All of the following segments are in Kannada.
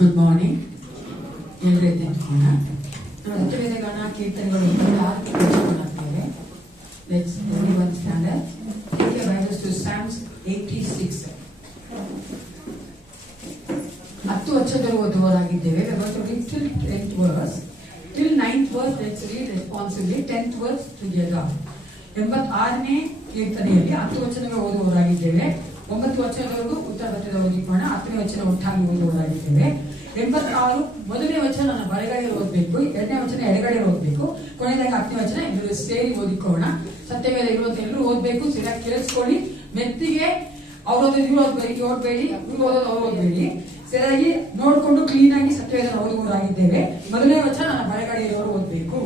ಗುಡ್ ಮಾರ್ನಿಂಗ್ ಎಲ್ಲರೂ ನಿಂತ್ಕೋಣ. ನಾವು ಸತ್ಯವೇದಗಾನ ಕೀರ್ತನೆಗಳು 6 ಕಲಿಸ್ಕೊಳ್ಳುತ್ತೇವೆ. Let's everyone stand up. Take your Bibles to Psalms 86. 10 ವರ್ಷದಲ್ಲಿ ಓದುವವರಾಗಿದ್ದೇವೆ. We are going to read till 10th verse. Till 9th verse let's read responsibly. 10th verse together. 86ನೇ ಕೀರ್ತನೆಯಲ್ಲಿ 10 ವಚನಗಳು ಓದುವವರಾಗಿದ್ದೇವೆ. 9 ವಚನದವರೆಗೂ ಉತ್ತರ ಪತ್ರದ ಓದಿಕೋಣ. 10ನೇ ವಚನ ಒಟ್ಟಾಗಿ ಓದುವವರಾಗಿದ್ದೇವೆ. 86 ಮೊದಲನೇ ವಚನ ನನ್ನ ಬಲಗಡೆ ಓದಬೇಕು, 2ನೇ ವಚನ ಎಡಗಡೆ ಓದಬೇಕು, ಕೊನೆಯದಾಗಿ 10ನೇ ವಚನ ಎಲ್ಲರೂ ಸೇರಿ ಓದಿಕೋಣ. ಸತ್ಯವೇದ ಇರುವಂತ ಎಲ್ಲರೂ ಓದಬೇಕು. ಸರಿಯಾಗಿ ಕೇಳಿಸ್ಕೊಳ್ಳಿ. ಮೆತ್ತಿಗೆ ಅವ್ರದ್ದು ಇವ್ರು ಓದ್ಬೇಡಿ, ಇವ್ರು ಓದೋದು ಅವ್ರು ಓದ್ಬೇಡಿ. ಸರಿಯಾಗಿ ನೋಡ್ಕೊಂಡು ಕ್ಲೀನ್ ಆಗಿ ಸತ್ಯವೇದ ಓದುವವರಾಗಿದ್ದೇವೆ. ಮೊದಲನೇ ವಚನ ನನ್ನ ಬಲಗಡೆ ಇರೋರು ಓದಬೇಕು.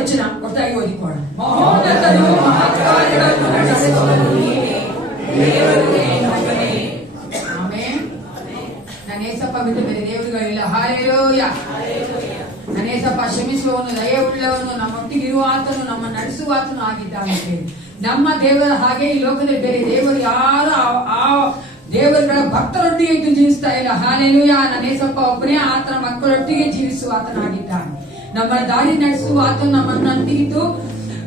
ವಚನ ಒಟ್ಟಾಗಿ ಓದಿಕೋಣ. ನನ್ನೇಸಪ್ಪ ಬಿಟ್ಟು ಬೇರೆ ದೇವರುಗಳಿಲ್ಲ. ಹಾಲೆಲೂಯ. ನನ್ನೇಸಪ್ಪ ಕ್ಷಮಿಸುವವನು, ದಯವುಳ್ಳವನು, ನಮ್ಮೊಟ್ಟಿಗೆ ಇರುವ ಆತನು, ನಮ್ಮ ನಡೆಸುವ ಆತನು ಆಗಿದ್ದಾನೆ. ನಮ್ಮ ದೇವರ ಹಾಗೆ ಈ ಲೋಕದಲ್ಲಿ ಬೇರೆ ದೇವರು ಯಾರು ಆ ದೇವರುಗಳ ಭಕ್ತರೊಟ್ಟಿಗೆ ಇದ್ದು ಜೀವಿಸ್ತಾ ಇಲ್ಲ. ಹಾಲೆಲೂಯ. ನನ್ನೇಸಪ್ಪ ಒಬ್ಬನೇ ಆತನ ಮಕ್ಕಳೊಟ್ಟಿಗೆ ಜೀವಿಸುವ ಆತನಾಗಿದ್ದಾನೆ. ನಮ್ಮ ದಾರಿ ನಡೆಸುವ ಆತನು, ನಮ್ಮನ್ನಂತಿದ್ದು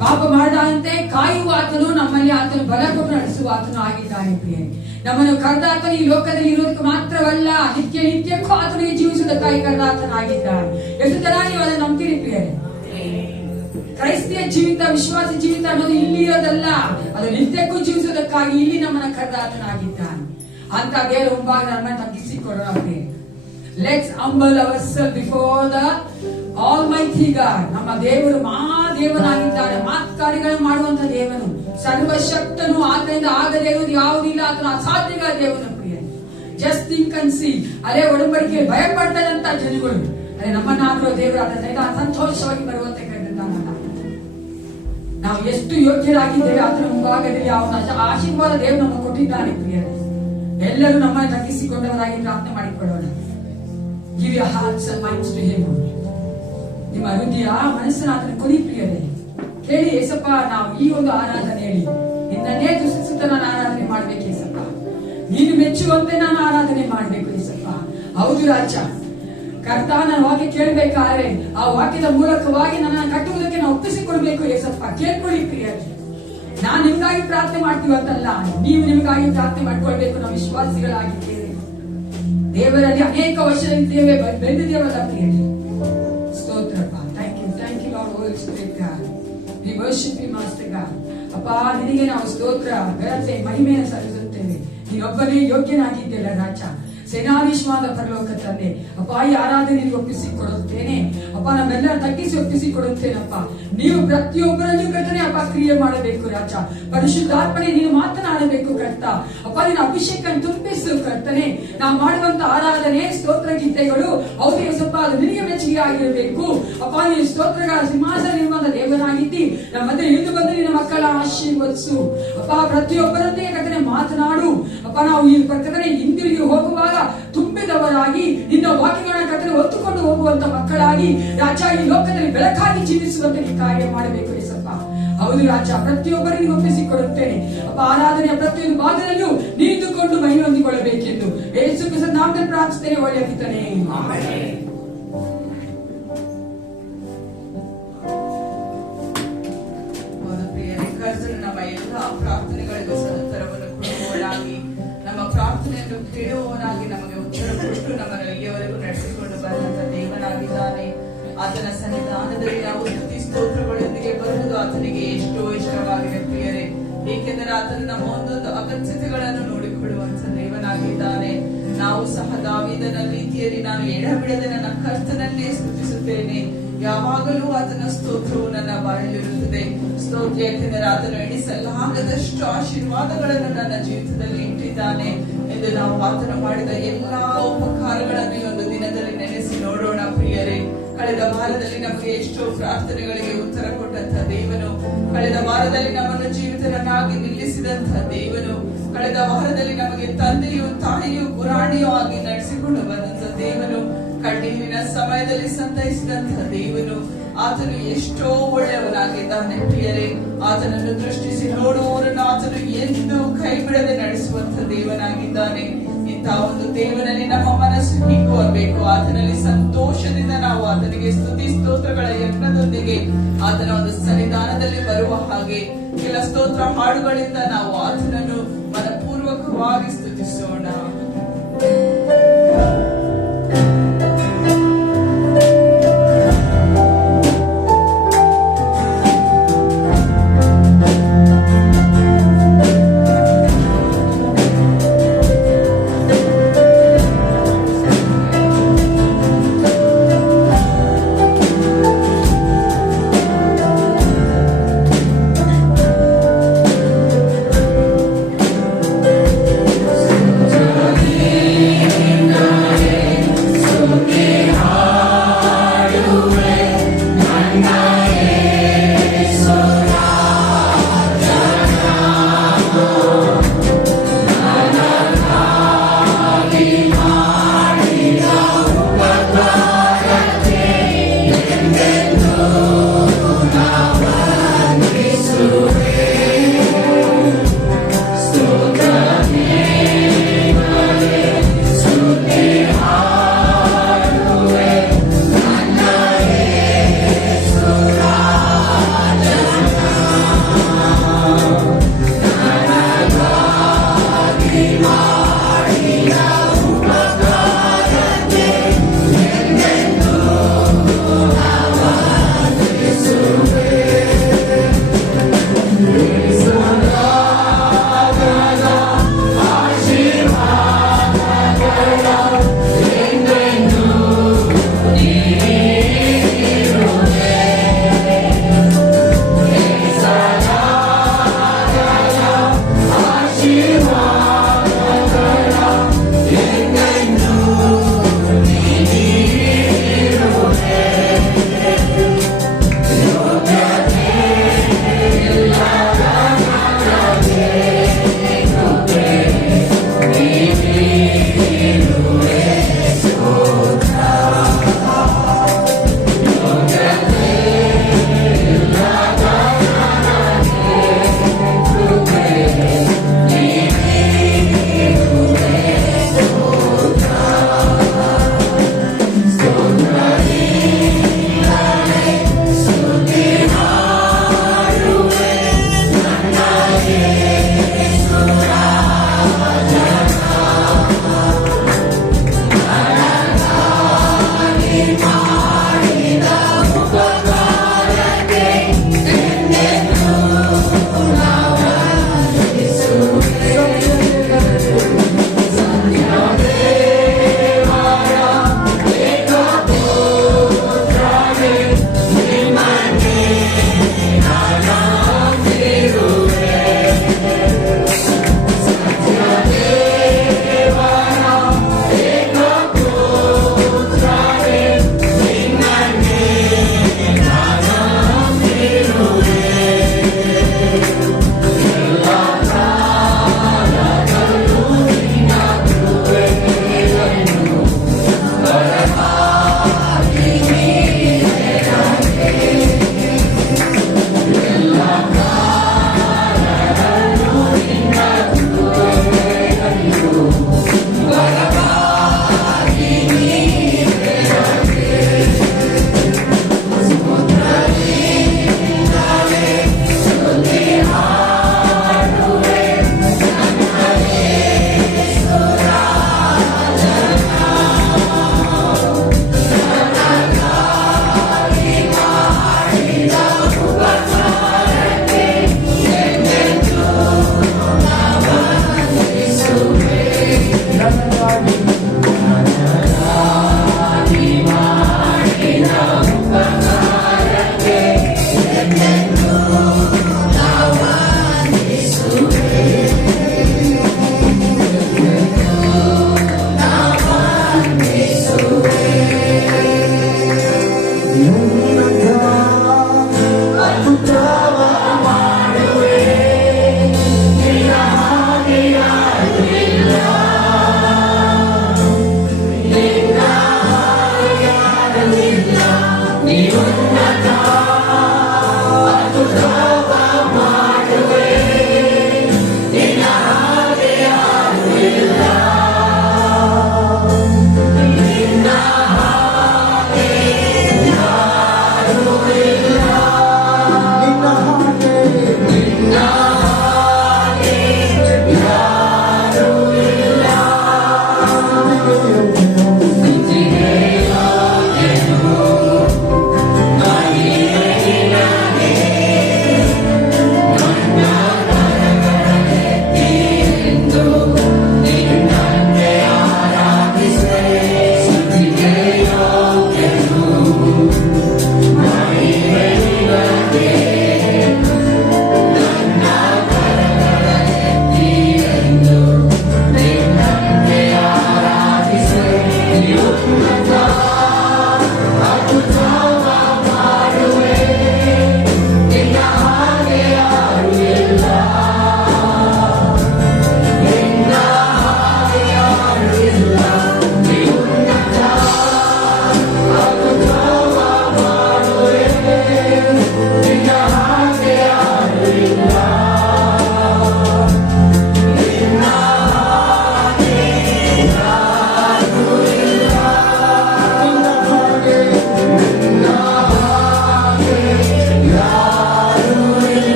ಪಾಪ ಮಾಡದಂತೆ ಕಾಯುವ ಆತನು, ನಮ್ಮಲ್ಲಿ ಆತನು ಬಲ ಕೊಟ್ಟು ನಡೆಸುವ ಆತನು ಆಗಿದ್ದಾನೆ. ಪ್ರಿಯರೇ, ನಮ್ಮನ್ನು ಕರೆದಾತನು ಈ ಲೋಕದಲ್ಲಿ ಇರೋದಕ್ಕೆ ಮಾತ್ರವಲ್ಲ, ನಿತ್ಯಕ್ಕೂ ಆತನಿಗೆ ಜೀವಿಸುವುದಕ್ಕಾಗಿ ಕರೆದಾತನಾಗಿದ್ದಾನೆ. ಎಷ್ಟು ಜನ ನೀವು ಅದನ್ನು ನಂಬ್ತೀರಿ ಪ್ರಿಯರೇ? ಕ್ರೈಸ್ತಿಯ ಜೀವಿತ, ವಿಶ್ವಾಸ ಜೀವಿತ ಅನ್ನೋದು ಇಲ್ಲಿ ಇರೋದಲ್ಲ, ಅದು ನಿತ್ಯಕ್ಕೂ ಜೀವಿಸುವುದಕ್ಕಾಗಿ ಇಲ್ಲಿ ನಮ್ಮನ್ನ ಕರೆದಾತನಾಗಿದ್ದಾನೆ. ಅಂತ ದೇವರ ಮುಂಭಾಗ ನಮ್ಮನ್ನು ತಗ್ಗಿಸಿಕೊಳ್ಳೋಣ. Let's humble ourselves before the almighty God. ನಮ್ಮ ದೇವರು ಮಹಾದೇವನಾಗಿದ್ದಾನೆ, ಕಾರ್ಯಗಳನ್ನು ಮಾಡುವಂತ ದೇವನು, ಸರ್ವಶಕ್ತನು. ಆತನಿಂದ ಆಗದೇ ಇರುವುದು ಯಾವುದಿಲ್ಲ, ಆತನ ಅಸಾಧ್ಯಗಳ ದೇವನು. ಪ್ರಿಯ, ಜಸ್ಟ್ ಥಿಂಕ್ ಅಂಡ್ ಸೀ. ಅದೇ ಒಡಂಬಡಿಕೆ ಭಯ ಪಡ್ತದಂತ ಜನಗಳು, ಅದೇ ನಮ್ಮನ್ನಾದ್ರೂ ದೇವರು ಅದರಿಂದ ಸಂತೋಷವಾಗಿ ಬರುವಂತೆ ಕರೆದಿದ್ದಾನ. ನಾವು ಎಷ್ಟು ಯೋಗ್ಯರಾಗಿದ್ದೇವೆ ಆತನ ಮುಂಭಾಗದಲ್ಲಿ ಅವನ ಆಶೀರ್ವಾದ ದೇವರು ನಮಗೆ ಕೊಟ್ಟಿದ್ದಾನೆ. ಪ್ರಿಯರೇ, ಎಲ್ಲರೂ ನಮ್ಮನ್ನು ತಗ್ಗಿಸಿಕೊಂಡವರಾಗಿ ಪ್ರಾರ್ಥನೆ ಮಾಡಿಕೊಳ್ಳೋಣ. Give your hearts and minds to him. ನಿಮ್ಮ ಹೃದಯ ಮನಸ್ಸನ್ನು ಆತನ ಕೊಡಿ. ಪ್ರಿಯರೇ, ಕೇಳಿ, ಏಸಪ್ಪ ನಾವು ಈ ಒಂದು ಆರಾಧನೆಯಲ್ಲಿ ನಿನ್ನನ್ನೇ ದುಃಖಿಸುತ್ತ ನಾನು ಆರಾಧನೆ ಮಾಡ್ಬೇಕು ಏಸಪ್ಪ. ನೀನು ಮೆಚ್ಚುವಂತೆ ನಾನು ಆರಾಧನೆ ಮಾಡ್ಬೇಕು ಏಸಪ್ಪ. ಹೌದು ರಾಜ, ಕರ್ತ, ನಾನು ವಾಕ್ಯ ಕೇಳಬೇಕಾದ್ರೆ ಆ ವಾಕ್ಯದ ಮೂಲಕವಾಗಿ ನನ್ನ ಕಟ್ಟುವುದಕ್ಕೆ ನಾವು ಒಪ್ಪಿಸಿಕೊಡ್ಬೇಕು ಏಸಪ್ಪ. ಕೇಳ್ಕೊಳ್ಳಿ ಪ್ರಿಯರೇ, ನಾನು ನಿಮ್ಗಾಗಿ ಪ್ರಾರ್ಥನೆ ಮಾಡ್ತೀವಂತಲ್ಲ, ನೀವು ನಿಮಗಾಗಿ ಪ್ರಾರ್ಥನೆ ಮಾಡ್ಕೊಳ್ಬೇಕು. ನಾವು ವಿಶ್ವಾಸಿಗಳಾಗಿದ್ದೇವೆ, ದೇವರಲ್ಲಿ ಅನೇಕ ವರ್ಷಗಳಿದ್ದೇವೆ, ಬೆಳೆದಿದ್ದೇವಲ್ಲ ಪ್ರಿಯರೇ. ಸ್ತೋತ್ರಪ್ಪ. Thank you Lord Holy Spirit God. We worship you master God. ಅಪ್ಪ, ನಿನಗೆ ನಾವು ಸ್ತೋತ್ರ, ಘನತೆ, ಮಹಿಮೆಯನ್ನು ಸಲ್ಲಿಸುತ್ತೇವೆ. ನೀನೊಬ್ಬನೇ ಯೋಗ್ಯನಾಗಿದ್ದೇವೆ ರಾಜ. ಸೇನಾಧೀಶ್ವಾದ ಪರಲೋಕ ತಂದೆ, ಅಪ್ಪ, ಈ ಆರಾಧನೆಗೆ ಒಪ್ಪಿಸಿಕೊಡುತ್ತೇನೆ ಅಪ್ಪ. ನಮ್ಮೆಲ್ಲರ ತಗ್ಗಿಸಿ ಒಪ್ಪಿಸಿಕೊಡುತ್ತೇನಪ್ಪ. ನೀವು ಪ್ರತಿಯೊಬ್ಬರಲ್ಲೂ ಕರ್ತನೆ ಅಪ್ಪ ಕ್ರಿಯೆ ಮಾಡಬೇಕು ರಾಜ. ಪರಿಶುದ್ಧಾತ್ಮನೆ ನೀನು ಮಾತನಾಡಬೇಕು ಕರ್ತ. ಅಪ್ಪ, ನಿನ್ನ ಅಭಿಷೇಕ ತುಂಬಿಸು ಕರ್ತನೆ. ನಾವು ಮಾಡುವಂತ ಆರಾಧನೆ, ಸ್ತೋತ್ರ ಗೀತೆಗಳು ಹೌದು ಸ್ವಲ್ಪ ಅದು ನಿನಗೆ ಮೆಚ್ಚುಗೆ ಆಗಿರಬೇಕು ಅಪ್ಪ. ನೀನು ಸ್ತೋತ್ರಗಳ ಸಿಂಹಾಸನ ನಿರ್ಮಾಣ ದೇವನಾಗಿದ್ದಿ ನಮ್ಮ ಮಧ್ಯೆ ಇಳಿದು ಬಂದು ನಿನ್ನ ಮಕ್ಕಳ ಆಶೀರ್ವದಿಸು ಅಪ್ಪ. ಪ್ರತಿಯೊಬ್ಬರೊಂದಿಗೆ ಕರ್ತನೆ ಮಾತನಾಡು ಅಪ್ಪ. ನಾವು ಈ ಕರ್ತನೆ ಹಿಂದಿರುಗಿ ಹೋಗುವಾಗ ತುಂಬಿದವರಾಗಿ ನಿನ್ನ ವಾಕ್ಯಗಳನ್ನ ಕರ್ತನೆ ಹೊತ್ತುಕೊಂಡು ಹೋಗುವಂತ ಮಕ್ಕಳಾಗಿ ರಾಜ, ಈ ಲೋಕದಲ್ಲಿ ಬೆಳಕಾಗಿ ಜೀವಿಸುವಂತೆ ಕಾರ್ಯ ಮಾಡಬೇಕು ಏಸಪ್ಪ. ಹೌದು ರಾಜ, ಪ್ರತಿಯೊಬ್ಬರಿಗೆ ಒಪ್ಪಿಸಿಕೊಡುತ್ತೇನೆ ಅಪ್ಪ. ಆರಾಧನೆಯ ಪ್ರತಿಯೊಂದು ಭಾಗದಲ್ಲೂ ನಿಂತುಕೊಂಡು ಮಹಿಮೆ ಹೊಂದಿಕೊಳ್ಳಬೇಕೆಂದು ಯೇಸು ಕ್ರಿಸ್ತನ ನಾಮದಲ್ಲಿ ಪ್ರಾರ್ಥಿಸುತ್ತೇನೆ, ಒಳ್ಳೆಯ ಪಿತನೇ, ಆಮೆನ್. ನಮ್ಮ ಎಲ್ಲ ಪ್ರಾರ್ಥನೆಗಳಿಗೂ ಸದುತ್ತರವನ್ನು ಕೊಡುವವರಾಗಿ ನಮ್ಮ ಪ್ರಾರ್ಥನೆ ಪ್ರಾರ್ಥನೆಯನ್ನು ಕೇಳುವವನಾಗಿ ನಮಗೆ ಉತ್ತರ ಕೊಟ್ಟು ನಮ್ಮನ್ನು ಇಲ್ಲಿಯವರೆಗೂ ನಡೆಸಿಕೊಂಡು ಬಂದಂತ ದೇವನಾಗಿದ್ದಾನೆ. ಆತನ ಸನ್ನಿಧಾನದಲ್ಲಿ ನಾವು ಸ್ತುತಿ ಸ್ತೋತ್ರಗಳೊಂದಿಗೆ ಬರುವುದು ಆತನಿಗೆ ಎಷ್ಟೋ ಇಷ್ಟವಾಗಿದೆ ಪ್ರಿಯರೇ. ಏಕೆಂದರೆ ಆತನು ನಮ್ಮ ಒಂದೊಂದು ಅಗತ್ಯತೆಗಳನ್ನು ನೋಡಿಕೊಳ್ಳುವಂತ ದೇವನಾಗಿದ್ದಾನೆ. ನಾವು ಸಹ ದಾವೀದನ ರೀತಿಯಲ್ಲಿ ನಾನು ಎಡಬಿಡದೆ ನನ್ನ ಕರ್ತನನ್ನೇ ಸ್ತುತಿಸುತ್ತೇನೆ, ಯಾವಾಗಲೂ ಆತನ ಸ್ತೋತ್ರವು ನನ್ನ ಬಾಯಲ್ಲಿರುತ್ತದೆ. ಸ್ತೋತ್ರ, ಯಾಕೆಂದರೆ ಆತನು ಎಣಿಸಲಾಗದಷ್ಟು ಆಶೀರ್ವಾದಗಳನ್ನು ನನ್ನ ಜೀವಿತದಲ್ಲಿ ಇಟ್ಟಿದ್ದಾನೆ ಎಂದು ನಾವು ಆತನು ಮಾಡಿದ ಎಲ್ಲಾ ಉಪಕಾರಗಳನ್ನು ಈ ಒಂದು ದಿನದಲ್ಲಿ ನೆನೆಸಿ ನೋಡೋಣ ಪ್ರಿಯರೇ. ಕಳೆದ ವಾರದಲ್ಲಿ ನಮಗೆ ಎಷ್ಟೋ ಪ್ರಾರ್ಥನೆಗಳಿಗೆ ಉತ್ತರ ಕೊಟ್ಟಂತ ದೇವನು, ಕಳೆದ ವಾರದಲ್ಲಿ ನಮ್ಮನ್ನು ಜೀವಿತರನ್ನಾಗಿ ನಿಲ್ಲಿಸಿದಂತ ದೇವನು, ಕಳೆದ ವಾರದಲ್ಲಿ ನಮಗೆ ತಂದೆಯು ತಾಯಿಯು ಗುರಾಣಿಯೂ ಆಗಿ ನಡೆಸಿಕೊಂಡು ಬಂದಂತ ದೇವನು, ಕಣ್ಣೀರಿನ ಸಮಯದಲ್ಲಿ ಸಂತೈಸಿದಂತ ದೇವನು, ಆತನು ಎಷ್ಟೋ ಒಳ್ಳೆಯವನಾಗಿದ್ದಾನೆ ಪ್ರಿಯರೇ. ಆತನನ್ನು ದೃಷ್ಟಿಸಿ ನೋಡುವವರನ್ನು ಆತನು ಎಂದು ಕೈ ಬಿಡದೆ ನಡೆಸುವಂತ ದೇವನಾಗಿದ್ದಾನೆ. ಇಂತಹ ಒಂದು ದೇವನಲ್ಲಿ ನಮ್ಮ ಮನಸ್ಸು ಹೀಗುವಬೇಕು. ಆತನಲ್ಲಿ ಸಂತೋಷದಿಂದ ನಾವು ಆತನಿಗೆ ಸ್ತುತಿ ಸ್ತೋತ್ರಗಳ ಯಜ್ಞದೊಂದಿಗೆ ಆತನ ಒಂದು ಸನ್ನಿಧಾನದಲ್ಲಿ ಬರುವ ಹಾಗೆ ಕೆಲ ಸ್ತೋತ್ರ ಹಾಡುಗಳಿಂದ ನಾವು ಆತನನ್ನು ಮನಪೂರ್ವಕವಾಗಿ ಸ್ತುತಿಸೋಣ. ಸ್ತುತಿಸೋಣ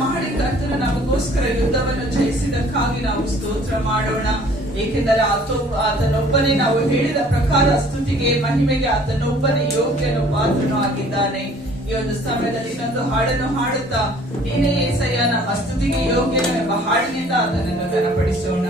ಮಾಡಿ ಕರ್ತನು ನಮಗೋಸ್ಕರ ಯುದ್ಧವನ್ನು ಜಯಿಸಿದಕ್ಕಾಗಿ ನಾವು ಸ್ತೋತ್ರ ಮಾಡೋಣ. ಏಕೆಂದರೆ ಆತನೊಬ್ಬನೇ ನಾವು ಹೇಳಿದ ಪ್ರಕಾರ ಸ್ತುತಿಗೆ ಮಹಿಮೆಗೆ ಆತನೊಬ್ಬನೇ ಯೋಗ್ಯನು ಪಾತ್ರನು ಆಗಿದ್ದಾನೆ. ಈ ಒಂದು ಸಮಯದಲ್ಲಿ ಇನ್ನೊಂದು ಹಾಡನ್ನು ಹಾಡುತ್ತಾ ನೀನೇ ಏಸಯ್ಯ ನಮ್ಮ ಸ್ತುತಿಗೆ ಯೋಗ್ಯನು ಎಂಬ ಹಾಡಿನಿಂದ ಆತನನ್ನು ಘನಪಡಿಸೋಣ.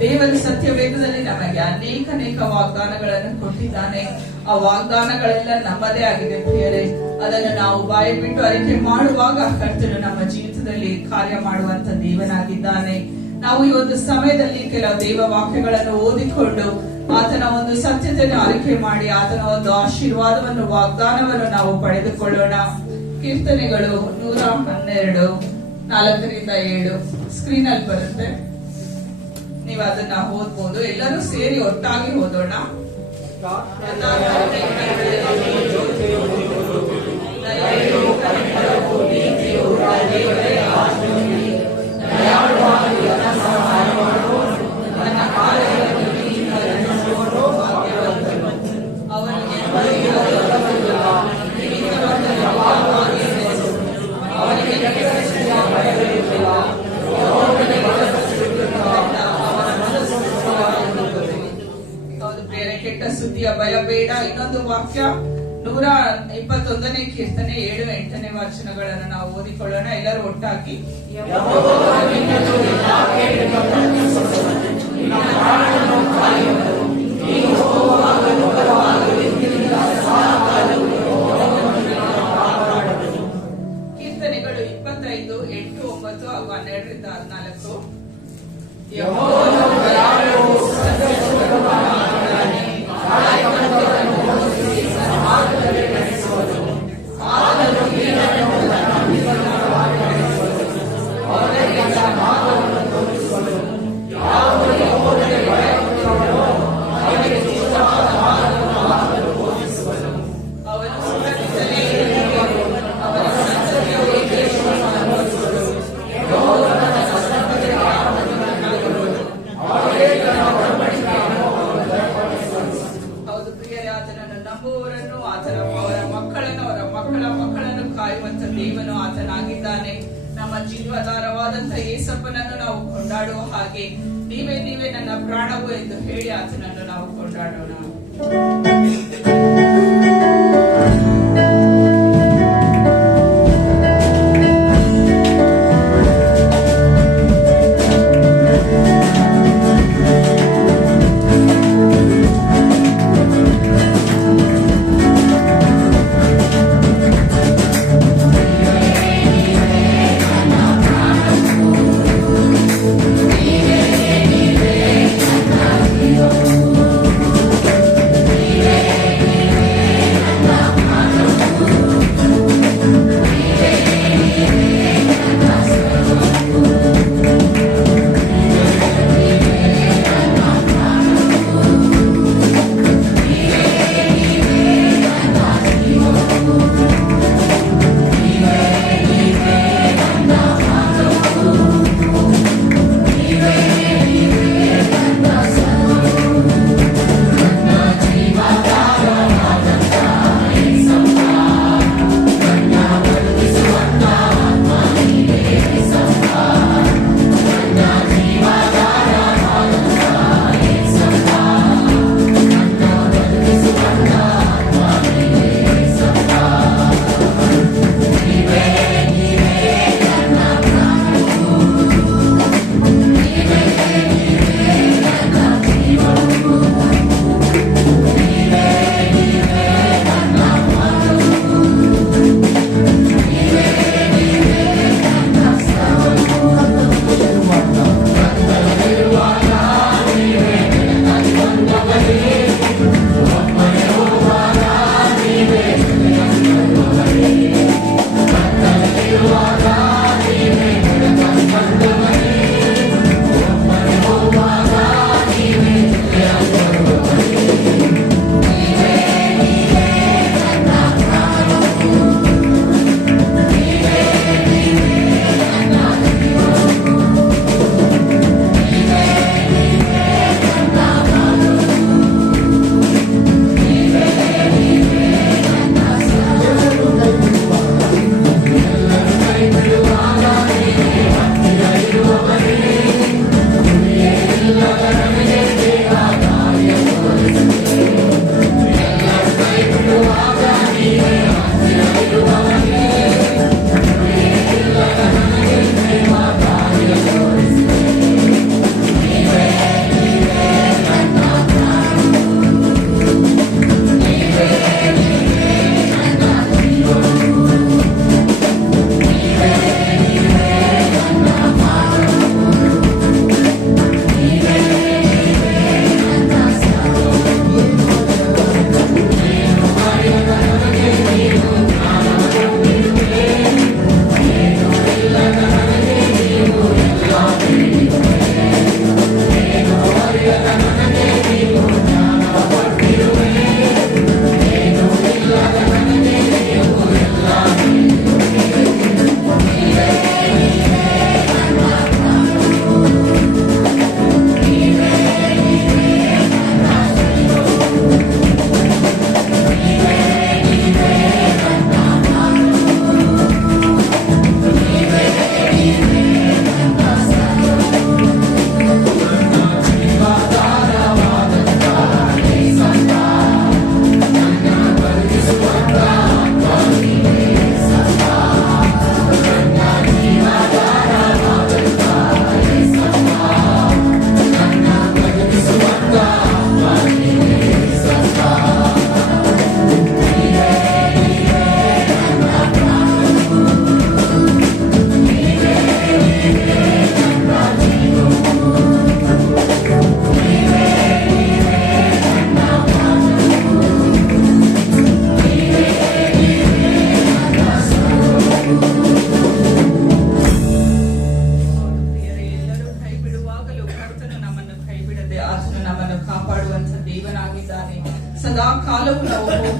ದೇವರು ಸತ್ಯವೇದದಲ್ಲಿ ನಮಗೆ ಅನೇಕ ವಾಗ್ದಾನಗಳನ್ನು ಕೊಟ್ಟಿದ್ದಾನೆ. ಆ ವಾಗ್ದಾನಗಳೆಲ್ಲ ನಮ್ಮದೇ ಆಗಿದೆ ಪ್ರಿಯರೇ. ಅದನ್ನು ನಾವು ಬಾಯಿ ಬಿಟ್ಟು ಅರಿಕೆ ಮಾಡುವಾಗ ಕರ್ತನು ನಮ್ಮ ಜೀವಿತದಲ್ಲಿ ಕಾರ್ಯ ಮಾಡುವಂತ ದೇವನಾಗಿದ್ದಾನೆ. ನಾವು ಈ ಒಂದು ಸಮಯದಲ್ಲಿ ಕೆಲವು ದೇವ ವಾಕ್ಯಗಳನ್ನು ಓದಿಕೊಂಡು ಆತನ ಒಂದು ಸತ್ಯತೆಯನ್ನು ಅರಿಕೆ ಮಾಡಿ ಆತನ ಒಂದು ಆಶೀರ್ವಾದವನ್ನು ವಾಗ್ದಾನವನ್ನು ನಾವು ಪಡೆದುಕೊಳ್ಳೋಣ. ಕೀರ್ತನೆಗಳು 112 4-7 ಸ್ಕ್ರೀನ್ ಅಲ್ಲಿ ಬರುತ್ತೆ, ನೀವು ಅದನ್ನ ಓದ್ಬೋದು. ಎಲ್ಲರೂ ಸೇರಿ ಒಟ್ಟಾಗಿ ಓದೋಣ. ಕೆಟ್ಟ ಸುದ್ದಿಯ ಭಯ ಬೇಡ. ಇನ್ನೊಂದು ವಾಕ್ಯ 121ನೇ ಕೀರ್ತನೆ 7-8 ವಚನಗಳನ್ನು ನಾವು ಓದಿಕೊಳ್ಳೋಣ ಎಲ್ಲರೂ ಒಟ್ಟಾಗಿ. ಕೀರ್ತನೆಗಳು 25 8 9 ಹಾಗೂ 12-14. ಕಾಯುವಂತ ದೇವನು ಆತನಾಗಿದ್ದಾನೆ. ನಮ್ಮ ಜೀವಾಧಾರವಾದಂತ ಯೇಸಪ್ಪನನ್ನು ನಾವು ಕೊಂಡಾಡುವ ಹಾಗೆ ನೀವೇ ನನ್ನ ಪ್ರಾಣವು ಎಂದು ಹೇಳಿ ಆತನನ್ನು ನಾವು ಕೊಂಡಾಡೋಣ. ನೀವೇ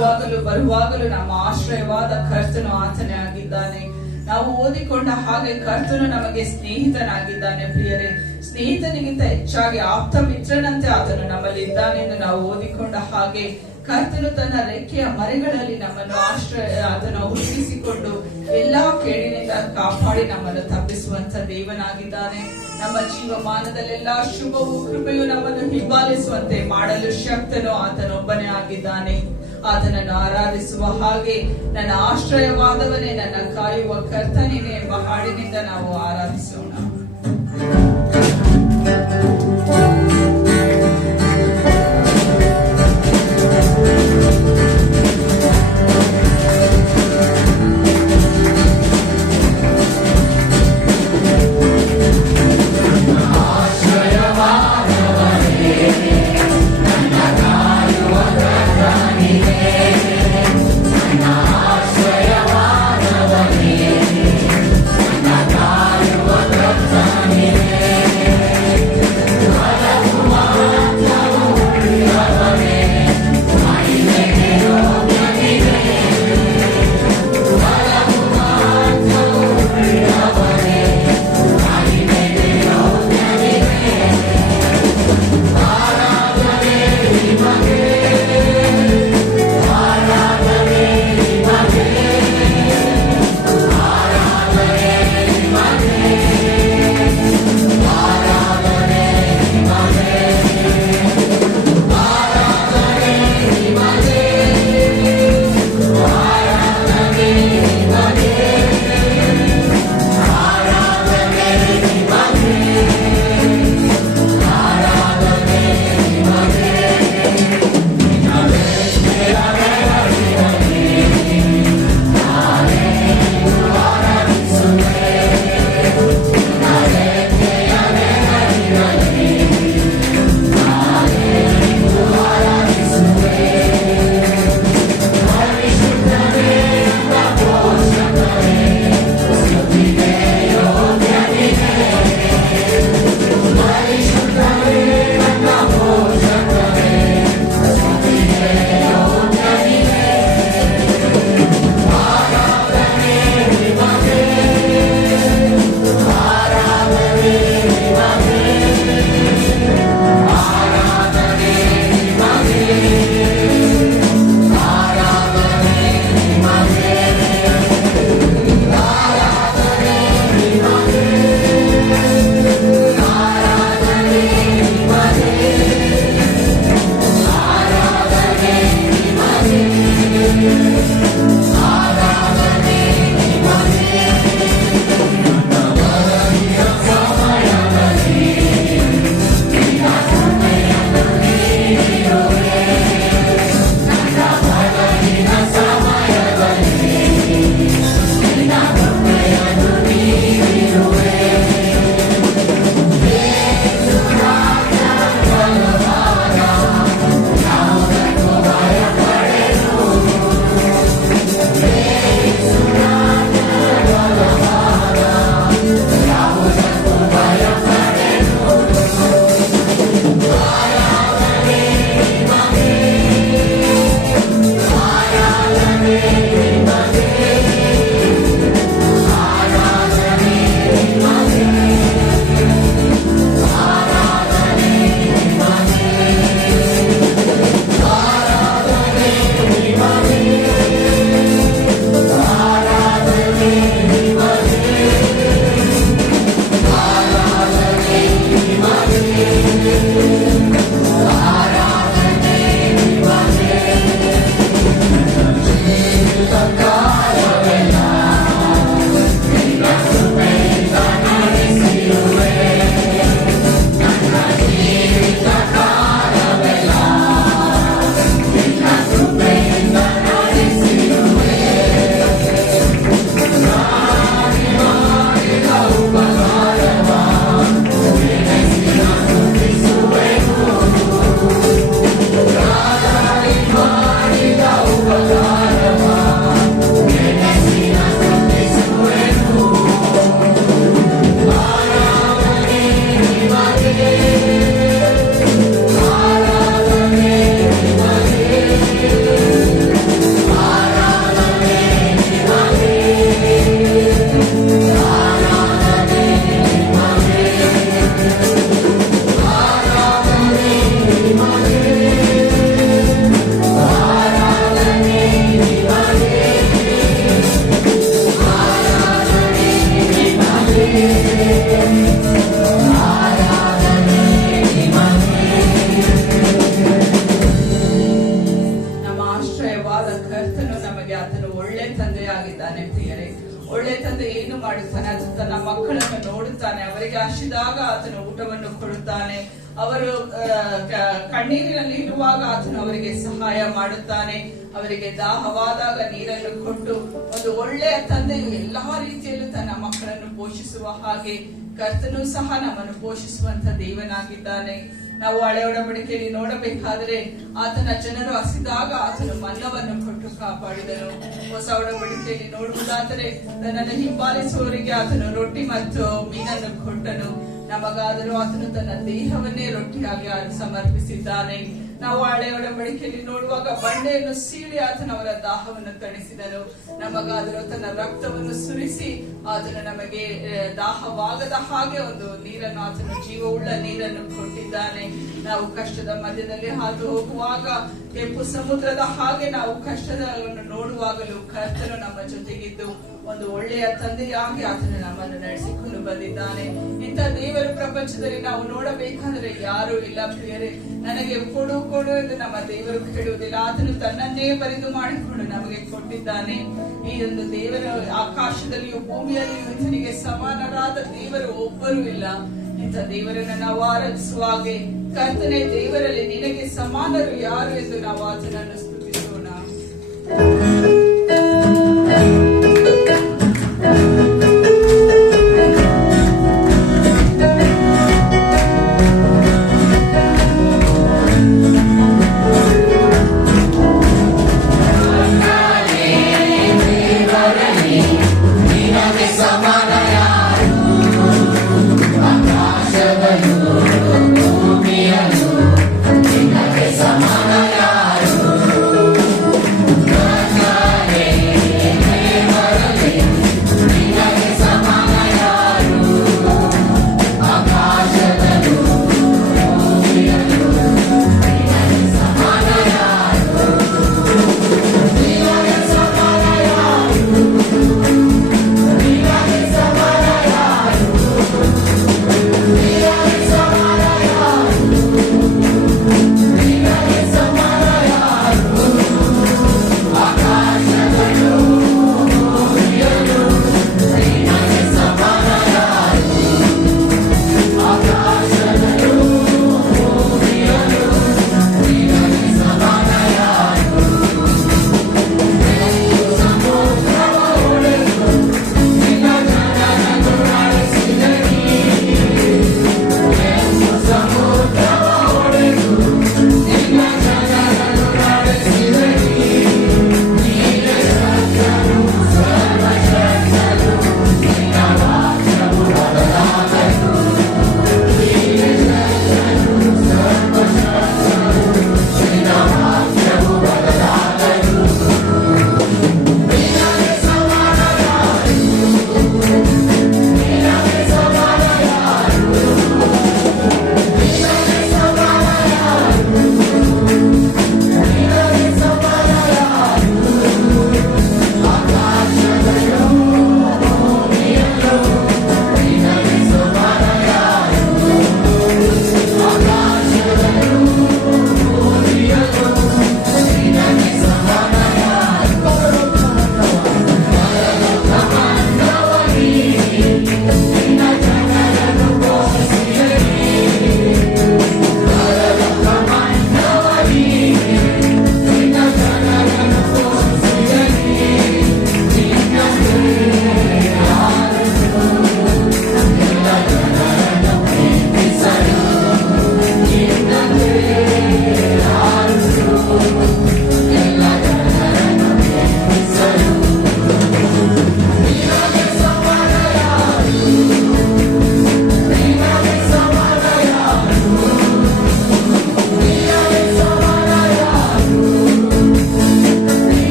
ಹೋಗುವಾಗಲೂ ಬರುವಾಗಲೂ ನಮ್ಮ ಆಶ್ರಯವಾದ ಕರ್ತನು ಆತನೇ ಆಗಿದ್ದಾನೆ. ನಾವು ಓದಿಕೊಂಡ ಹಾಗೆ ಕರ್ತನು ನಮಗೆ ಸ್ನೇಹಿತನಾಗಿದ್ದಾನೆ ಪ್ರಿಯರೇ. ಸ್ನೇಹಿತನಿಗಿಂತ ಹೆಚ್ಚಾಗಿ ಆಪ್ತ ಮಿತ್ರನಂತೆ ಆತನು ನಮ್ಮಲ್ಲಿ ಇದ್ದಾನೆ ಎಂದು ನಾವು ಓದಿಕೊಂಡ ಹಾಗೆ ಕರ್ತನು ತನ್ನ ರೆಕ್ಕೆಯ ಮರೆಗಳಲ್ಲಿ ನಮ್ಮನ್ನು ಆತನು ಹುಡುಕಿಸಿಕೊಂಡು ಎಲ್ಲಾ ಕೇಡಿನಿಂದ ಕಾಪಾಡಿ ನಮ್ಮನ್ನು ತಪ್ಪಿಸುವಂತ ದೇವನಾಗಿದ್ದಾನೆ. ನಮ್ಮ ಜೀವಮಾನದಲ್ಲೆಲ್ಲಾ ಶುಭವು ಕೃಪೆಯು ನಮ್ಮನ್ನು ಹಿಂಬಾಲಿಸುವಂತೆ ಮಾಡಲು ಶಕ್ತನು ಆತನೊಬ್ಬನೇ ಆಗಿದ್ದಾನೆ. ಆತನನ್ನು ಆರಾಧಿಸುವ ಹಾಗೆ ನನ್ನ ಆಶ್ರಯವಾದವನೇ, ನನ್ನ ಕಾಯುವ ಕರ್ತನೇನೆ ಎಂಬ ಹಾಡಿನಿಂದ ನಾವು ಆರಾಧಿಸೋಣ. ಒಳ್ಳೆ ತಂದೆಯಾಗಿದ್ದಾನೆ ಪ್ರಿಯರೇ. ಒಳ್ಳೆ ತಂದೆ ಏನು ಮಾಡುತ್ತಾನೆ? ಅದು ತನ್ನ ಮಕ್ಕಳನ್ನು ನೋಡುತ್ತಾನೆ. ಅವರಿಗೆ ಹಸಿದಾಗ ಆತನು ಊಟವನ್ನು ಕೊಡುತ್ತಾನೆ. ಅವರು ಕಣ್ಣೀರಿನಲ್ಲಿ ಇರುವಾಗ ಆತನು ಅವರಿಗೆ ಸಹಾಯ ಮಾಡುತ್ತಾನೆ. ಅವರಿಗೆ ದಾಹವಾದಾಗ ನೀರನ್ನು ಕೊಟ್ಟು ಒಂದು ಒಳ್ಳೆಯ ತಂದೆಯು ಎಲ್ಲಾ ರೀತಿಯಲ್ಲೂ ತನ್ನ ಮಕ್ಕಳನ್ನು ಪೋಷಿಸುವ ಹಾಗೆ ಕರ್ತನು ಸಹ ನಮ್ಮನ್ನು ಪೋಷಿಸುವಂತ ದೇವನಾಗಿದ್ದಾನೆ. ನಾವು ಹಳೆ ಒಡಂಬಡಿಕೆಯಲ್ಲಿ ನೋಡಬೇಕಾದರೆ ಆತನ ಜನರು ಹಸಿದಾಗ ಆತನು ಮನ್ನವನ್ನು ಕೊಟ್ಟು ಕಾಪಾಡಿದನು. ಹೊಸ ಒಡಂಬಡಿಕೆಯಲ್ಲಿ ನೋಡುವುದಾದರೆ ತನ್ನನ್ನು ಹಿಂಬಾಲಿಸುವವರಿಗೆ ಆತನು ರೊಟ್ಟಿ ಮತ್ತು ಮೀನನ್ನು ಕೊಟ್ಟನು. ನಮಗಾದರೂ ಆತನು ತನ್ನ ದೇಹವನ್ನೇ ರೊಟ್ಟಿಯಾಗಿ ಸಮರ್ಪಿಸಿದ್ದಾನೆ. ನಾವು ಹಳೆ ಒಡಂಬಡಿಕೆಯಲ್ಲಿ ನೋಡುವಾಗ ಬಂಡೆಯನ್ನು ಸೀಳಿ ಆತನವರ ದಾಹವನ್ನು ತಣಿಸಿದನು. ನಮಗಾದರೂ ತನ್ನ ರಕ್ತವನ್ನು ಸುರಿಸಿ ಆತನು ನಮಗೆ ದಾಹವಾಗದ ಹಾಗೆ ಒಂದು ನೀರನ್ನು, ಆತನು ಜೀವವುಳ್ಳ ನೀರನ್ನು ಕೊಟ್ಟಿದ್ದಾನೆ. ನಾವು ಕಷ್ಟದ ಮಧ್ಯದಲ್ಲಿ ಹಾದು ಹೋಗುವಾಗ ಕೆಂಪು ಸಮುದ್ರದ ಹಾಗೆ ನಾವು ಕಷ್ಟವನ್ನು ನೋಡುವಾಗಲೂ ಕರ್ತನು ನಮ್ಮ ಜೊತೆಗಿದ್ದು ಒಂದು ಒಳ್ಳೆಯ ತಂದೆಯಾಗಿ ಆತನು ನಮ್ಮನ್ನು ನಡೆಸಿಕೊಂಡು ಬಂದಿದ್ದಾನೆ. ಇಂಥ ದೇವರು ಪ್ರಪಂಚದಲ್ಲಿ ನಾವು ನೋಡಬೇಕಾದರೆ ಯಾರು ಇಲ್ಲ ಪ್ರಿಯರೇ. ನನಗೆ ಕೊಡು ಕೊಡು ಎಂದು ನಮ್ಮ ದೇವರು ಕೇಳುವುದಿಲ್ಲ. ಆತನು ತನ್ನನ್ನೇ ಬರಿದು ಮಾಡಿಕೊಂಡು ನಮಗೆ ಕೊಟ್ಟಿದ್ದಾನೆ. ಈ ಒಂದು ದೇವರ ಆಕಾಶದಲ್ಲಿಯೂ ಭೂಮಿಯಲ್ಲಿಯೂ ಈತನಿಗೆ ಸಮಾನರಾದ ದೇವರು ಒಬ್ಬರು ಇಲ್ಲ. ಇಂಥ ದೇವರನ್ನು ನಾವು ಆರಾಧಿಸುವಾಗೆ ಕರ್ತನೆ ದೇವರಲ್ಲಿ ನಿನಗೆ ಸಮಾನರು ಯಾರು ಎಂದು ನಾವು ಆತನನ್ನು ಸ್ತುತಿಸೋಣ. ಸಮಾನ ಯಾರು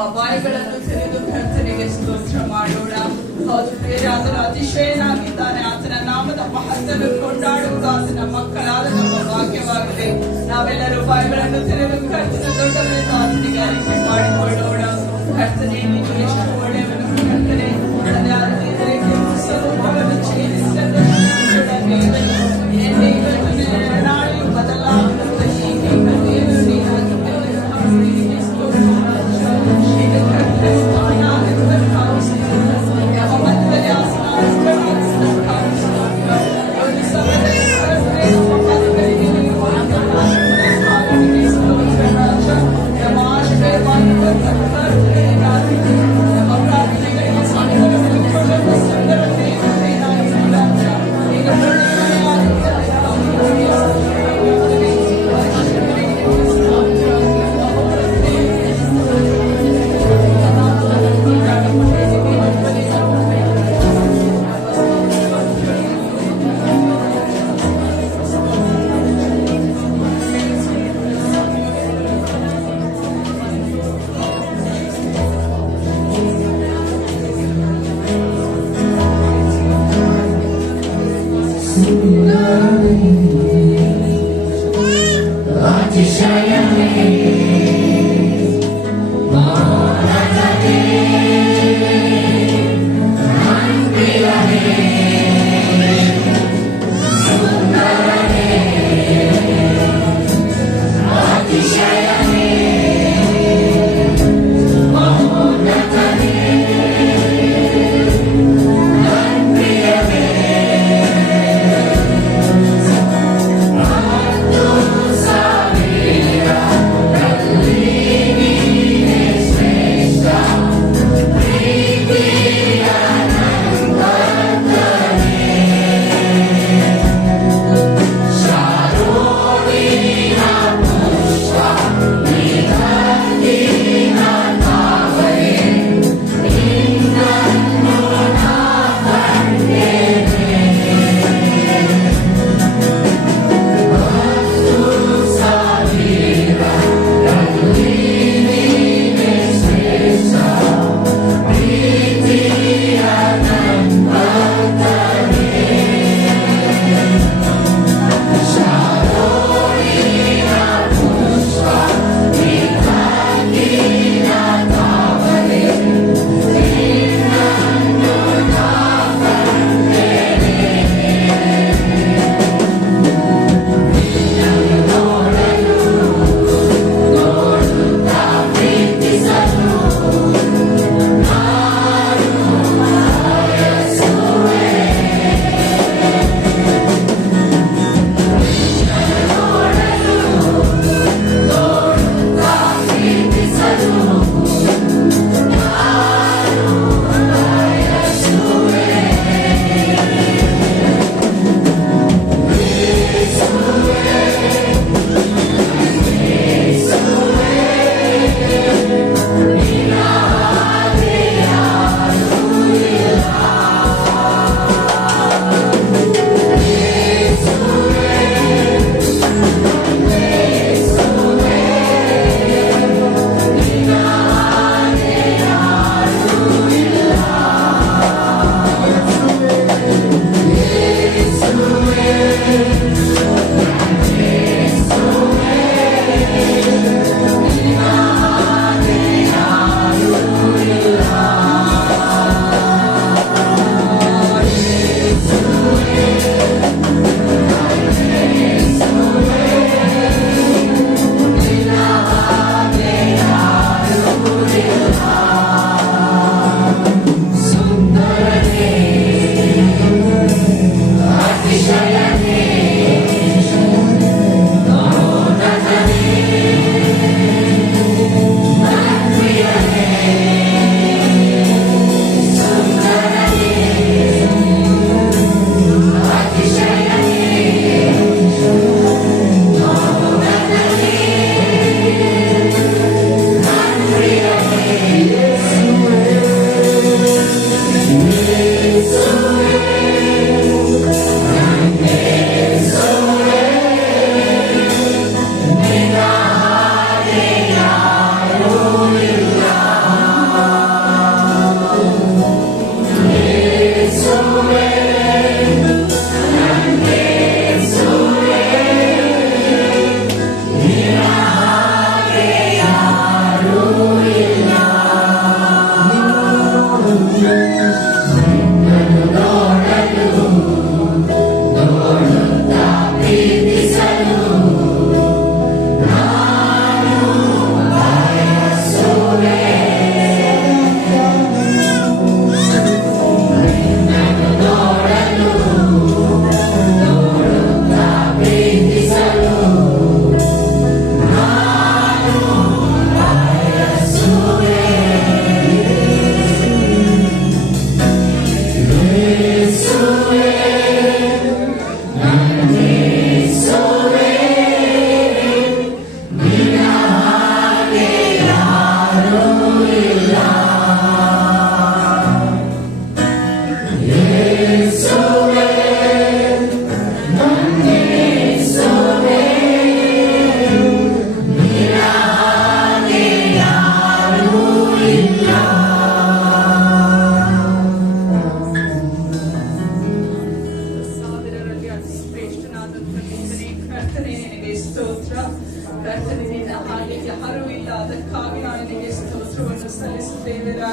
ನಮ್ಮ ಬಾಯಿಗಳನ್ನು ತೆರೆದು ಕರ್ತನಿಗೆ ಸ್ತೋತ್ರ ಮಾಡೋಣ. ಹೌದು ಪ್ರಿಯರೇ, ಆತನ ಅತಿಶಯನಾಗಿದ್ದಾನೆ. ಆತನ ನಾಮದ ಮಹತ್ತನ್ನು ಕೊಂಡಾಡುವುದು ಆತನ ಮಕ್ಕಳಾದ ನಮ್ಮ ಭಾಗ್ಯವಾಗಿದೆ. ನಾವೆಲ್ಲರೂ ಬಾಯಿಗಳನ್ನು ತೆರೆದು ಕರ್ತನ ದೊಡ್ಡವರೆಂದು ಆತನಿಗೆ ಅರಿಕೆ ಮಾಡಿಕೊಳ್ಳೋಣ. ಕರ್ತನೇ, ನೀನು ಎಷ್ಟು ಒಳ್ಳೆಯವನು. ಕರ್ತನೆ, ನನ್ನದೇ ಆದ ದೇವರಿಗೆ ಸ್ವರೂಪವನ್ನು ಛೇದಿಸಿದ ನಾಳೆಯು ಬದಲಾಗುತ್ತದೆ. ಹೀಗೆ ಕರ್ತನೆಯನ್ನು ನೀನಾಗಿದ್ದೇವೆ.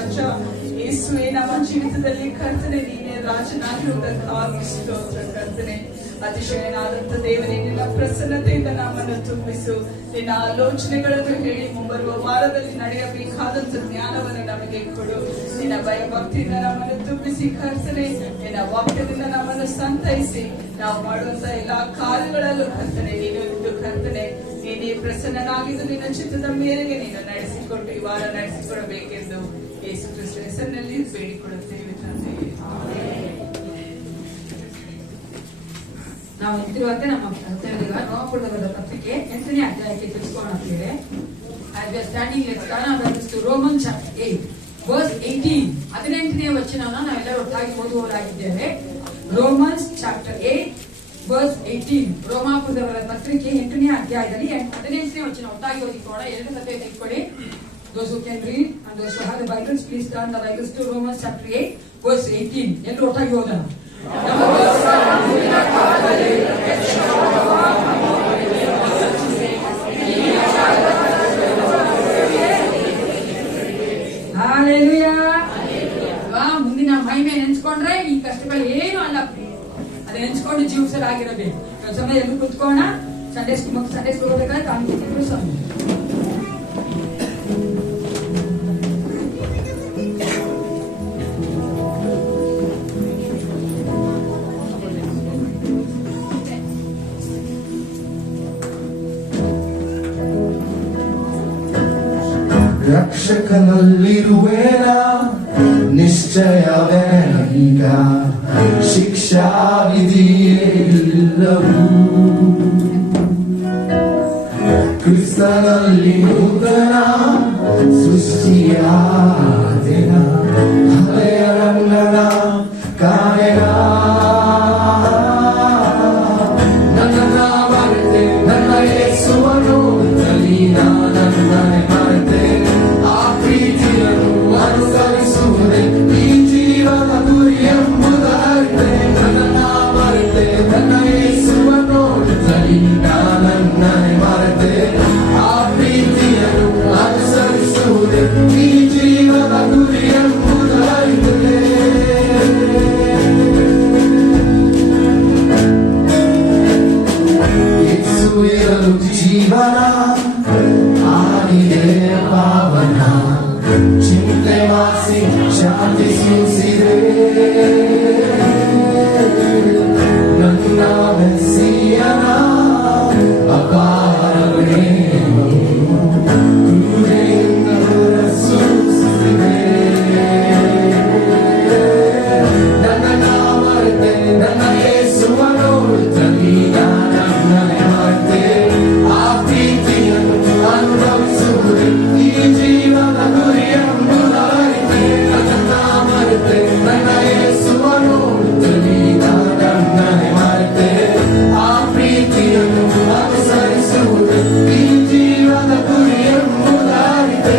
ರಾಜ. ಯೇಸುವೆ, ನಮ್ಮ ಜೀವಿತದಲ್ಲಿ ಕರ್ತನೆ ನೀನೇ ರಾಜನಾಗಿರುವುದಕ್ಕಾಗಿ ಸ್ತೋತ್ರ ಕರ್ತನೆ. ಅತಿಶಯನಾದಂತ ದೇವನೇ, ನಿನ್ನ ಪ್ರಸನ್ನತೆಯಿಂದ ನಮ್ಮನ್ನು ತುಂಬಿಸು. ನಿನ್ನ ಆಲೋಚನೆಗಳನ್ನು ಹೇಳಿ ಮುಂಬರುವ ವಾರದಲ್ಲಿ ನಡೆಯಬೇಕಾದಂತ ಜ್ಞಾನವನ್ನು ನಮಗೆ ಕೊಡು. ನಿನ್ನ ಭಯ ಭಕ್ತಿಯಿಂದ ನಮ್ಮನ್ನು ತುಂಬಿಸಿ ಕರ್ತನೆ. ನಿನ್ನ ವಾಕ್ಯದಿಂದ ನಮ್ಮನ್ನು ಸಂತೈಸಿ ನಾವು ಮಾಡುವಂತ ಎಲ್ಲಾ ಕಾರ್ಯಗಳಲ್ಲೂ ಕರ್ತನೆ ನೀನು ಇದ್ದು ಕರ್ತನೆ ನೀನೇ ಪ್ರಸನ್ನನಾಗಿದ್ದು ನಿನ್ನ ಚಿತ್ತದ ಮೇರೆಗೆ ನೀನು ನಡೆಸಿಕೊಂಡು ಈ ವಾರ ನಡೆಸಿಕೊಡಬೇಕೆಂದು ಯೇಸು ಕ್ರಿಸ್ತನ ಹೆಸರಿನಲ್ಲಿ ಬೇಡಿಕೊಳ್ಳುತ್ತೇವೆ ತಂದೆ. ನಾವು ನಿಂತಿರುವಂತೆ ನಮ್ಮ ರೋಮಾಪುರದ ಪತ್ರಿಕೆ 8ನೇ ಅಧ್ಯಾಯಕ್ಕೆ ತಿಳಿಸಿಕೊಳ್ಳುತ್ತೇವೆ. As we are standing, let's turn our Bibles to Romans chapter 8, verse 18. 18ನೇ ವಚನವನ್ನು ನಾವೆಲ್ಲರೂ ಒಟ್ಟಾಗಿ ಓದುವವರಾಗಿದ್ದೇವೆ. Romans chapter 8, verse 18. ರೋಮಾಪುರದವರ ಪತ್ರಿಕೆ 8ನೇ ಅಧ್ಯಾಯದಲ್ಲಿ 18ನೇ ವಚನ ಒಟ್ಟಾಗಿ ಓದಿಕೊಳ್ಳೋಣ. ಎರಡು ಸತಿ ತೆಗೆದುಕೊಳ್ಳಿ. Those who can read and those who have the Bibles, please turn the Bibles to Romans chapter 8, verse 18. ಎಲ್ಲರೂ ಒಟ್ಟಾಗಿ ಓದೋಣ. ಮುಂದಿನ ಮಹಿಮೆ ನೆನ್ಸ್ಕೊಂಡ್ರೆ ಈ ಕಷ್ಟಗಳು ಏನು ಅಲ್ಲ, ಅದು ನೆನ್ಸ್ಕೊಂಡು ಜೀವಿಸಲಾಗಿರಬೇಕು. ಸಮಯ ಎಲ್ಲರೂ ಕುತ್ಕೋಣ. ಸಂಡೇ ಸ್ಕೂಲ್ ಹೋಗ್ಬೇಕಾದ್ರೆ ಕಾಣ್ತಿದ್ರು ಸ್ವಾಮಿ. ರಕ್ಷಕನಲ್ಲಿರುವೇನ ನಿಶ್ಚಯವೇ ಈಗ ಶಿಕ್ಷಾ ವಿಧಿಯೇ-ಇಲ್ಲವು. ಕ್ರಿಸ್ತನಲ್ಲಿ ನೂತನ ಸೃಷ್ಟಿಯಾದೆನ ಹಳೆಯ ರಂಗನ ಕಾಯನ ನನ್ನ ಮರೆತೆ ನನ್ನ ಯೇಸುವನ್ನು ತಲೀನ ನನ್ನನೆ ಮರೆತೆ ಆ ಪ್ರೀತಿಯನ್ನು ಅನುಸರಿಸುವುದೇ ಈ ಜೀವನ ಗುರಿ ಎಂಬುದಾಗಿದೆ. ನನ್ನ ಮರೆತೆ ನನ್ನ ಯೇಸುವನ್ನು ತಲೀನ ನನ್ನನೆ ಮರೆತೆ ಆ ಪ್ರೀತಿಯನ್ನು ಅನುಸರಿಸುವುದೇ ಈ ಜೀವನ ಗುರಿ ಎಂಬುದಾಗಿದೆ. ಯೇಸುವಿರಲು ಜೀವನ ಆಗಿದೆ ಪಾವನ ಚಿಂತೆ ವಾಸಿ ಶಾಂತಿ ಸೂಸಿದೆ ನನ್ನ ಮೆಸ್ಸಿಯನ ಅಪಾರವೇ ಕೃಪೆಯಿಂದ ಹೊರಸೂಸಿದೆ. ನನ್ನ ಮರೆತೆ ನನ್ನ ಯೇಸುವನ್ನು ತಲೀನ ನನ್ನನೆ ಮರೆತೆ ಆ ಪ್ರೀತಿಯನ್ನು ಅನುಭವಿಸುವುದೇ ಈ ಜೀವನ ಗುರಿ ಎಂಬುದಾಗಿದೆ. ನನ್ನ ಮರೆತೆ ನನ್ನ ಯೇಸುವನ್ನು ತಲೀನ ನನ್ನನೆ ಮರೆತೆ ಆ ಪ್ರೀತಿಯನ್ನು ಅನುಸರಿಸುವುದೇ ಈ ಜೀವನ ಗುರಿ ಎಂಬುದಾಗಿದೆ.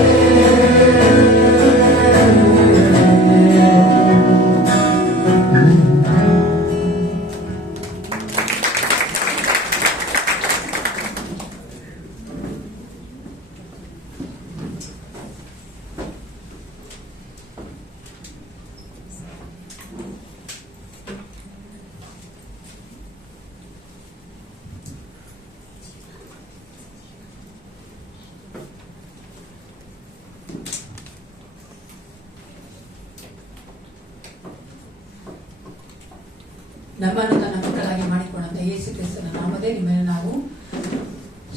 ನಮ್ಮನ್ನು ತನ್ನ ಮಕ್ಕಳಾಗಿ ಮಾಡಿಕೊಂಡಂತ ಯೇಸು ಕ್ರಿಸ್ತನ ನಾಮದೇ ನಿಮ್ಮನ್ನು ನಾವು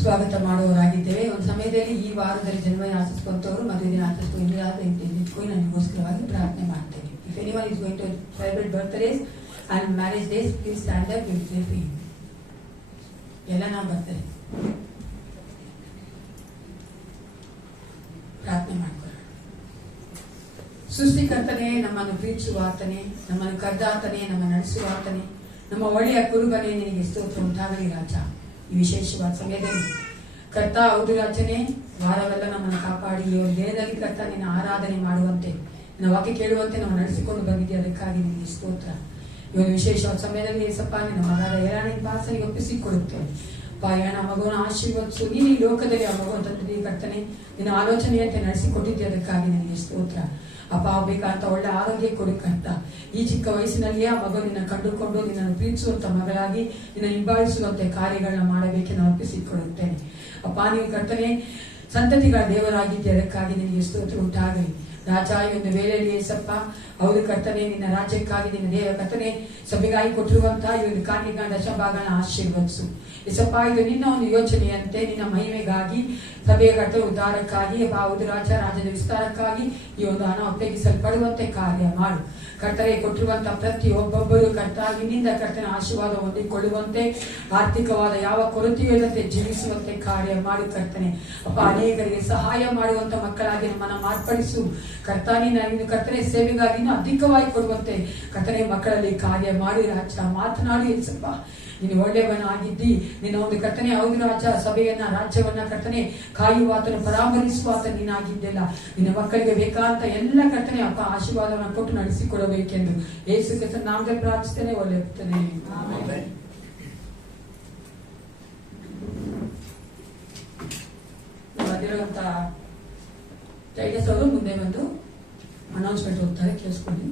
ಸ್ವಾಗತ ಮಾಡುವವರಾಗಿದ್ದೇವೆ. ಒಂದು ಸಮಯದಲ್ಲಿ ಈ ವಾರದಲ್ಲಿ ಜನ್ಮ ಆಚರಿಸುವಂತವರು ಮದುವೆ ದಿನ ಆಚರಿಸಿಕೊಂಡು ನಿಂತ್ಕೊಂಡು ನನಗೋಸ್ಕರವಾಗಿ ಪ್ರಾರ್ಥನೆ ಮಾಡ್ತೇನೆ. If anyone is going to celebrate birthdays and marriage days, please stand up with their feet. ಎಲ್ಲ ನಾವು ಬರ್ತೇವೆ, ಪ್ರಾರ್ಥನೆ ಮಾಡ್ಕೊಳ್ಳೋಣ. ಸೃಷ್ಟಿಕರ್ತನೆ, ನಮ್ಮನ್ನು ಪ್ರೀತಿಸುವ ಆತನೇ, ನಮ್ಮನ್ನು ಕರೆದಾತನೇ, ನಮ್ಮ ನಡೆಸುವ ಆತನೇ, ನಮ್ಮ ಒಳ್ಳೆಯ ಕುರುಬನೇ, ನಿನಗೆ ಸ್ತೋತ್ರ ಉಂಟಾಗಲಿ ರಾಜ. ಈ ವಿಶೇಷವಾದ ಸಮಯದಲ್ಲಿ ಕರ್ತ, ಹೌದು ರಾಜನೇ, ವಾರವೆಲ್ಲ ನಮ್ಮನ್ನು ಕಾಪಾಡಿ ಈ ಒಂದು ದಿನದಲ್ಲಿ ಕರ್ತ ನಿನ್ನ ಆರಾಧನೆ ಮಾಡುವಂತೆ, ನಿನ್ನ ವಾಕ್ಯ ಕೇಳುವಂತೆ ನಾವು ನಡೆಸಿಕೊಂಡು ಬಂದಿದ್ದೆ, ಅದಕ್ಕಾಗಿ ನಿನಗೆ ಸ್ತೋತ್ರ. ಈ ಒಂದು ವಿಶೇಷವಾದ ಸಮಯದಲ್ಲಿ ಏಸಪ್ಪ ನಿನ್ನ ಮಗನ ಏರಾಣಿನ ಪಾಸನಿಗೆ ಒಪ್ಪಿಸಿಕೊಡುತ್ತೇವೆ. ಪಾಯಣ ಮಗುವನ ಆಶೀರ್ವದಿಸು. ನೀನು ಈ ಲೋಕದಲ್ಲಿ ಆ ಮಗುವನ್ನು ತಂದಿದ್ದೀ ಕರ್ತನೆ, ನಿನ್ನ ಆಲೋಚನೆಯಂತೆ ನಡೆಸಿಕೊಟ್ಟಿದ್ದೆ, ಅದಕ್ಕಾಗಿ ನಿನಗೆ ಸ್ತೋತ್ರ. ಆ ಅಪ್ಪ ಬೇಕಾದಂತ ಒಳ್ಳೆ ಆರೋಗ್ಯ ಕೊಡು ಕರ್ತ. ಈ ಚಿಕ್ಕ ವಯಸ್ಸಿನಲ್ಲಿಯೇ ಆ ಮಗು ನಿನ್ನ ಕಂಡುಕೊಂಡು ನಿನ್ನನ್ನು ಪ್ರೀತಿಸುವಂತ ಮಗಳಾಗಿ ನಿನ್ನ ಹಿಂಬಾಲಿಸುವಂತೆ ಕಾರ್ಯಗಳನ್ನ ಮಾಡಬೇಕೆಂದು ನಾನು ಅರ್ಪಿಸಿಕೊಳ್ಳುತ್ತೇನೆ. ಅಪ್ಪ ನೀವು ಕರ್ತನೆ ಸಂತತಿಗಳ ದೇವರಾಗಿದ್ದೆ, ಅದಕ್ಕಾಗಿ ನಿನಗೆ ಸ್ತೋತ್ರ ಉಂಟಾಗಲಿ. ರಾಜ ಈ ಒಂದು ವೇಳೆಯಲ್ಲಿ ಏಸಪ್ಪ ಹೌದು ಕರ್ತನೆ ನಿನ್ನ ರಾಜ್ಯಕ್ಕಾಗಿ ನಿನ್ನ ದೇವ ಕರ್ತನೆ ಸಭೆಗಾಗಿ ಕೊಟ್ಟಿರುವಂತಹ ಈ ಒಂದು ಕಾರ್ಯಗಳ ದಶಭಾಗನ ಆಶೀರ್ವದಿಸು ಏಸಪ್ಪ. ಇದು ನಿನ್ನ ಒಂದು ಯೋಚನೆಯಂತೆ ನಿನ್ನ ಮಹಿಮೆಗಾಗಿ ಸಭೆಯ ಕರ್ತನೆ ಉದ್ಧಾರಕ್ಕಾಗಿ ಹೌದು ರಾಜ್ಯದ ವಿಸ್ತಾರಕ್ಕಾಗಿ ಈ ಒಂದು ಹಣ ಉಪಯೋಗಿಸಲ್ಪಡುವಂತೆ ಕಾರ್ಯ ಮಾಡು ಕರ್ತನೆ. ಕೊಟ್ಟಿರುವಂತಹ ಪ್ರತಿಯೊಬ್ಬೊಬ್ಬರು ಕರ್ತ ನಿನ್ನಿಂದ ಕರ್ತನ ಆಶೀರ್ವಾದ ಹೊಂದಿಕೊಳ್ಳುವಂತೆ ಆರ್ಥಿಕವಾದ ಯಾವ ಕೊರತೆಯೂ ಇಲ್ಲದೆ ಜೀವಿಸುವಂತೆ ಕಾರ್ಯ ಮಾಡು ಕರ್ತನೆ. ಅಪ್ಪ ಅನೇಕರಿಗೆ ಸಹಾಯ ಮಾಡುವಂತ ಮಕ್ಕಳಾಗಿ ನಮ್ಮನ್ನ ಮಾರ್ಪಡಿಸು ಕರ್ತಾನಿ. ನಾನು ಕರ್ತನೆ ಸೇವೆಗಾಗಿ ಇನ್ನೂ ಅಧಿಕವಾಗಿ ಕೊಡುವಂತೆ ಕರ್ತನೆ ಮಕ್ಕಳಲ್ಲಿ ಕಾರ್ಯ ಮಾಡಿ ರಾಜ ಮಾತನಾಡಿ ಏಸಪ್ಪ. ನೀನು ಒಳ್ಳೆಯವನಾಗಿದ್ದಿ ನಿನ್ನ ಒಂದು ಕರ್ತನೆ ಹೌದು ರಾಜ ಸಭೆಯನ್ನ ರಾಜ್ಯವನ್ನ ಕರ್ತನೆ ಕಾಯುವಾತನು ಪರಾಮರಿಸುವಾತ ನೀನಾಗಿದ್ದೆಲ್ಲ. ನಿನ್ನ ಮಕ್ಕಳಿಗೆ ಬೇಕಾದಂತ ಎಲ್ಲ ಕರ್ತನೆ ಅಪ್ಪ ಆಶೀರ್ವಾದವನ್ನು ಕೊಟ್ಟು ನಡೆಸಿಕೊಡಬೇಕೆಂದು ಯೇಸು ಕ್ರಿಸ್ತನ ನಾಮದಲ್ಲಿ ಪ್ರಾರ್ಥಿಸ್ತೇನೆ. ಒಳ್ಳೆಯುತ್ತೇನೆ. ಅದಿರುವಂತ ಟೈಟಸ್ ಅವರು ಮುಂದೆ ಬಂದು ಅನೌನ್ಸ್ಮೆಂಟ್ ಹೋಗ್ತಾರೆ, ಕೇಳಿಸ್ಕೊಳ್ಳಿ.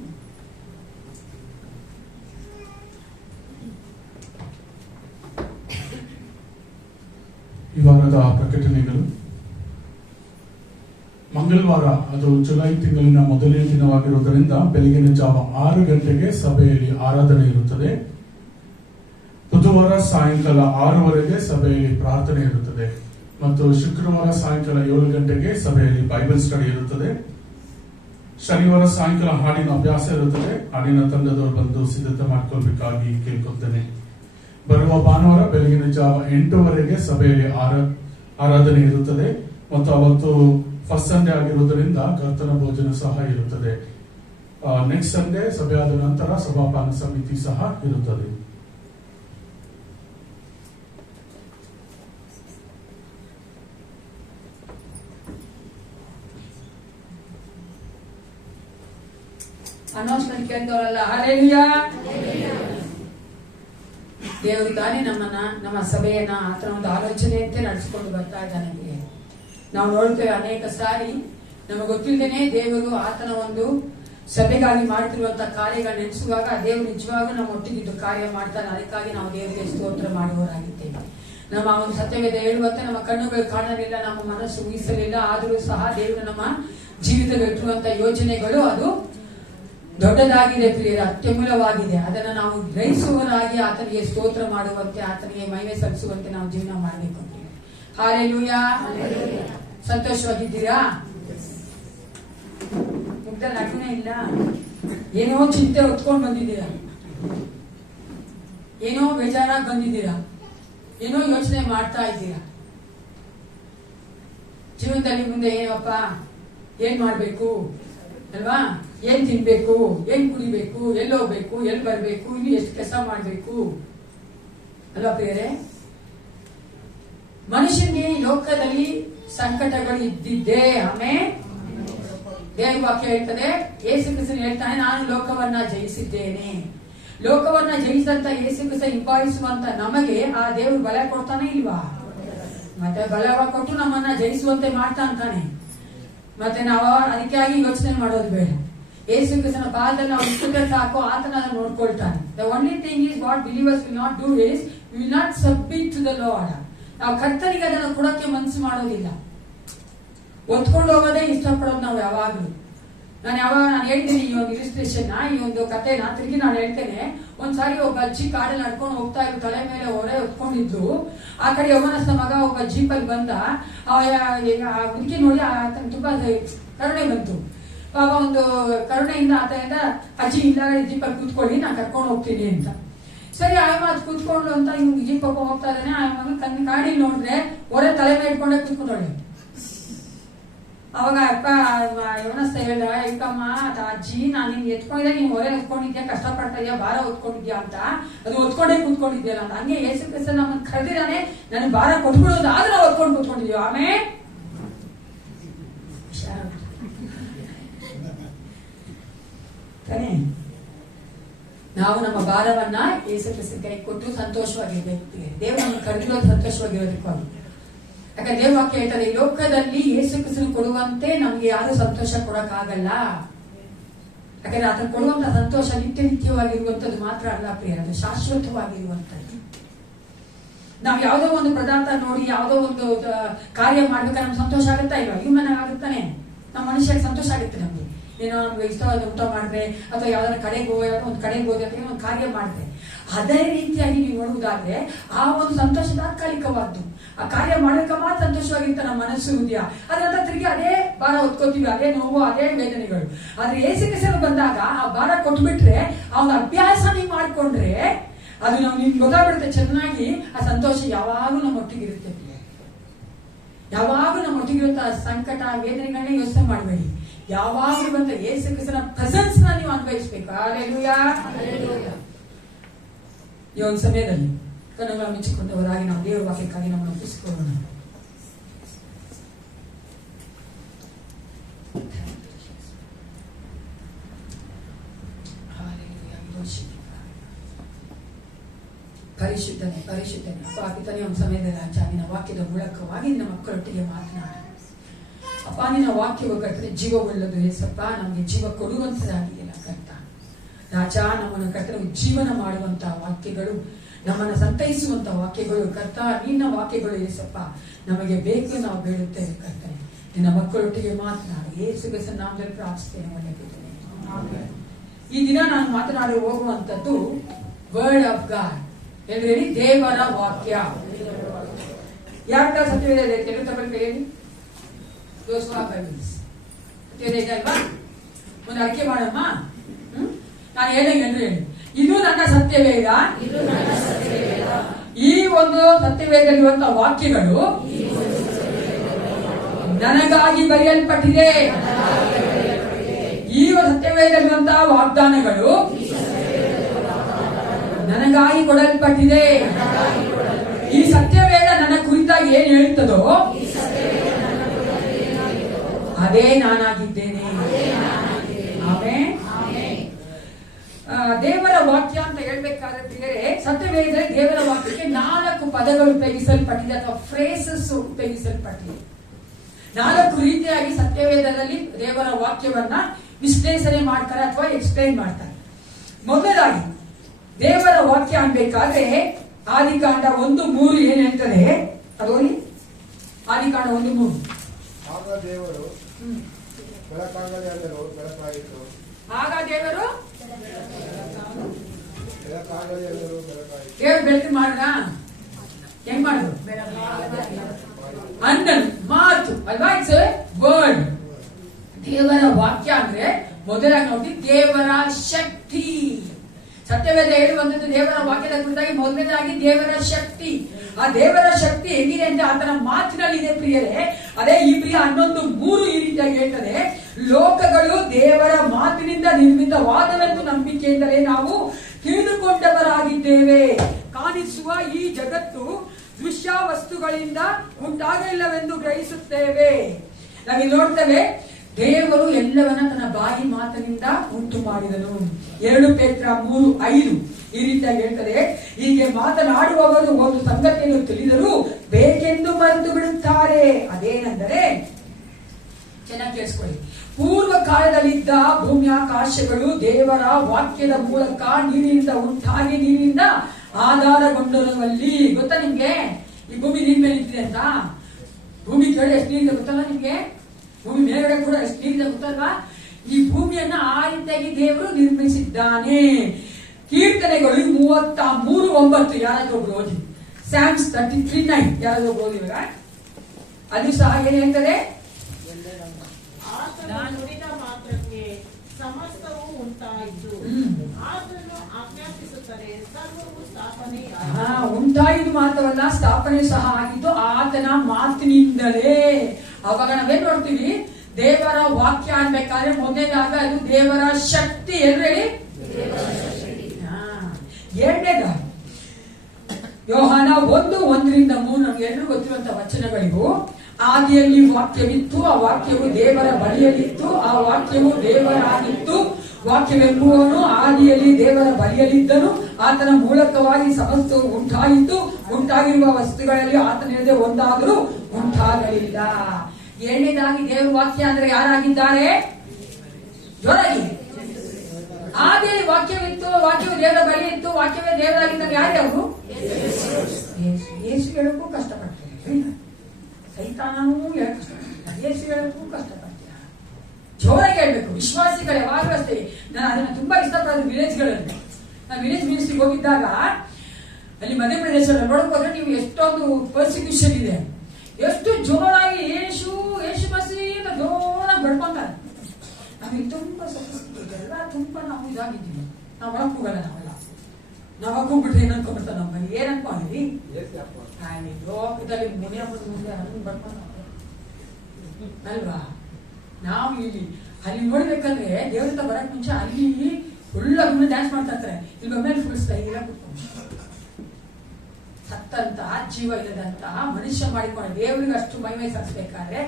ಈ ವಾರದ ಪ್ರಕಟಣೆಗಳು. ಮಂಗಳವಾರ ಅದು ಜುಲೈ ತಿಂಗಳಿನ ಮೊದಲನೇ ದಿನವಾಗಿರುವುದರಿಂದ ಬೆಳಗಿನ ಜಾವ 6 ಗಂಟೆಗೆ ಸಭೆಯಲ್ಲಿ ಆರಾಧನೆ ಇರುತ್ತದೆ. ಬುಧವಾರ ಸಾಯಂಕಾಲ 6:15 ಸಭೆಯಲ್ಲಿ ಪ್ರಾರ್ಥನೆ ಇರುತ್ತದೆ ಮತ್ತು ಶುಕ್ರವಾರ ಸಾಯಂಕಾಲ 7 ಗಂಟೆಗೆ ಸಭೆಯಲ್ಲಿ ಬೈಬಲ್ ಸ್ಟಡಿ ಇರುತ್ತದೆ. ಶನಿವಾರ ಸಾಯಂಕಾಲ ಹಾಡಿನ ಅಭ್ಯಾಸ ಇರುತ್ತದೆ. ಹಾಡಿನ ತಂಡದವರು ಬಂದು ಸಿದ್ಧತೆ ಮಾಡಿಕೊಳ್ಬೇಕಾಗಿ ಕೇಳ್ಕೊಳ್ತೇನೆ. ಬರುವ ಭಾನುವಾರ ಬೆಳಗಿನ ಜಾವ 8:00 ಸಭೆಯಲ್ಲಿ ಆರಾಧನೆ ಇರುತ್ತದೆ ಮತ್ತು ಅವತ್ತು ಫಸ್ಟ್ ಸಂಡೇ ಆಗಿರುವುದರಿಂದ ಕರ್ತನ ಭೋಜನ ಸಹ ಇರುತ್ತದೆ. ನೆಕ್ಸ್ಟ್ ಸಂಡೇ ಸಭೆಯಾದ ನಂತರ ಸಭಾಪಾನ ಸಮಿತಿ ಸಹ ಇರುತ್ತದೆ. ಅನೌನ್ಸ್ಮೆಂಟ್ ಕೇಳಿದವರಲ್ಲ ಹಲ್ಲೆಲೂಯಾ. ದೇವರು ತಾನೇ ನಮ್ಮ ಸಭೆಯನ್ನ ಆತನ ಒಂದು ಆಲೋಚನೆಯಂತೆ ನಡೆಸಿಕೊಂಡು ಬರ್ತಾ ಇದ್ದಾನೆ. ನಾವು ನೋಡ್ತೇವೆ ಅನೇಕ ಸಾರಿ ನಮಗೆ ಗೊತ್ತಿಲ್ಲದೇನೆ ದೇವರು ಆತನ ಒಂದು ಸಭೆಗಾಗಿ ಮಾಡ್ತಿರುವಂತಹ ಕಾರ್ಯಗಳು ನೆನೆಸುವಾಗ ದೇವರು ನಿಜವಾಗೂ ನಮ್ಮ ಒಟ್ಟಿಗಿದ್ದು ಕಾರ್ಯ ಮಾಡ್ತಾನೆ. ಅದಕ್ಕಾಗಿ ನಾವು ದೇವರಿಗೆ ಸ್ತೋತ್ರ ಮಾಡುವವರಾಗಿದ್ದೇವೆ. ನಮ್ಮ ಒಂದು ಸತ್ಯವೇದ ಹೇಳುವಂತೆ ನಮ್ಮ ಕಣ್ಣುಗಳು ಕಾಣಲಿಲ್ಲ, ನಮ್ಮ ಮನಸ್ಸು ಊಹಿಸಲಿಲ್ಲ, ಆದರೂ ಸಹ ದೇವರು ನಮ್ಮ ಜೀವಿತದಲ್ಲಿ ಇಟ್ಟಿರುವಂತಹ ಯೋಜನೆಗಳು ಅದು ದೊಡ್ಡದಾಗಿದೆ ಪ್ರಿಯರ, ಅತ್ಯಮೂಲವಾಗಿದೆ. ಅದನ್ನು ನಾವು ಗ್ರಹಿಸುವವರಾಗಿ ಆತನಿಗೆ ಸ್ತೋತ್ರ ಮಾಡುವಂತೆ ಆತನಿಗೆ ಮಹಿಮೆ ಸಲ್ಲಿಸುವಂತೆ ನಾವು ಜೀವನ ಮಾಡಬೇಕು. ಹಲ್ಲೆಲೂಯಾ. ಸಂತೋಷವಾಗಿದ್ದೀರಾ? ಮುಗ್ದಲ್ಲಿ ನಗುನೇ ಇಲ್ಲ. ಏನೋ ಚಿಂತೆ ಹೊತ್ಕೊಂಡು ಬಂದಿದ್ದೀರಾ, ಏನೋ ಬೇಜಾರಾಗಿ ಬಂದಿದ್ದೀರಾ, ಏನೋ ಯೋಚನೆ ಮಾಡ್ತಾ ಇದ್ದೀರಾ. ಜೀವನದಲ್ಲಿ ಮುಂದೆ ಏನಪ್ಪ ಏನ್ ಮಾಡ್ಬೇಕು ಅಲ್ವಾ, ಏನ್ ತಿನ್ಬೇಕು, ಏನ್ ಕುಡಿಬೇಕು, ಎಲ್ಲಿ ಹೋಗ್ಬೇಕು, ಎಲ್ಲಿ ಬರ್ಬೇಕು, ಇನ್ನು ಎಷ್ಟು ಕೆಲಸ ಮಾಡ್ಬೇಕು ಅಲ್ವಾ ಪ್ರಿಯರೇ. ಮನುಷ್ಯನಿಗೆ ಈ ಲೋಕದಲ್ಲಿ ಸಂಕಟಗಳು ಇದ್ದಿದ್ದೇ. ಆಮೇಲೆ ದೇವ ವಾಕ್ಯ ಹೇಳ್ತದೆ, ಯೇಸು ಕ್ರಿಸ್ತನು ಹೇಳ್ತಾನೆ, ನಾನು ಲೋಕವನ್ನ ಜಯಿಸಿದ್ದೇನೆ. ಲೋಕವನ್ನ ಜಯಿಸಿದಂತ ಯೇಸು ಕ್ರಿಸ್ತ ಹಿಂಬಾಲಿಸುವಂತ ನಮಗೆ ಆ ದೇವರು ಬಲ ಕೊಡ್ತಾನೆ ಇಲ್ವಾ? ಮತ್ತೆ ಬಲವ ಕೊಟ್ಟು ನಮ್ಮನ್ನ ಜಯಿಸುವಂತೆ ಮಾಡ್ತಾ ಅಂತಾನೆ. ಮತ್ತೆ ನಾವು ಅದಕ್ಕಾಗಿ ಯೋಚನೆ ಮಾಡೋದು ಬೇಡ. ಯೇಸು ಕ್ರಿಸ್ತನ ಪಾದದಲ್ಲಿ ನಾವು ಇಷ್ಟುತ್ತೆ ಸಾಕು, ಆತನ ನೋಡ್ಕೊಳ್ತಾನೆ. The only thing is what believers will not do is will not submit to the Lord. ನಾವು ಕರ್ತನಿಗೆ ಅದನ್ನು ಕೊಡೋಕೆ ಮನಸ್ಸು ಮಾಡೋದಿಲ್ಲ, ಒತ್ಕೊಂಡು ಹೋಗೋದೇ ಇಷ್ಟಪಡೋದು ನಾವು ಯಾವಾಗ್ಲೂ. ನಾನು ಹೇಳ್ತೇನೆ ಈ ಒಂದು ಇಲಿಸ್ಟ್ರೇಷನ್, ಈ ಒಂದು ಕಥೆನ ತಿರುಗಿ ನಾನು ಹೇಳ್ತೇನೆ. ಒಂದ್ಸಾರಿ ಒಬ್ಬ ಅಜ್ಜಿ ಕಾಡಲ್ಲಿ ನಡ್ಕೊಂಡು ಹೋಗ್ತಾ ಇದ್ರು, ತಲೆ ಮೇಲೆ ಹೊರೆ ಹೊತ್ಕೊಂಡಿದ್ರು. ಆ ಕಡೆ ಯೌವನಸ್ಥ ಮಗ ಒಬ್ಬ ಜೀಪಲ್ಲಿ ಬಂದ. ಹುಡುಗಿ ನೋಡಿ ಆತನ ತುಂಬಾ ಕರುಣೆ ಬಂತು. ಪಾಪ ಒಂದು ಕರುಣೆಯಿಂದ ಆತನಿಂದ, ಅಜ್ಜಿ ಇಲ್ಲ ಜೀಪಲ್ಲಿ ಕೂತ್ಕೊಳ್ಳಿ, ನಾನು ಕರ್ಕೊಂಡು ಹೋಗ್ತೀನಿ ಅಂತ. ಸರಿ ಆಯಮ್ಮ ಅದು ಕೂತ್ಕೊಂಡು ಅಂತ ಇವ್ನು ಜೀಪ್ ಹೋಗ್ತಾ ಇದ್ದಾನೆ. ಆಯಮ್ಮ ಕಾಡಿ ನೋಡಿದ್ರೆ ಹೊರೆ ತಲೆ ಮೇಲೆ ಇಟ್ಕೊಂಡೆ ಕೂತ್ಕೊಂಡೋಳೆ. ಅವಾಗ ಅಪ್ಪ ಯವನಸ್ಥ ಹೇಳ್ದ, ಏಕಮ್ಮ ಅಜ್ಜಿ ನಾನು ನಿನ್ ಎತ್ಕೊಂಡಿದ್ದೆ, ನೀನ್ ಹೊರೆ ಹೊತ್ಕೊಂಡಿದ್ಯಾ, ಕಷ್ಟಪಡ್ತಾ ಇದೆಯಾ, ಭಾರ ಹೊತ್ಕೊಂಡಿದ್ಯಾ ಅಂತ. ಅದು ಹೊತ್ಕೊಂಡೇ ಕೂತ್ಕೊಂಡಿದ್ಯಲ್ಲ ಅಂತ. ಹಂಗೆ ಯೇಸು ಕ್ರಿಸ್ತ ನಮ್ಮನ್ನು ಕರೆದಿದ್ದಾನೆ, ನನಗೆ ಭಾರ ಕೊಟ್ಬಿಡೋದು, ಆದ್ರೆ ನಾವು ಹೊತ್ಕೊಂಡು ಕೂತ್ಕೊಂಡಿದ್ಯೋ. ಆಮೇಲೆ ನಾವು ನಮ್ಮ ಭಾರವನ್ನ ಯೇಸು ಕ್ರಿಸ್ತ ಕೈ ಕೊಟ್ಟು ಸಂತೋಷವಾಗಿರ್ಬೇಕು. ದೇವರು ನಮ್ಮನ್ನು ಕರೆದಿರೋದು ಸಂತೋಷವಾಗಿರೋದಕ್ಕಾಗಿ. ಯಾಕಂದ್ರೆ ದೇವ ವಾಕ್ಯ ಹೇಳ್ತಾರೆ, ಈ ಲೋಕದಲ್ಲಿ ಯೇಸು ಕ್ರಿಸ್ತನು ಕೊಡುವಂತೆ ನಮ್ಗೆ ಯಾರು ಸಂತೋಷ ಕೊಡಕ್ಕಾಗಲ್ಲ. ಯಾಕಂದ್ರೆ ಆತನ ಕೊಡುವಂತ ಸಂತೋಷ ನಿತ್ಯವಾಗಿರುವಂತದ್ದು ಮಾತ್ರ ಅಲ್ಲ ಪ್ರಿಯ, ಅದು ಶಾಶ್ವತವಾಗಿರುವಂತದ್ದು. ನಾವು ಯಾವುದೋ ಒಂದು ಪದಾರ್ಥ ನೋಡಿ ಯಾವುದೋ ಒಂದು ಕಾರ್ಯ ಮಾಡ್ಬೇಕಾದ್ರೆ ನಮ್ಗೆ ಸಂತೋಷ ಆಗುತ್ತಾ ಇಲ್ವಾ? ಹ್ಯೂಮನ್ ಆಗುತ್ತಾನೆ, ನಮ್ಮ ಮನುಷ್ಯಕ್ಕೆ ಸಂತೋಷ ಆಗುತ್ತೆ. ನಮ್ಗೆ ಏನೋ ನಮ್ಗೆ ಇಷ್ಟವಾದ ಊಟ ಮಾಡಿದ್ರೆ ಅಥವಾ ಯಾವ್ದಾರ ಕಡೆಗೆ ಒಂದು ಕಡೆಗೆ ಹೋದ್ರೆ ಅಥವಾ ಒಂದು ಕಾರ್ಯ ಮಾಡಿದ್ರೆ, ಅದೇ ರೀತಿಯಾಗಿ ನೀವು ನೋಡುವುದಾದ್ರೆ ಆ ಒಂದು ಸಂತೋಷ ತಾತ್ಕಾಲಿಕವಾದ್ದು. ಆ ಕಾರ್ಯ ಮಾಡೋಕೆ ಮಾತ್ರ ಸಂತೋಷವಾಗಿರುತ್ತೆ ನಮ್ಮ ಮನಸ್ಸು, ಹೃದಯ. ಅದರಂತ ತಿರುಗಿ ಅದೇ ಭಾರ ಹೊತ್ಕೋತೀವಿ, ಅದೇ ನೋವು, ಅದೇ ವೇದನೆಗಳು. ಆದ್ರೆ ಯೇಸು ಕ್ರಿಸ್ತನು ಬಂದಾಗ ಆ ಭಾರ ಕೊಟ್ಬಿಟ್ರೆ, ಅವನ ಅಭ್ಯಾಸ ನೀವು ಮಾಡ್ಕೊಂಡ್ರೆ ಅದು ನಿಮ್ಗೆ ಗೊತ್ತಾಗ್ಬಿಡುತ್ತೆ ಚೆನ್ನಾಗಿ. ಆ ಸಂತೋಷ ಯಾವಾಗೂ ನಮ್ಮ ಒಟ್ಟಿಗಿರುತ್ತೆ, ಯಾವಾಗೂ ನಮ್ಮ ಒಟ್ಟಿಗಿರುತ್ತೆ. ಆ ಸಂಕಟ ವೇದನೆಗಳನ್ನೇ ಯೋಚನೆ ಮಾಡಬೇಡಿ, ಯಾವಾಗಲೂ ಬಂದ ಯೇಸು ಕ್ರಿಸ್ತನ ಪ್ರೆಸೆನ್ಸ್ ನೀವು ಅನ್ವಯಿಸ್ಬೇಕು. ಹಲ್ಲೆಲೂಯಾ. ಈ ಒಂದು ಸಮಯದಲ್ಲಿ ಕಣ್ಣುಗಳ ಮುಚ್ಚಿಕೊಂಡವರಾಗಿ ನಾವು ದೇವರ ವಾಕ್ಯಕ್ಕಾಗಿ ನಮ್ಮನ್ನು ಒಪ್ಪಿಸಿಕೊಳ್ಳೋಣ. ಪರಿಶುದ್ಧನೆ ಪರಿಶುದ್ಧನೆ ಅಪ್ಪ ಪಿತನೇ, ಒಂದು ಸಮಯದಲ್ಲಿ ರಾಜ ನಿನ್ನ ವಾಕ್ಯದ ಮೂಲಕವಾಗಿ ನಿನ್ನ ಮಕ್ಕಳೊಟ್ಟಿಗೆ ಮಾತನಾಡ ಅಪ್ಪ. ನಿನ್ನ ವಾಕ್ಯವು ಕರ್ತನೆ ಜೀವವುಳ್ಳದು ಏಸಪ್ಪ, ನಮಗೆ ಜೀವ ಕೊಡುವಂತದಾಗಿದೆಯಲ್ಲ ಕರ್ತ ರಾಜ. ನಮ್ಮನ್ನು ಕರ್ತನೆ ಜೀವನ ಮಾಡುವಂತಹ ವಾಕ್ಯಗಳು, ನಮ್ಮನ್ನು ಸಂತೈಸುವಂತ ವಾಕ್ಯಗಳು ಕರ್ತ, ನಿನ್ನ ವಾಕ್ಯಗಳು ಏಸಪ್ಪ ನಮಗೆ ಬೇಕು. ನಾವು ಬೇಡುತ್ತೇವೆ ಕರ್ತನೆ, ನಿನ್ನ ಮಕ್ಕಳೊಟ್ಟಿಗೆ ಮಾತನಾಡಿ ಯೇಸು ಕ್ರಿಸ್ತನ ನಾಮದಲ್ಲಿ ಪ್ರಾರ್ಥಿಸ್ತೇನೆ. ಒಳ್ಳೆಯ ಈ ದಿನ ನಾನು ಮಾತನಾಡಿ ಹೋಗುವಂತದ್ದು ವರ್ಡ್ ಆಫ್ ಗಾಡ್. ಹೇಳಿ, ದೇವರ ವಾಕ್ಯ. ಯಾರ ಸತ್ಯವೇದ ಕೆಲವು ತಗೊಳ್ಳಿ ಹೇಳಿ, ಸತ್ಯವೇದ ಇದೆ ಅಲ್ವಾ? ಒಂದು ಅರಿಕೆ ಮಾಡಮ್ಮ. ನಾನು ಹೇಳಿ, ಇದು ನನ್ನ ಸತ್ಯವೇದ. ಈ ಒಂದು ಸತ್ಯವೇದಲ್ಲಿರುವಂತಹ ವಾಕ್ಯಗಳು ನನಗಾಗಿ ಬರೆಯಲ್ಪಟ್ಟಿದೆ. ಈ ಸತ್ಯವೇದಲ್ಲಿರುವಂತಹ ವಾಗ್ದಾನಗಳು ನನಗಾಗಿ ಕೊಡಲ್ಪಟ್ಟಿದೆ. ಈ ಸತ್ಯವೇದ ನನ್ನ ಕುರಿತಾಗಿ ಏನ್ ಹೇಳುತ್ತದೋ ಅದೇ ನಾನಾಗಿದ್ದೇನೆ. ಆಮೆನ್. ದೇವರ ವಾಕ್ಯ ಅಂತ ಹೇಳ್ಬೇಕಾದ್ರೆ ಪ್ರಿಯರೇ, ಸತ್ಯವೇದದಲ್ಲಿ ದೇವರ ವಾಕ್ಯಕ್ಕೆ 4 ಪದಗಳು ಉಪಯೋಗಿಸಲ್ಪಟ್ಟಿದೆ ಅಥವಾ ಫ್ರೇಸಸ್ ಉಪಯೋಗಿಸಲ್ಪಟ್ಟಿದೆ. 4 ರೀತಿಯಾಗಿ ಸತ್ಯವೇದದಲ್ಲಿ ದೇವರ ವಾಕ್ಯವನ್ನ ವಿಶ್ಲೇಷಣೆ ಮಾಡ್ತಾರೆ ಅಥವಾ ಎಕ್ಸ್ಪ್ಲೈನ್ ಮಾಡ್ತಾರೆ. ಮೊದಲಾಗಿ ದೇವರ ವಾಕ್ಯ ಅನ್ಬೇಕಾದ್ರೆ ಆದಿಕಾಂಡ 1:3 ಏನ್ ಹೇಳ್ತದೆ ಅದು ನೋಡಿ. ಆದಿಕಾಂಡ 1:3. ಆಗ ದೇವರು ಬೆಳಕಾಗಲಿ ಅಂದರು, ಬೆಳಕಾಯಿತು. ಆಗ ದೇವರು ಬೆಳಕಾಗಲಿ ಅಂದರು, ಬೆಳಕಾಯಿತು. ದೇವರು ಬೆಳಕು ಮಾಡ್ದ, ಹೆಂಗ್ ಮಾಡುದು? ಅಂದನು, ಮಾತು ಅಲ್ವಾ? It's word. ದೇವರ ವಾಕ್ಯ ಅಂದ್ರೆ ಮೊದಲಾಗಿ ನೋಡಿ ದೇವರ ಶಕ್ತಿ. ಸತ್ಯವೇದ ಹೇಳುವಂಥದ್ದು ದೇವರ ವಾಕ್ಯದ ಕುರಿತಾಗಿ ಮೊದಲನೇದಾಗಿ ದೇವರ ಶಕ್ತಿ. ಆ ದೇವರ ಶಕ್ತಿ ಹೆಂಗಿದೆ ಅಂತ ಆತನ ಮಾತಿನಲ್ಲಿ ಇದೆ ಪ್ರಿಯರೇ. ಅದೇ ಇಬ್ರಿಯ 11:3 ಈ ರೀತಿಯಾಗಿ ಹೇಳ್ತದೆ, ಲೋಕಗಳು ದೇವರ ಮಾತಿನಿಂದ ನಿರ್ಮಿತವಾದವೆಂದು ನಂಬಿಕೆಯಿಂದಲೇ ನಾವು ತಿಳಿದುಕೊಂಡವರಾಗಿದ್ದೇವೆ. ಕಾಣಿಸುವ ಈ ಜಗತ್ತು ದೃಶ್ಯ ವಸ್ತುಗಳಿಂದ ಉಂಟಾಗಲಿಲ್ಲವೆಂದು ಗ್ರಹಿಸುತ್ತೇವೆ. ನಾವೇ ನೋಡ್ತೇವೆ, ದೇವರು ಎಲ್ಲವನ್ನ ತನ್ನ ಬಾಯಿ ಮಾತಿನಿಂದ ಉಂಟು ಮಾಡಿದನು. 2 ಪೇತ್ರ 3:5 ಈ ರೀತಿಯಾಗಿ ಹೇಳ್ತದೆ, ಹೀಗೆ ಮಾತನಾಡುವವರು ಒಂದು ಸಂಗತಿಯನ್ನು ತಿಳಿದರೂ ಬೇಕೆಂದು ಮರೆತು ಬಿಡುತ್ತಾರೆ. ಅದೇನೆಂದರೆ, ಚೆನ್ನಾಗಿ ಕೇಳಿಸ್ಕೊಳ್ಳಿ, ಪೂರ್ವ ಕಾಲದಲ್ಲಿದ್ದ ಭೂಮ್ಯಾಕಾಶಗಳು ದೇವರ ವಾಕ್ಯದ ಮೂಲಕ ನೀರಿನಿಂದ ಉಂಟಾಗಿ ನೀರಿನಿಂದ ಆಧಾರಗೊಂಡರಲ್ಲಿ. ಗೊತ್ತಾ ನಿಮ್ಗೆ ಈ ಭೂಮಿ ನೀರ್ ಮೇಲೆ ನಿಂತಿದೆ ಅಂತ? ಭೂಮಿ ಕೆಳಗೆ ಎಷ್ಟು ನೀರಿದೆ ಗೊತ್ತಲ್ಲ ನಿಮ್ಗೆ? ಭೂಮಿ ಮೇಲ್ಗಡೆ ಕೂಡ ಎಷ್ಟು ನೀರಿದೆ ಗೊತ್ತಲ್ವಾ? ಈ ಭೂಮಿಯನ್ನ ಆ ರೀತಿಯಾಗಿ ದೇವರು ನಿರ್ಮಿಸಿದ್ದಾನೆ. ಕೀರ್ತನೆಗಳು 33:9 ಯಾರಾದ್ರೂ ಒಬ್ರು ಓದಿ. ಸ್ಯಾಮ್ಸ್ 33:9 ಯಾರಾದ್ರೂ ಒಬ್ರು ಓದಿ. ಇವಾಗ ಅದು ಸಹ ಏನ್ ಹೇಳ್ತದೆ? ನುಡಿದ ಮಾತ್ರಕ್ಕೆ ಸಮಸ್ತವೂ ಉಂಟಾಯಿತು. ಆತನು ಆಜ್ಞಾಪಿಸುತ್ತಾರೆ, ಸರ್ವವು ಸ್ಥಾಪನೆ. ಉಂಟಾಯಿತು ಮಾತ್ರವಲ್ಲ, ಸ್ಥಾಪನೆ ಸಹ ಆಗಿದ್ದು ಆತನ ಮಾತಿನಿಂದಲೇ. ಅವಾಗ ನಾವೇನ್ ನೋಡ್ತೀವಿ? ದೇವರ ವಾಕ್ಯ ಅನ್ಬೇಕಾದ್ರೆ ಮೊದಲನೇದಾಗ ಅದು ದೇವರ ಶಕ್ತಿ. ಹೇಳಿ, ಎರಡನೇದಾಗ ಯೋಹಾನ 1:1-3 ನಮ್ಗೆ ಎಲ್ಲರೂ ಗೊತ್ತಿರುವಂತ ವಚನಗಳಿಗೂ, ಆದಿಯಲ್ಲಿ ವಾಕ್ಯವಿತ್ತು, ಆ ವಾಕ್ಯವು ದೇವರ ಬಳಿಯಲ್ಲಿತ್ತು, ಆ ವಾಕ್ಯವು ದೇವರಾಗಿತ್ತು, ವಾಕ್ಯವೆಂಬುವನು ಆದಿಯಲ್ಲಿ ದೇವರ ಬಳಿಯಲ್ಲಿದ್ದನು, ಆತನ ಮೂಲಕವಾಗಿ ಸಮಸ್ತವು ಉಂಟಾಯಿತು, ಉಂಟಾಗಿರುವ ವಸ್ತುಗಳಲ್ಲಿ ಆತನಿಲ್ಲದೆ ಒಂದಾದರೂ ಉಂಟಾಗಲಿಲ್ಲ. ಎರಡನೇದಾಗಿ ದೇವರ ವಾಕ್ಯ ಅಂದ್ರೆ ಯಾರಾಗಿದ್ದಾರೆ? ಜೋರಾಗಿ ಆದಿಯಲ್ಲಿ ವಾಕ್ಯವಿತ್ತು, ವಾಕ್ಯವು ದೇವರ ಬಳಿ ಇತ್ತು, ವಾಕ್ಯವೇ ದೇವರಾಗಿದ್ದಾಗ ಯಾರ್ಯಾರು? ಯೇಸು ಹೇಳಕ್ಕೂ ಕಷ್ಟಪಡ್ತಾರೆ, ಸೈತಾನೂ ಹೇಳಕ್ ಕಷ್ಟಪಡ್ತಾರೆ, ಯೇಸು ಹೇಳಕ್ಕೂ ಕಷ್ಟಪಡ್ತೀರ. ಜೋರಾಗಿ ಹೇಳ್ಬೇಕು. ವಿಶ್ವಾಸಿಗಳು ಯಾವಾಗಲೂ ಅಷ್ಟೇ. ನಾನು ಅದನ್ನ ತುಂಬಾ ಇಷ್ಟಪಡೋದು ವಿಲೇಜ್ಗಳಲ್ಲಿ. ನಾನು ವಿಲೇಜ್ ಮಿನಿಸ್ಟ್ರಿಗೆ ಹೋಗಿದ್ದಾಗ ಅಲ್ಲಿ ಮಧ್ಯಪ್ರದೇಶದಲ್ಲಿ ನೋಡಕ್ ಹೋದ್ರೆ ನೀವು ಎಷ್ಟೊಂದು ಪರ್ಸಿಕ್ಯೂಷನ್ ಇದೆ, ಎಷ್ಟು ಜೋರಾಗಿ ಯೇಸು ಯೇಸು ಮಸಿ ಅಂತ ಜೋರಾಗಿ ಬಡ್ಕೊಂತಾರೆ. ನಮಗೆ ತುಂಬಾ ಎಲ್ಲ ತುಂಬಾ ನಾವು ಇದಾಗಿದ್ದೀವಿ. ನಾವು ಒಳಕ್ ಹೋಗಲ್ಲ, ನಾವೆಲ್ಲ ನಾವು ಹೋಗ್ಬಿಟ್ರೆ ಏನ್ ಅನ್ಕೊಂಡ್ಬಿಡ್ತಾರೆ ನಮ್ಮಲ್ಲಿ. ಏನ್ ಅನ್ಕೊಂಡಿದ್ವಿ? ಲೋಕದಲ್ಲಿ ಮುನಿಯ ಮುಂದೆ ಬಡ್ಕೊಂಡ ಅಲ್ವಾ? ನಾವು ಇಲ್ಲಿ ಅಲ್ಲಿ ನೋಡ್ಬೇಕಂದ್ರೆ ದೇವರ ಬರಕ್ ಮುಂಚೆ ಅಲ್ಲಿ ಫುಲ್ ಅದನ್ನ ಡ್ಯಾನ್ಸ್ ಮಾಡ್ತಾ ಇರ್ತಾರೆ. ಇಲ್ಲಿ ಮೇಲೆ ಫುಲ್ ಸ್ಟೈಲ್ ಕುತ್ಕೊಂಡು ಸತ್ತಂತ ಜೀವ ಇಲ್ಲದಂತಹ ಮನುಷ್ಯ ಮಾಡಿಕೊಂಡು ದೇವರಿಗೆ ಅಷ್ಟು ಮಹಿಮೆ ಸಲ್ಲಿಸಬೇಕಾದ್ರೆ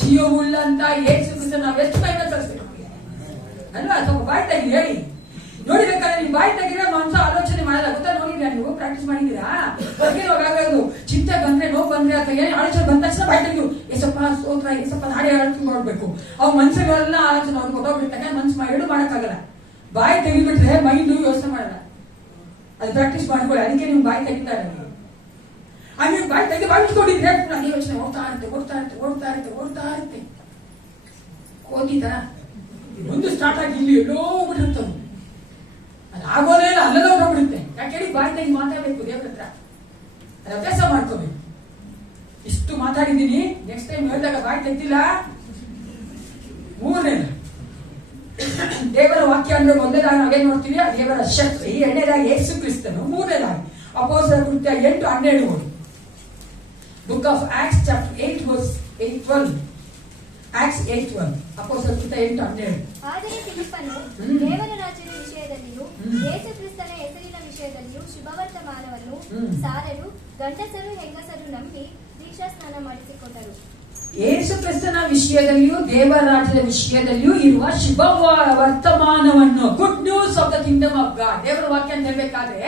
ಜೀವವುಳ್ಳಂತ ಯೇಸು ಕ್ರಿಸ್ತನ ನಾವೆಷ್ಟು ಮಹಿಮೆ ಸಲ್ಲಿಸಬೇಕು ಅಲ್ವಾ? ಸ್ವಲ್ಪ ಬಾಯಿ ತೆಗಿ ಹೇಳಿ ನೋಡಿಬೇಕಾದ್ರೆ ನೀವು ಬಾಯಿ ತೆಗಿದ್ರೆ ಮಾಂಸ ಆಲೋಚನೆ ಮಾಡಲ್ಲ. ಗೊತ್ತಾ? ನೋಡಿದ್ರಾ ನೀವು? ಪ್ರಾಕ್ಟೀಸ್ ಮಾಡಿದ್ದೀರಾ? ಅದು ಚಿಂತೆ ಬಂದ್ರೆ ನೋವು ಬಂದ್ರೆ ಅಥವಾ ಏನ್ ಆಲೋಚನೆ ಬಂದ ತಕ್ಷಣ ಬಾಯಿ ತೆಗಿಯು. ಎಸಪ್ಪ ಸ್ತೋತ್ರ, ಎಸಪ್ಪ ಹಾಡಿ ಆಲೋಚನೆ ನೋಡ್ಬೇಕು. ಅವು ಮನ್ಸಿಗೆಲ್ಲ ಆಲೋಚನೆ ಅವ್ರಿಗೆ ಹೋಗ್ಬಿಡ್ತಾರೆ. ಮನ್ಸು ಎರಡು ಮಾಡಕ್ಕಾಗಲ್ಲ. ಬಾಯಿ ತೆಗಿಬಿಟ್ರೆ ಮೈಂಡು ಯೋಚನೆ ಮಾಡಲ್ಲ. ಅದು ಪ್ರಾಕ್ಟೀಸ್ ಮಾಡ್ಕೊಳ್ಳಿ. ಅದಕ್ಕೆ ನೀವು ಬಾಯಿ ತೆಗಿತಾ ಇರೋದು. ನೀವು ಬಾಯಿ ತೆಗಿ ಬಾಯಿ ಇಟ್ಕೊಂಡಿದ್ರೆ ಅದೇ ಯೋಚನೆ ಓಡ್ತಾ ಇರುತ್ತೆ, ಓಡ್ತಾ ಇರುತ್ತೆ, ಓಡ್ತಾ ಇರುತ್ತೆ, ಓಡ್ತಾ ಇರುತ್ತೆ. ಕೋತಿ ತರ ಒಂದು ಸ್ಟಾರ್ಟ್ ಆಗಿ ಇಲ್ಲಿ ಎಲ್ಲೋ ಹೋಗ್ಬಿಟ್ಟಿರುತ್ತೆ. ಅದು ಆಗೋದೇ ಇಲ್ಲ, ಅಲ್ಲೆಲ್ಲ ಹೋಗ್ಬಿಡುತ್ತೆ. ಯಾಕೆ ಬಾಯಿ ತೆಗಿ ಮಾತಾಡ್ಬೇಕು ದೇವ್ರ ಹತ್ರ. ಅದು ಅಭ್ಯಾಸ ಮಾಡ್ಕೋಬೇಕು. ಇಷ್ಟು ಮಾತಾಡಿದ್ದೀನಿ. ನೆಕ್ಸ್ಟ್ ಟೈಮ್ ಹೇಳಿದಾಗ ಬಾಯಿ ತೆಗ್ದಿಲ್ಲ. ಮೂರನೇದು ದೇವರ ವಾಕ್ಯ ಅಂದ್ರೆ ಒಂದೇದಾಗಿ ನಾವೇನ್ ನೋಡ್ತೀವಿ? ದೇವರ ಶಕ್ತಿ. ಎರಡನೇದಾಗಿ ಯೇಸು ಕ್ರಿಸ್ತನು. ಮೂರನೇದಾಗಿ ಅಪೊಸ್ತಲರ ಕೃತ್ಯ 8:12. Book of acts chapter 8 verse 8-12. Acts 8:12. ಅಪೊಸ್ತಲರ ಕೃತ್ಯ 8:12. ಆದರೆ ಫಿಲಿಪ್ಪನು ದೇವರ ರಾಜ್ಯದ ವಿಷಯದಲ್ಲಿಯೂ ಯೇಸು ಕ್ರಿಸ್ತನ ಹೆಸರಿನ ವಿಷಯದಲ್ಲಿಯೂ ಶುಭವರ್ತಮಾನವನ್ನು ಸಾರಲು ಗಂಡಸರು ಹೆಂಗಸರು ನಂಬಿ ದೀಕ್ಷಾ ಸ್ನಾನ ಮಾಡಿಸಿಕೊಂಡರು. ಯೇಸು ಕ್ರಿಸ್ತನ ವಿಷಯದಲ್ಲಿಯೂ ದೇವರ ರಾಜ್ಯದ ವಿಷಯದಲ್ಲಿಯೂ ಇರುವ ಶುಭ ವರ್ತಮಾನವನ್ನು, good news of the Kingdom of god. ದೇವರ ವಾಕ್ಯ ಅಂತ ಹೇಳ್ಬೇಕಾದ್ರೆ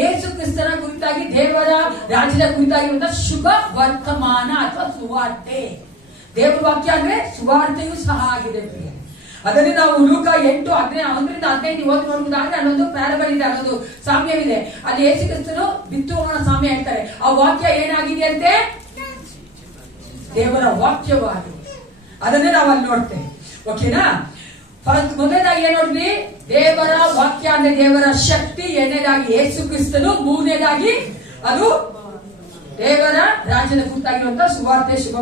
ಯೇಸು ಕ್ರಿಸ್ತನ ಕುರಿತಾಗಿ ದೇವರ ರಾಜ್ಯದ ಕುರಿತಾಗಿರುವಂತಹ ಶುಭ ವರ್ತಮಾನ ಅಥವಾ ಸುವಾರ್ತೆ. ದೇವರ ವಾಕ್ಯ ಅಂದ್ರೆ ಸುವಾರ್ತೆಯೂ ಸಹ ಆಗಿದೆ. ಅದನ್ನೇ ನಾವು ಲೂಕ 8:1-15 ಓದಿ ನೋಡುವುದಾದ್ರೆ ಅಲ್ಲೊಂದು ಪ್ಯಾರಬಲ್ ಇದೆ, ಅಲ್ಲೊಂದು ಸಾಮ್ಯವಿದೆ. ಅಲ್ಲಿ ಯೇಸು ಕ್ರಿಸ್ತನು ಬಿತ್ತುವವನ ಸಾಮ್ಯ ಹೇಳ್ತಾರೆ. ಆ ವಾಕ್ಯ ಏನಾಗಿದೆ ಅಂತೆ? ದೇವರ ವಾಕ್ಯವಾಗಿದೆ. ಅದನ್ನೇ ನಾವು ಅಲ್ಲಿ ನೋಡ್ತೇವೆ. ಓಕೆನಾ? ಮೊದಲನೇದಾಗಿ ಏನ್ ನೋಡ್ರಿ? ದೇವರ ವಾಕ್ಯ ಅಂದ್ರೆ ದೇವರ ಶಕ್ತಿ. ಎರಡನೇದಾಗಿ ಯೇಸು ಕ್ರಿಸ್ತನು. ಮೂರನೇದಾಗಿ ಅದು ದೇವರ ರಾಜ್ಯದ ಕುರಿತಾಗಿರುವಂತಹ ಸುವಾರ್ತೆ, ಶುಭ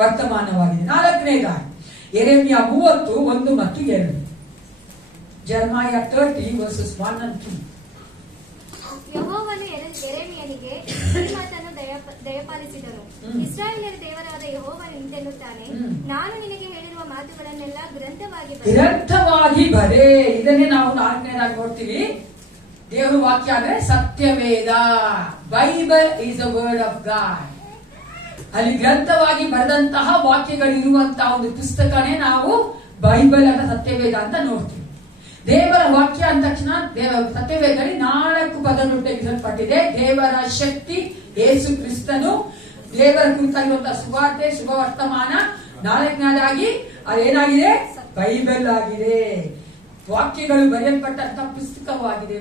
ವರ್ತಮಾನವಾಗಿದೆ. ನಾಲ್ಕನೇದಾಗಿ ಯೆರೆಮೀಯ 30:1-2. ಜೆರೆಮಯ 30 verses 1 and 2. ಯೆಹೋವನು ಯೆರೆಮೀಯನಿಗೆ ಈ ಮಾತನ್ನು ದಯಪಾಲಿಸಿದನು. ಇಸ್ರಾಯೇಲರ ದೇವರಾದ ಯೆಹೋವನು ಇಂತೆನ್ನುತ್ತಾನೆ, ನಾನು ನಿನಗೆ ಹೇಳಿರುವ ಮಾತುಗಳನ್ನೆಲ್ಲ ಗ್ರಂಥವಾಗಿ ಬರೆ. ಇದನ್ನೇ ನಾವು ನಾಲ್ಕನೇದಾಗಿ ನೋಡ್ತೀವಿ. ದೇವರ ವಾಕ್ಯ ಅಂದ್ರೆ ಸತ್ಯವೇದ. Bible is the word of god. ಅಲ್ಲಿ ಗ್ರಂಥವಾಗಿ ಬರೆದಂತಹ ವಾಕ್ಯಗಳಿರುವಂತಹ ಒಂದು ಪುಸ್ತಕನೇ ನಾವು ಬೈಬಲ್ ಅಂತ ಸತ್ಯವೇದ ಅಂತ ನೋಡ್ತೀವಿ. ದೇವರ ವಾಕ್ಯ ಅಂದ ತಕ್ಷಣ ಸತ್ಯವೇದದಲ್ಲಿ 4 ಪದಗಳು ತೆಗೆಸಲ್ಪಟ್ಟಿದೆ. ದೇವರ ಶಕ್ತಿ, ಯೇಸು ಕ್ರಿಸ್ತನು, ದೇವರ ಕುರಿತಾಗಿರುವಂತಹ ಸುವಾರ್ತೆ, ಶುಭ ವರ್ತಮಾನ. ನಾಲ್ಕನೇದಾಗಿ ಅದೇನಾಗಿದೆ? ಬೈಬಲ್ ಆಗಿದೆ. ವಾಕ್ಯಗಳು ಬರೆಯಲ್ಪಟ್ಟಂತಹ ಪುಸ್ತಕವಾಗಿದೆ.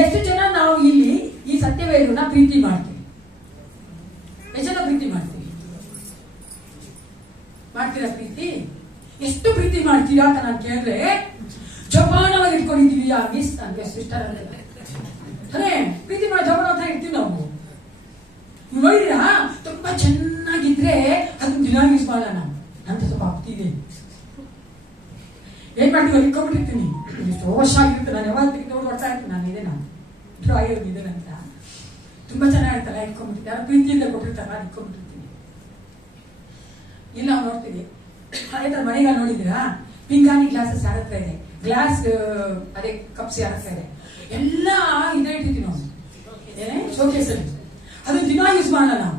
ಎಷ್ಟು ಜನ ನಾವು ಇಲ್ಲಿ ಈ ಸತ್ಯವೇದನ ಪ್ರೀತಿ ಮಾಡ್ತೀವಿ? ಎಷ್ಟು ಜನ ಪ್ರೀತಿ ಮಾಡ್ತೀವಿ? ಮಾಡ್ತೀರಾ ಪ್ರೀತಿ? ಎಷ್ಟು ಪ್ರೀತಿ ಮಾಡ್ತೀರಾ ಅಂತ ನಾನು ಕೇಳಿದ್ರೆ ಜಪಾನವಾಗಿ ಇಟ್ಕೊಂಡಿದ್ದೀವಿ. ಆ ಮಿಸ್ ನನ್ಗೆ ಸಿಸ್ಟರ್ ಅದೇ ಪ್ರೀತಿ ಮಾಡಿ ಜಪಾನ ಇರ್ತೀವಿ ನಾವು. ನೀವು ನೋಡಿದ್ರಾ? ತುಂಬಾ ಚೆನ್ನಾಗಿದ್ರೆ ಅದನ್ನ ದಿನ ಯೂಸ್ ಮಾಡೋಣ ಅಂತ ಸ್ವಲ್ಪ ಆಗ್ತಿದೆ. ಏನ್ ಮಾಡ್ತೀವಿ? ಇಟ್ಕೊಂಡ್ಬಿಟ್ಟಿರ್ತೀನಿ. ಎಷ್ಟು ವರ್ಷ ಆಗಿರುತ್ತೆ. ನಾನು ಯಾವಾಗ ತೆಗೆದು ಬರ್ತಾ ಇರ್ತೀನಿ. ನಾನು ಇದೆ, ನಾನು ಡ್ರಾಯರ್ ಇದೆ ಅಂತ ತುಂಬಾ ಚೆನ್ನಾಗಿರ್ತಲ್ಲ, ಇಟ್ಕೊಂಡ್ಬಿಟ್ಟಿದ್ದೆ. ಯಾರು ಪ್ರೀತಿಯಿಂದ ಕೊಟ್ಟಿರ್ತಾರ, ಇಟ್ಕೊಂಡ್ಬಿಟ್ಟಿರ್ತೀನಿ. ಇಲ್ಲಿ ನಾವು ನೋಡ್ತೀವಿ. ಅದೇ ತರ ಮನೆಗೆ ನೋಡಿದಿರಾ? ಪಿಂಗಾಣಿ ಗ್ಲಾಸಸ್ ಯಾರ ಹತ್ರ ಇದೆ, ಗ್ಲಾಸ್ ಅದೇ ಕಪ್ಸ್ ಯಾರ ಹತ್ರ ಇದೆ, ಎಲ್ಲ ಇದೇ ಇಟ್ಟಿರ್ತೀವಿ ನಾವು ಶೋಕೇಸ್ ಅಲ್ಲಿ. ಅದು ದಿನ ಯೂಸ್ ಮಾಡೋಣ ನಾವು.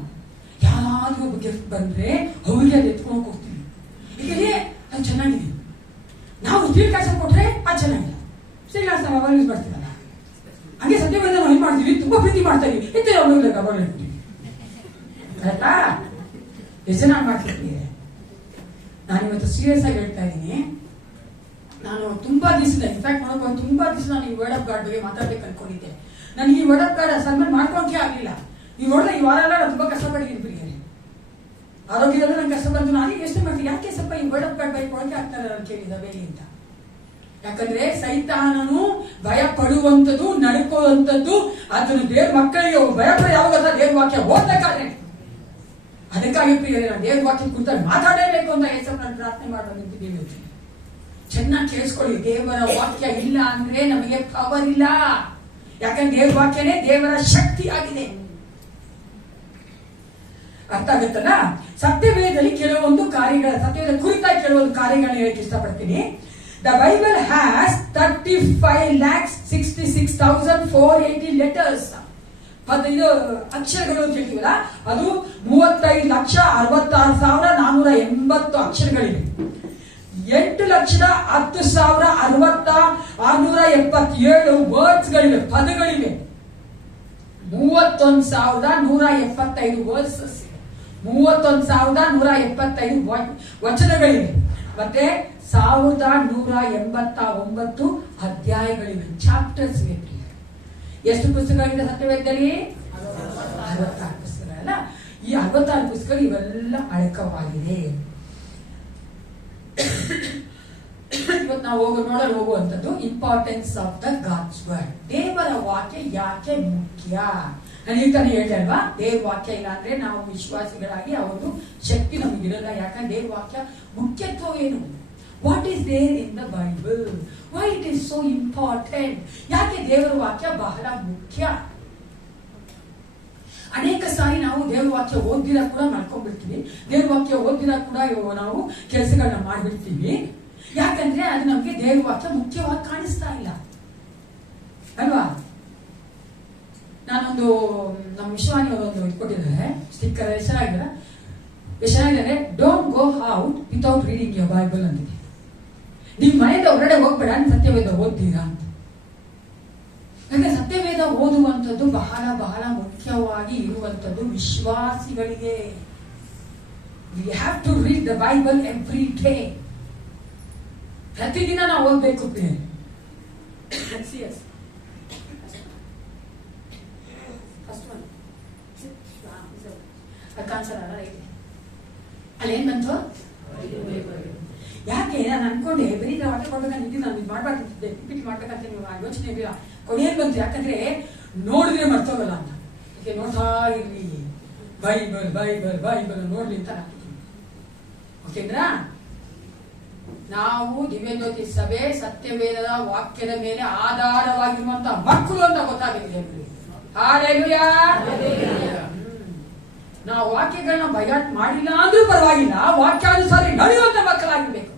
ಯಾರಾದ್ರೂ ಒಬ್ಬ ಗಿಫ್ಟ್ ಬಂದ್ರೆ ಅವ್ರಿಗೆ ಅದು ಎತ್ಕೊಂಡು ಹೋಗ್ತೀವಿ. ಹೀಗೆ ಅದು ಚೆನ್ನಾಗಿದೆ. ನಾವು ಸ್ಟೀಲ್ ಗ್ಲಾಸ್ ಕೊಟ್ರೆ ಅದು ಚೆನ್ನಾಗಿಲ್ಲ. ಸ್ಟೀಲ್ ಗ್ಲಾಸ್ ನಾವು ಅವಾಗ ಯೂಸ್ ಮಾಡ್ತೀವಲ್ಲ. ಹಂಗೆ ಸತ್ಯವೇದ ನಾವು ಏನ್ ಮಾಡ್ತೀವಿ? ತುಂಬಾ ಪ್ರೀತಿ ಮಾಡ್ತಾ ಇದೀವಿ. ಇತ್ತೆ ಅವಾಗ ಇರ್ತೀವಿ. ಆಯ್ತಾ? ಎಷ್ಟು ಜನ ಮಾಡ್ತಿರ್ತೀವಿ? ನಾನಿವತ್ತು ಸೀರಿಯಸ್ ಆಗಿ ಹೇಳ್ತಾ ಇದ್ದೀನಿ. ನಾನು ತುಂಬಾ ದಿವಸದ ಇನ್ಫ್ಯಾಕ್ಟ್ ನೋಡಬಹುದು ತುಂಬಾ ದಿವಸ ನಾನು ಈ ವರ್ಡ್ ಆಫ್ ಗಾಡ್ ಬಗ್ಗೆ ಮಾತಾಡ್ಬೇಕು ಅನ್ಕೊಂಡಿದ್ದೆ. ನನಗೆ ಈ ವರ್ಡ್ ಆಫ್ ಗಾಡ್ ಅಸೈನ್ಮೆಂಟ್ ಮಾಡ್ಕೊಂಡೇ ಆಗ್ಲಿಲ್ಲ. ಈ ನೋಡಿದ್ರೆ ಈ ವಾರ ಎಲ್ಲ ನಾನು ತುಂಬಾ ಕಷ್ಟಪಟ್ಟಿದ್ದೀನಿ ಬಿಡಿ. ಆರೋಗ್ಯದಲ್ಲೂ ನಂಗೆ ಕಷ್ಟ ಬಂತು. ನಾನು ಯೋಚನೆ ಮಾಡ್ತೀನಿ ಯಾಕೆ ಸ್ವಲ್ಪ ಈ ವರ್ಡ್ ಆಫ್ ಗಾಡ್ ಬೈಕೊಳಕ್ಕೆ ಆಗ್ತಾರೆ ಅಂತ ಕೇಳಿದ ಬೇಲಿ ಅಂತ. ಯಾಕಂದ್ರೆ ಸೈತಾನನು ಭಯ ಪಡುವಂಥದ್ದು, ನಡ್ಕೊಳ್ಳುವಂಥದ್ದು, ಅದನ್ನು ದೇವ್ರ ಮಕ್ಕಳಿಗೆ ಭಯ ಪಡ ಯಾವಾಗ ದೇವ್ರ ವಾಕ್ಯ ಓದ್ಬೇಕಾದ್ರೆ. ಅದಕ್ಕಾಗಿ ಪ್ರಿಯರೇ ನಾನು ದೇವ್ರ ವಾಕ್ಯ ಕುರಿತಾಗಿ ಮಾತಾಡಲೇಬೇಕು ಅಂತ ನಾನು ಪ್ರಾರ್ಥನೆ ಮಾಡಬೇಕು. ಚೆನ್ನಾಗಿ ಕೇಳಿಸ್ಕೊಳ್ಳಿ, ದೇವರ ವಾಕ್ಯ ಇಲ್ಲ ಅಂದ್ರೆ ನಮಗೆ ಪವರ್ ಇಲ್ಲ. ಯಾಕಂದ್ರೆ ದೇವ್ರ ವಾಕ್ಯನೇ ದೇವರ ಶಕ್ತಿ ಆಗಿದೆ. ಅರ್ಥ ಆಗುತ್ತಲ್ಲ? ಸತ್ಯವೇದದಲ್ಲಿ ಕೆಲವೊಂದು ಕಾರ್ಯಗಳ ಸತ್ಯವೇದ ಕುರಿತಾಗಿ ಕೆಲವೊಂದು ಕಾರ್ಯಗಳನ್ನ ಹೇಳಕ್ಕೆ ಇಷ್ಟಪಡ್ತೀನಿ. The Bible has 35,66,480 letters. ಇದು ಅಕ್ಷರಗಳು ಅಂತ ಹೇಳ್ತೀವಲ್ಲ, ಅದು 35,66,480 ಅಕ್ಷರಗಳಿವೆ. 8,10,60,677 ವರ್ಡ್ಸ್ಗಳಿವೆ, ಪದಗಳಿವೆ. 31,175 ವರ್ಸಸ್, 31,175 ವಚನಗಳಿವೆ. ಮತ್ತೆ 1,189 ಅಧ್ಯಾಯಗಳಿವೆ, ಚಾಪ್ಟರ್ಸ್ ಇವೆ. ಎಷ್ಟು ಪುಸ್ತಕಗಳಿದೆ ಸತ್ಯವೇದದಲ್ಲಿ? 66 ಪುಸ್ತಕಗಳಲ್ಲ. ಈ 66 ಪುಸ್ತಕ ಇವೆಲ್ಲ ಅಡಕವಾಗಿದೆ. ಇವತ್ತು ನಾವು ನೋಡಲು ಹೋಗುವಂಥದ್ದು importance of the God's word. ದೇವರ ವಾಕ್ಯ ಯಾಕೆ ಮುಖ್ಯ? ನಾನು ಈ ತರ ಹೇಳ್ದೆ ಅಲ್ವಾ, ದೇವ್ರ ವಾಕ್ಯ ಇಲ್ಲ ಅಂದ್ರೆ ನಾವು ವಿಶ್ವಾಸಿಗಳಾಗಿ ಆ ಒಂದು ಶಕ್ತಿ ನಮಗಿರಲ್ಲ. ಯಾಕಂದ್ರೆ ದೇವ್ರ ವಾಕ್ಯ ಮುಖ್ಯತ್ವ ಏನು? What is there in the Bible? Why it is so important? ಯಾಕೆ ದೇವರ ವಾಕ್ಯ ಬಹಳ ಮುಖ್ಯ? ಅನೇಕ ಸಾರಿ ನಾವು ದೇವ್ರ ವಾಕ್ಯ ಓದಿರ ಕೂಡ ಮಾಡ್ಕೊಂಡ್ಬಿಡ್ತೀವಿ. ದೇವ್ರ ವಾಕ್ಯ ಓದಿರ ಕೂಡ ನಾವು ಕೆಲಸಗಳನ್ನ ಮಾಡ್ಬಿಡ್ತೀವಿ. ಯಾಕಂದ್ರೆ ಅದು ನಮ್ಗೆ ದೇವ್ರ ವಾಕ್ಯ ಮುಖ್ಯವಾಗಿ ಕಾಣಿಸ್ತಾ ಇಲ್ಲ ಅಲ್ವಾ? ನಾನೊಂದು ನಮ್ಮ ವಿಶ್ವಾನಿ ಒಂದು ಇಟ್ಕೊಟ್ಟಿದ್ದಾರೆ ಸ್ಟಿಕ್ಕರ್, ಚೆನ್ನಾಗಿದ್ದಾರೆ. Don't go out without reading your Bible ಅಂತಿದೆ. ನೀವು ಮನೆಯಿಂದ ಹೊರಗಡೆ ಹೋಗ್ಬೇಡ, ಸತ್ಯವೇದ ಓದ್ತೀರಾ ಅಂತ. ಯಾಕಂದ್ರೆ ಸತ್ಯವೇದ ಓದುವಂಥದ್ದು ಬಹಳ ಬಹಳ ಮುಖ್ಯವಾಗಿ ಇರುವಂಥದ್ದು ವಿಶ್ವಾಸಿಗಳಿಗೆ. We have to read the Bible every day. ಪ್ರತಿದಿನ ನಾವು ಓದ್ಬೇಕು. ಅಲ್ಲೇನ್ ಬಂತು? ಯಾಕೆ ನಾನು ಅನ್ಕೊಂಡೆ ಬರೀ ವಾಕ್ಯ ಕೊಡ್ಬೇಕಂತ ನಾನು ಇದು ಮಾಡ್ಬೇಕಂತಿದ್ದೆ, ರಿಪೀಟ್ ಮಾಡ್ಬೇಕಂತ ಯೋಚನೆ ಇರಲಿಲ್ಲ. ಕೊನೆಯಲ್ಲಿ ಬಂತು. ಯಾಕಂದ್ರೆ ನೋಡಿದ್ರೆ ಮರ್ತೋಗಲ್ಲ ಅಂತ. ಈಗ ನೋಡ್ತಾ ಇರ್ಲಿ, ಬೈಬಲ್ ಬೈಬಲ್ ಬೈಬಲ್ ನೋಡ್ಲಿ ಅಂತ ಹಾಕ್ತೀನಿ. ಓಕೆನಾ? ನಾವು ದಿವ್ಯಜ್ಯೋತಿ ಸಭೆ ಸತ್ಯವೇದದ ವಾಕ್ಯದ ಮೇಲೆ ಆಧಾರವಾಗಿರುವಂತಹ ಮಕ್ಕಳು ಅಂತ ಗೊತ್ತಾಗಿದೆ. ಹಾಲೆಲೂಯಾ. ನಾವು ವಾಕ್ಯಗಳನ್ನ ಬೈಗಾಟ್ ಮಾಡಿಲ್ಲ ಅಂದ್ರೂ ಪರವಾಗಿಲ್ಲ, ವಾಕ್ಯಾನುಸಾರ ನಡೆಯುವಂತ ಮಕ್ಕಳಾಗಿರ್ಬೇಕು.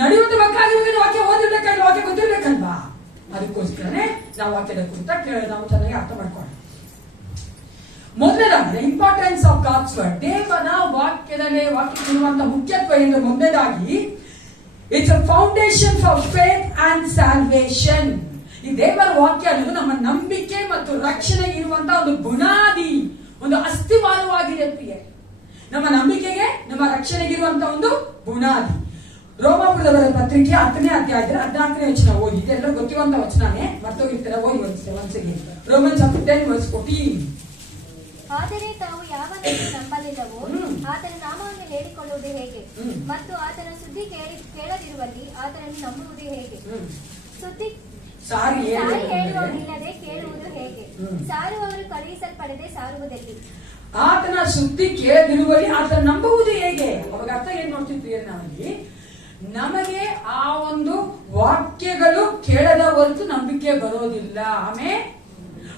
ನಡೆಯುವಂತ ಮಕ್ಕಳಾಗಿರ್ಬೇಕು. ವಾಕ್ಯ ಓದಿರ್ಬೇಕಾಗಿಲ್ಲ, ವಾಕ್ಯ ಗೊತ್ತಿರ್ಬೇಕಲ್ವಾ? ಅದಕ್ಕೋಸ್ಕರನೇ ನಾವು ವಾಕ್ಯದ ಕುರಿತ ನಾವು ಚೆನ್ನಾಗಿ ಅರ್ಥ ಮಾಡ್ಕೊಳ್ಳೋಣ. ಮೊದಲನೇದಾಗಿ ಇಂಪಾರ್ಟೆನ್ಸ್ ಆಫ್ ಗಾಡ್ಸ್ ವರ್ಡ್. ದೇವರ ವಾಕ್ಯದಲ್ಲಿ ವಾಕ್ಯವಿರುವಂತಹ ಮುಖ್ಯತ್ವ ಎಂದು ಮೊದಲನೇದಾಗಿ it's a foundation for faith and salvation. ಈ ದೇವರ ವಾಕ್ಯ ಅನ್ನೋದು ನಮ್ಮ ನಂಬಿಕೆ ಮತ್ತು ರಕ್ಷಣೆ ಇರುವಂತಹ ಒಂದು ಬುನಾದಿ, ಒಂದು ಅಸ್ಥಿವಾರವಾಗಿದೆ ಪ್ರಿಯ. ನಮ್ಮ ನಂಬಿಕೆಗೆ ನಮ್ಮ ರಕ್ಷಣೆಗಿರುವಂತಹ ಒಂದು ಬುನಾದಿ. ರೋಮಾಪುರದವರ ಪತ್ರಿಕೆ 10ನೇ ಅಧ್ಯಾಯದ 14ನೇ ವಚನ ಓದಿ. ಇದೆಲ್ಲರೂ ಗೊತ್ತಿರುವಂತಹ ವಚನನೇ, ಮರ್ತೋಗಿರ್ತಾರೆ. ಓದಿ ಒಂದ್ಸಲಿ. Roman chapter 10:14. ಆದರೆ ತಾವು ಯಾವನನ್ನು ನಂಬಲಿಲ್ಲವೋ ಆತನ ನಾಮವನ್ನು ಹೇಳಿಕೊಳ್ಳುವುದು ಹೇಗೆ? ಮತ್ತು ಆತನ ಸುದ್ದಿ ಕೇಳದಿರುವಲ್ಲಿ ಆತನನ್ನು ನಂಬುವುದು ಹೇಗೆ? ಸುದ್ದಿ ಹೇಳುವವರಿಲ್ಲದೆ ಕೇಳುವುದು ಹೇಗೆ? ಸಾರುವವರು ಕಳುಹಿಸಲ್ಪಡದೆ ಸಾರುವುದೆಲ್ಲಿ? ಆತನ ಸುದ್ದಿ ಕೇಳದಿರುವಲ್ಲಿ ಆತನ ನಂಬುವುದು ಹೇಗೆ? ಅವಾಗ ಅರ್ಥ ಏನ್ ನೋಡ್ತಿದ್ವಿ ನಾವಲ್ಲಿ? ನಮಗೆ ಆ ಒಂದು ವಾಕ್ಯಗಳು ಕೇಳದ ಹೊರತು ನಂಬಿಕೆ ಬರೋದಿಲ್ಲ. ಆಮೇಲೆ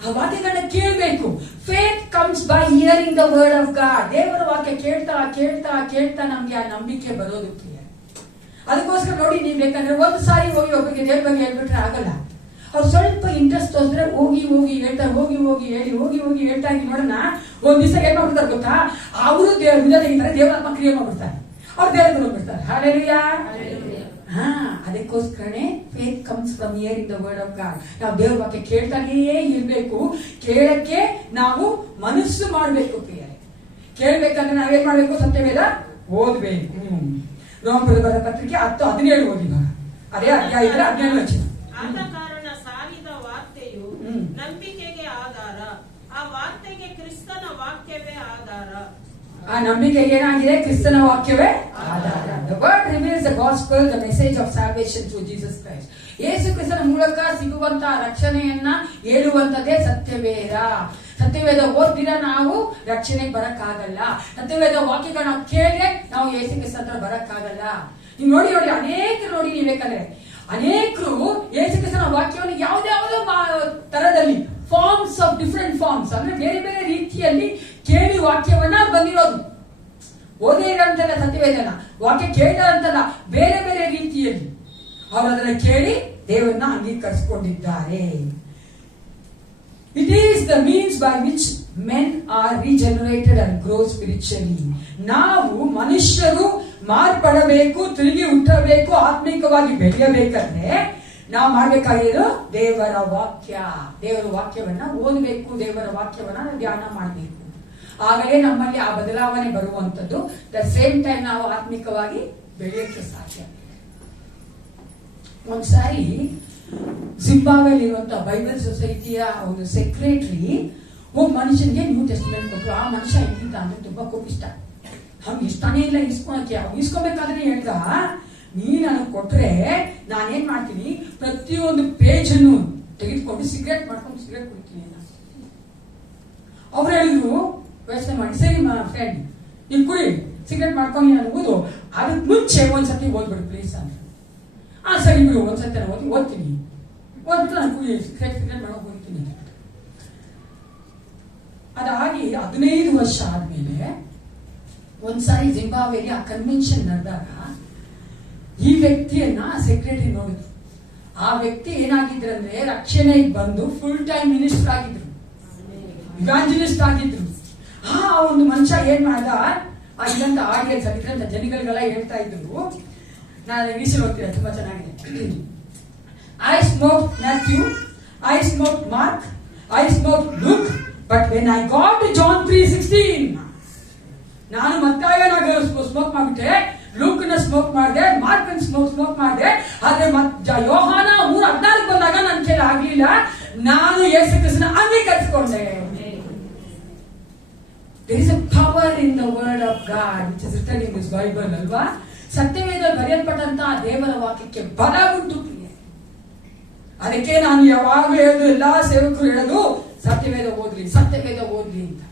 ಆ ವಾಕ್ಯಗಳನ್ನ ಕೇಳಬೇಕು. Faith comes by hearing the word of god. ದೇವರ ವಾಕ್ಯ ಕೇಳ್ತಾ ಕೇಳ್ತಾ ಕೇಳ್ತಾ ನಮ್ಗೆ ಆ ನಂಬಿಕೆ ಬರೋದಕ್ಕೆ. ಅದಕ್ಕೋಸ್ಕರ ನೋಡಿ, ನೀವು ಬೇಕಂದ್ರೆ ಒಂದು ಸಾರಿ ಹೋಗಿ ಒಬ್ಬರಿಗೆ ದೇವ್ರ ಬಗ್ಗೆ ಹೇಳ್ಬಿಟ್ರೆ ಆಗಲ್ಲ. ಅವ್ರು ಸ್ವಲ್ಪ ಇಂಟ್ರೆಸ್ಟ್ ತೋರಿಸಿದ್ರೆ ಹೋಗಿ ಹೋಗಿ ಹೇಳ್ತಾರೆ, ಹೋಗಿ ಹೋಗಿ ಹೇಳಿ ಹೋಗಿ ಹೋಗಿ ಹೇಳ್ತಾ ನೋಡೋಣ. ಒಂದ್ ದಿವಸ ಏನ್ ಮಾಡ್ಬಿಡ್ತಾರೆ ಗೊತ್ತಾ? ಅವರು ವಿಧ ತೆಗಿತಾರೆ, ದೇವರಾತ್ಮ ಕ್ರಿಯೆ ಮಾಡ್ಬಿಡ್ತಾರೆ, ಅವ್ರು ದೇವ್ರ ಬಂದ್ಬಿಡ್ತಾರೆ. ಹಾಲೆಲೂಯಾ. ಅದಕ್ಕೋಸ್ಕರನೇ faith comes from hearing the word of god. ನಾವು ದೇವ್ರ ವಾಕ್ಯ ಕೇಳ್ತಾನೇ ಇರ್ಬೇಕು. ಕೇಳಕ್ಕೆ ನಾವು ಮನಸ್ಸು ಮಾಡ್ಬೇಕು ಪ್ರಿಯರೇ. ಕೇಳ್ಬೇಕಂದ್ರೆ ನಾವೇನ್ ಮಾಡ್ಬೇಕು? ಸತ್ಯವೇದ ಓದ್ಬೇಕು. ರೋಮಪುರದ ಪತ್ರಿಕೆ 10:17 ಓದಿ. ಅದೇ ಅಧ್ಯಾಯ 17 ವಚನ. ಆದ ಕಾರಣ ಸಾರಿದ ವಾರ್ತೆಯು ನಂಬಿಕೆಗೆ ಆಧಾರ, ಆ ವಾರ್ತೆಗೆ ಕ್ರಿಸ್ತನ ವಾಕ್ಯವೇ ಆಧಾರ. ಆ ನಂಬಿಕೆಗೆ ಏನಾಗಿದೆ? ಕ್ರಿಸ್ತನ ವಾಕ್ಯವೇ ಆಧಾರ. The word reveals the gospel, the message of salvation through Jesus Christ. ಯೇಸು ಕ್ರಿಸ್ತನ ಮೂಲಕ ಸಿಗುವಂತಹ ರಕ್ಷಣೆಯನ್ನ ಹೇಳುವಂತದ್ದೇ ಸತ್ಯವೇದ. ಸತ್ಯವೇದ ಓದಿರ ನಾವು ರಕ್ಷಣೆಗೆ ಬರಕ್ಕಾಗಲ್ಲ. ಸತ್ಯವೇದ ವಾಕ್ಯಗಳನ್ನ ನಾವು ಕೇಳಿದ್ರೆ ನಾವು ಯೇಸು ಕ್ರಿಸ್ತ ಹತ್ರ ಬರಕ್ಕಾಗಲ್ಲ. ನೀವು ನೋಡಿ ಅನೇಕರು ನೋಡಿ, ನೀವು ಬೇಕಾದ್ರೆ ಅನೇಕರು ಯೇಸು ಕ್ರಿಸ್ತನ ವಾಕ್ಯವನ್ನು ಯಾವ್ದಾವುದೋ ತರದಲ್ಲಿ ಫಾರ್ಮ್ಸ್ ಆಫ್ ಡಿಫರೆಂಟ್ ಫಾರ್ಮ್ಸ್ ಅಂದ್ರೆ ಬೇರೆ ಬೇರೆ ರೀತಿಯಲ್ಲಿ ಕೇಳಿ ವಾಕ್ಯವನ್ನ ಬಂದಿರೋದು. ಓದೇ ಇರೋಂತಲ್ಲ ಸತ್ಯವೇದನ ವಾಕ್ಯ ಕೇಳಿದಾರಂತಲ್ಲ, ಬೇರೆ ಬೇರೆ ರೀತಿಯಲ್ಲಿ ಅವರು ಅದನ್ನ ಕೇಳಿ ದೇವರನ್ನ ಅಂಗೀಕರಿಸಿಕೊಂಡಿದ್ದಾರೆ. It is the means by which men are regenerated and grow spiritually. ನಾವು ಮನುಷ್ಯರು ಮಾರ್ಪಡಬೇಕು, ತಿರುಗಿ ಹುಟ್ಟಬೇಕು, ಆತ್ಮಿಕವಾಗಿ ಬೆಳೆಯಬೇಕಂದ್ರೆ ನಾವು ಮಾಡ್ಬೇಕಾಗಿರೋದು ದೇವರ ವಾಕ್ಯ. ದೇವರ ವಾಕ್ಯವನ್ನ ಓದಬೇಕು, ದೇವರ ವಾಕ್ಯವನ್ನ ಧ್ಯಾನ ಮಾಡಬೇಕು. ಆಗಲೇ ನಮ್ಮಲ್ಲಿ ಆ ಬದಲಾವಣೆ ಬರುವಂತದ್ದು. ದ ಸೇಮ್ ಟೈಮ್ ನಾವು ಆತ್ಮಿಕವಾಗಿ ಬೆಳೆಯಕ್ಕೆ ಸಾಧ್ಯ. ಒಂದ್ಸಾರಿ ಜಿಂಬಾಬ್ವೆಲಿ ಇರುವಂತಹ ಬೈಬಲ್ ಸೊಸೈಟಿಯ ಒಂದು ಸೆಕ್ರೆಟರಿ ಒಬ್ಬ ಮನುಷ್ಯನಿಗೆ ನ್ಯೂ ಟೆಸ್ಟಿಮೆಂಟ್ ಕೊಟ್ಟರು. ಆ ಮನುಷ್ಯ ಹೆಂಗಿದ್ದ ಅಂದ್ರೆ ತುಂಬಾ ಕೋಪಿಷ್ಟ. ಅವ್ನಿಗೆ ಇಷ್ಟನೇ ಇಲ್ಲ ಇಸ್ಕೊಳಕ್ಕೆ. ಇಸ್ಕೊಬೇಕಾದ್ರೆ ಹೇಳ್ದ, ನೀ ನನಗೆ ಕೊಟ್ರೆ ನಾನೇನ್ ಮಾಡ್ತೀನಿ, ಪ್ರತಿಯೊಂದು ಪೇಜ್ ಅನ್ನು ತೆಗೆದುಕೊಂಡು ಸಿಗರೇಟ್ ಮಾಡ್ಕೊಂಡು ಸಿಗರೇಟ್ ಕುಡಿತೀನಿ. ಅವ್ರು ಹೇಳಿದ್ರು, ಯೋಚನೆ ಮಾಡಿ, ಸರಿ ಫ್ರೆಂಡ್ ನೀನ್ ಕುಡಿ, ಸಿಗರೇಟ್ ಮಾಡ್ಕೊಂಡು ನಾನು ಓದು, ಅದಕ್ಕೆ ಮುಂಚೆ ಒಂದ್ಸತಿ ಓದ್ಬಿಡು ಪ್ಲೀಸ್ ಅಂತ. ಸರಿ ಬಿಡು, ಒಂದ್ಸತಿ ಓದ್ತೀನಿ, ಓದ್ಬಿಟ್ಟು ನಾನು ಕುಡಿ ಸಿಗರೇಟ್ ಮಾಡೋಕೆ ಹೋಗ್ತೀನಿ. ಅದಾಗಿ 15 ವರ್ಷ ಆದ್ಮೇಲೆ ಒಂದ್ಸಾರಿ ಜಿಂಬಾಬ್ವೆಲಿ ಆ ಕನ್ವೆನ್ಷನ್ ನಡೆದಾಗ ಈ ವ್ಯಕ್ತಿಯನ್ನ ಸೆಕ್ರೆಟರಿ ನೋಡಿದ್ರು. ಆ ವ್ಯಕ್ತಿ ಏನಾಗಿದ್ರಂದ್ರೆ ರಕ್ಷಣೆಗೆ ಬಂದು ಫುಲ್ ಟೈಮ್ ಮಿನಿಸ್ಟರ್ ಆಗಿದ್ರು, ಇವಾಂಜಲಿಸ್ಟ್ ಆಗಿದ್ರು. ಆ ಒಂದು ಮನುಷ್ಯ ಏನ್ ಮಾಡ್ದ, ಆಗಿದ್ದಂತ ಆಡಿಯನ್ಸ್ ಆಗಿದ್ರಂತ ಜನಗಳಿಗೆಲ್ಲ ಹೇಳ್ತಾ ಇದ್ರು. ನಾನು ಇಂಗ್ಲಿಷ್ ಹೋಗ್ತೀನಿ, ತುಂಬಾ ಚೆನ್ನಾಗಿದೆ. I smoke Matthew, I smoke Mark, I smoke Luke, but when I got to John 3:16 ನಾನು ಮತ್ತಾಯನ ಸ್ಮೋಕ್ ಮಾಡ್ಬಿಟ್ಟೆ, ಲೂಕ್ನ ಸ್ಮೋಕ್ ಮಾಡಿದೆ, ಮಾರ್ಕನ್ ಸ್ಮೋಕ್ ಮಾಡಿದೆ. ಆದ್ರೆ ಯೋಹಾನ 3:14 ಬಂದಾಗ ನನ್ನ ಕೈಲಿ ಆಗ್ಲಿಲ್ಲ, ನಾನು ಯೇಸು ಕ್ರಿಸ್ತನ ಅಂಗೀಕರಿಸಿಕೊಂಡೆ. There is a power in the word of God which is written in this Bible, ಅಲ್ವಾ? ಸತ್ಯವೇದ ಬರೆಯಲ್ಪಟ್ಟಂತಹ ದೇವರ ವಾಕ್ಯಕ್ಕೆ ಬಲ ಉಂಟು. ಅದಕ್ಕೆ ನಾನು ಯಾವಾಗಲೂ ಹೇಳೋದು, ಎಲ್ಲಾ ಸೇವಕರು ಹೇಳೋದು, ಸತ್ಯವೇದ ಓದ್ಲಿ, ಸತ್ಯವೇದ ಓದ್ಲಿ ಅಂತ.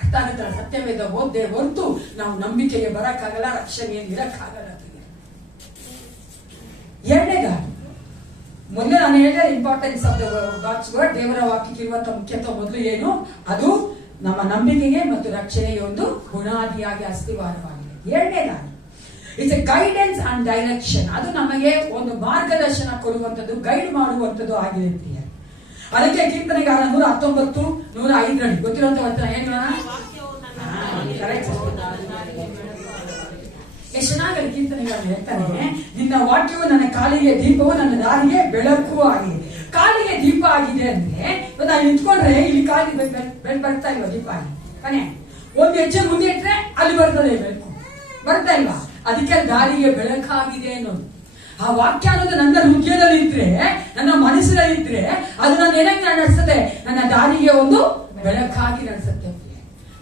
ಅರ್ಥ ಆಗುತ್ತಲ್ಲ? ಸತ್ಯವೇದ ಓದ್ದೆ ಹೊರತು ನಾವು ನಂಬಿಕೆಗೆ ಬರಕ್ಕಾಗಲ್ಲ, ರಕ್ಷಣೆಯನ್ನು ಇರಕ್ಕಾಗಲ್ಲ. ಎರಡನೇದಾಗಿ ಮೊದಲು ನಾನು ಹೇಳಿದೆ importance of the God's word. ದೇವರ ವಾಕ್ಯಕ್ಕೆ ಇರುವಂತಹ ಮುಖ್ಯತ್ವ ಮೊದಲು ಏನು? ಅದು ನಮ್ಮ ನಂಬಿಕೆಗೆ ಮತ್ತು ರಕ್ಷಣೆಗೆ ಒಂದು ಬುನಾದಿಯಾಗಿ ಅಸ್ತಿವಾರವಾಗಿದೆ. ಎರಡನೇದಾಗಿ it's A guidance and direction. ಅದು ನಮಗೆ ಒಂದು ಮಾರ್ಗದರ್ಶನ ಕೊಡುವಂಥದ್ದು, ಗೈಡ್ ಮಾಡುವಂಥದ್ದು ಆಗಿದೆ ಪ್ರಿಯ. ಅದಕ್ಕೆ ಕೀರ್ತನೆಗಾರ 119, 105 ಗೊತ್ತಿರುವಂತ ವಚನ ಏನು? ಎಷ್ಟು ಚೆನ್ನಾಗಿ ಕೀರ್ತನೆಗಾರ ಹೇಳ್ತಾನೆ, ನಿನ್ನ ವಾಕ್ಯವು ನನ್ನ ಕಾಲಿಗೆ ದೀಪವು, ನನ್ನ ದಾರಿಗೆ ಬೆಳಕು ಆಗಿದೆ. ಕಾಲಿಗೆ ದೀಪ ಆಗಿದೆ ಅಂದ್ರೆ ನಾನು ನಿಂತ್ಕೊಂಡ್ರೆ ಇಲ್ಲಿ ಕಾಲಿಗೆ ಬೆಳಕು ಬರ್ತಾ ಇಲ್ವಾ? ದೀಪ ಆಗಿ ತಾನೆ, ಒಂದು ಹೆಜ್ಜೆ ಮುಂದೆ ಇಟ್ರೆ ಅಲ್ಲಿ ಬರ್ತದೆ ಬೆಳಕು, ಬರ್ತಾ ಇಲ್ವಾ? ಅದಕ್ಕೆ ದಾರಿಗೆ ಬೆಳಕಾಗಿದೆ ಅನ್ನೋದು. ಆ ವಾಕ್ಯ ಅನ್ನೋದು ನನ್ನ ಹೃದಯದಲ್ಲಿ ಇದ್ರೆ, ನನ್ನ ಮನಸ್ಸಿನಲ್ಲಿ ಇದ್ರೆ, ಅದು ನನ್ನ ಏನಂಗೆ ನಡೆಸುತ್ತೆ? ನನ್ನ ದಾರಿಗೆ ಒಂದು ಬೆಳಕಾಗಿ ನಡೆಸುತ್ತೆ.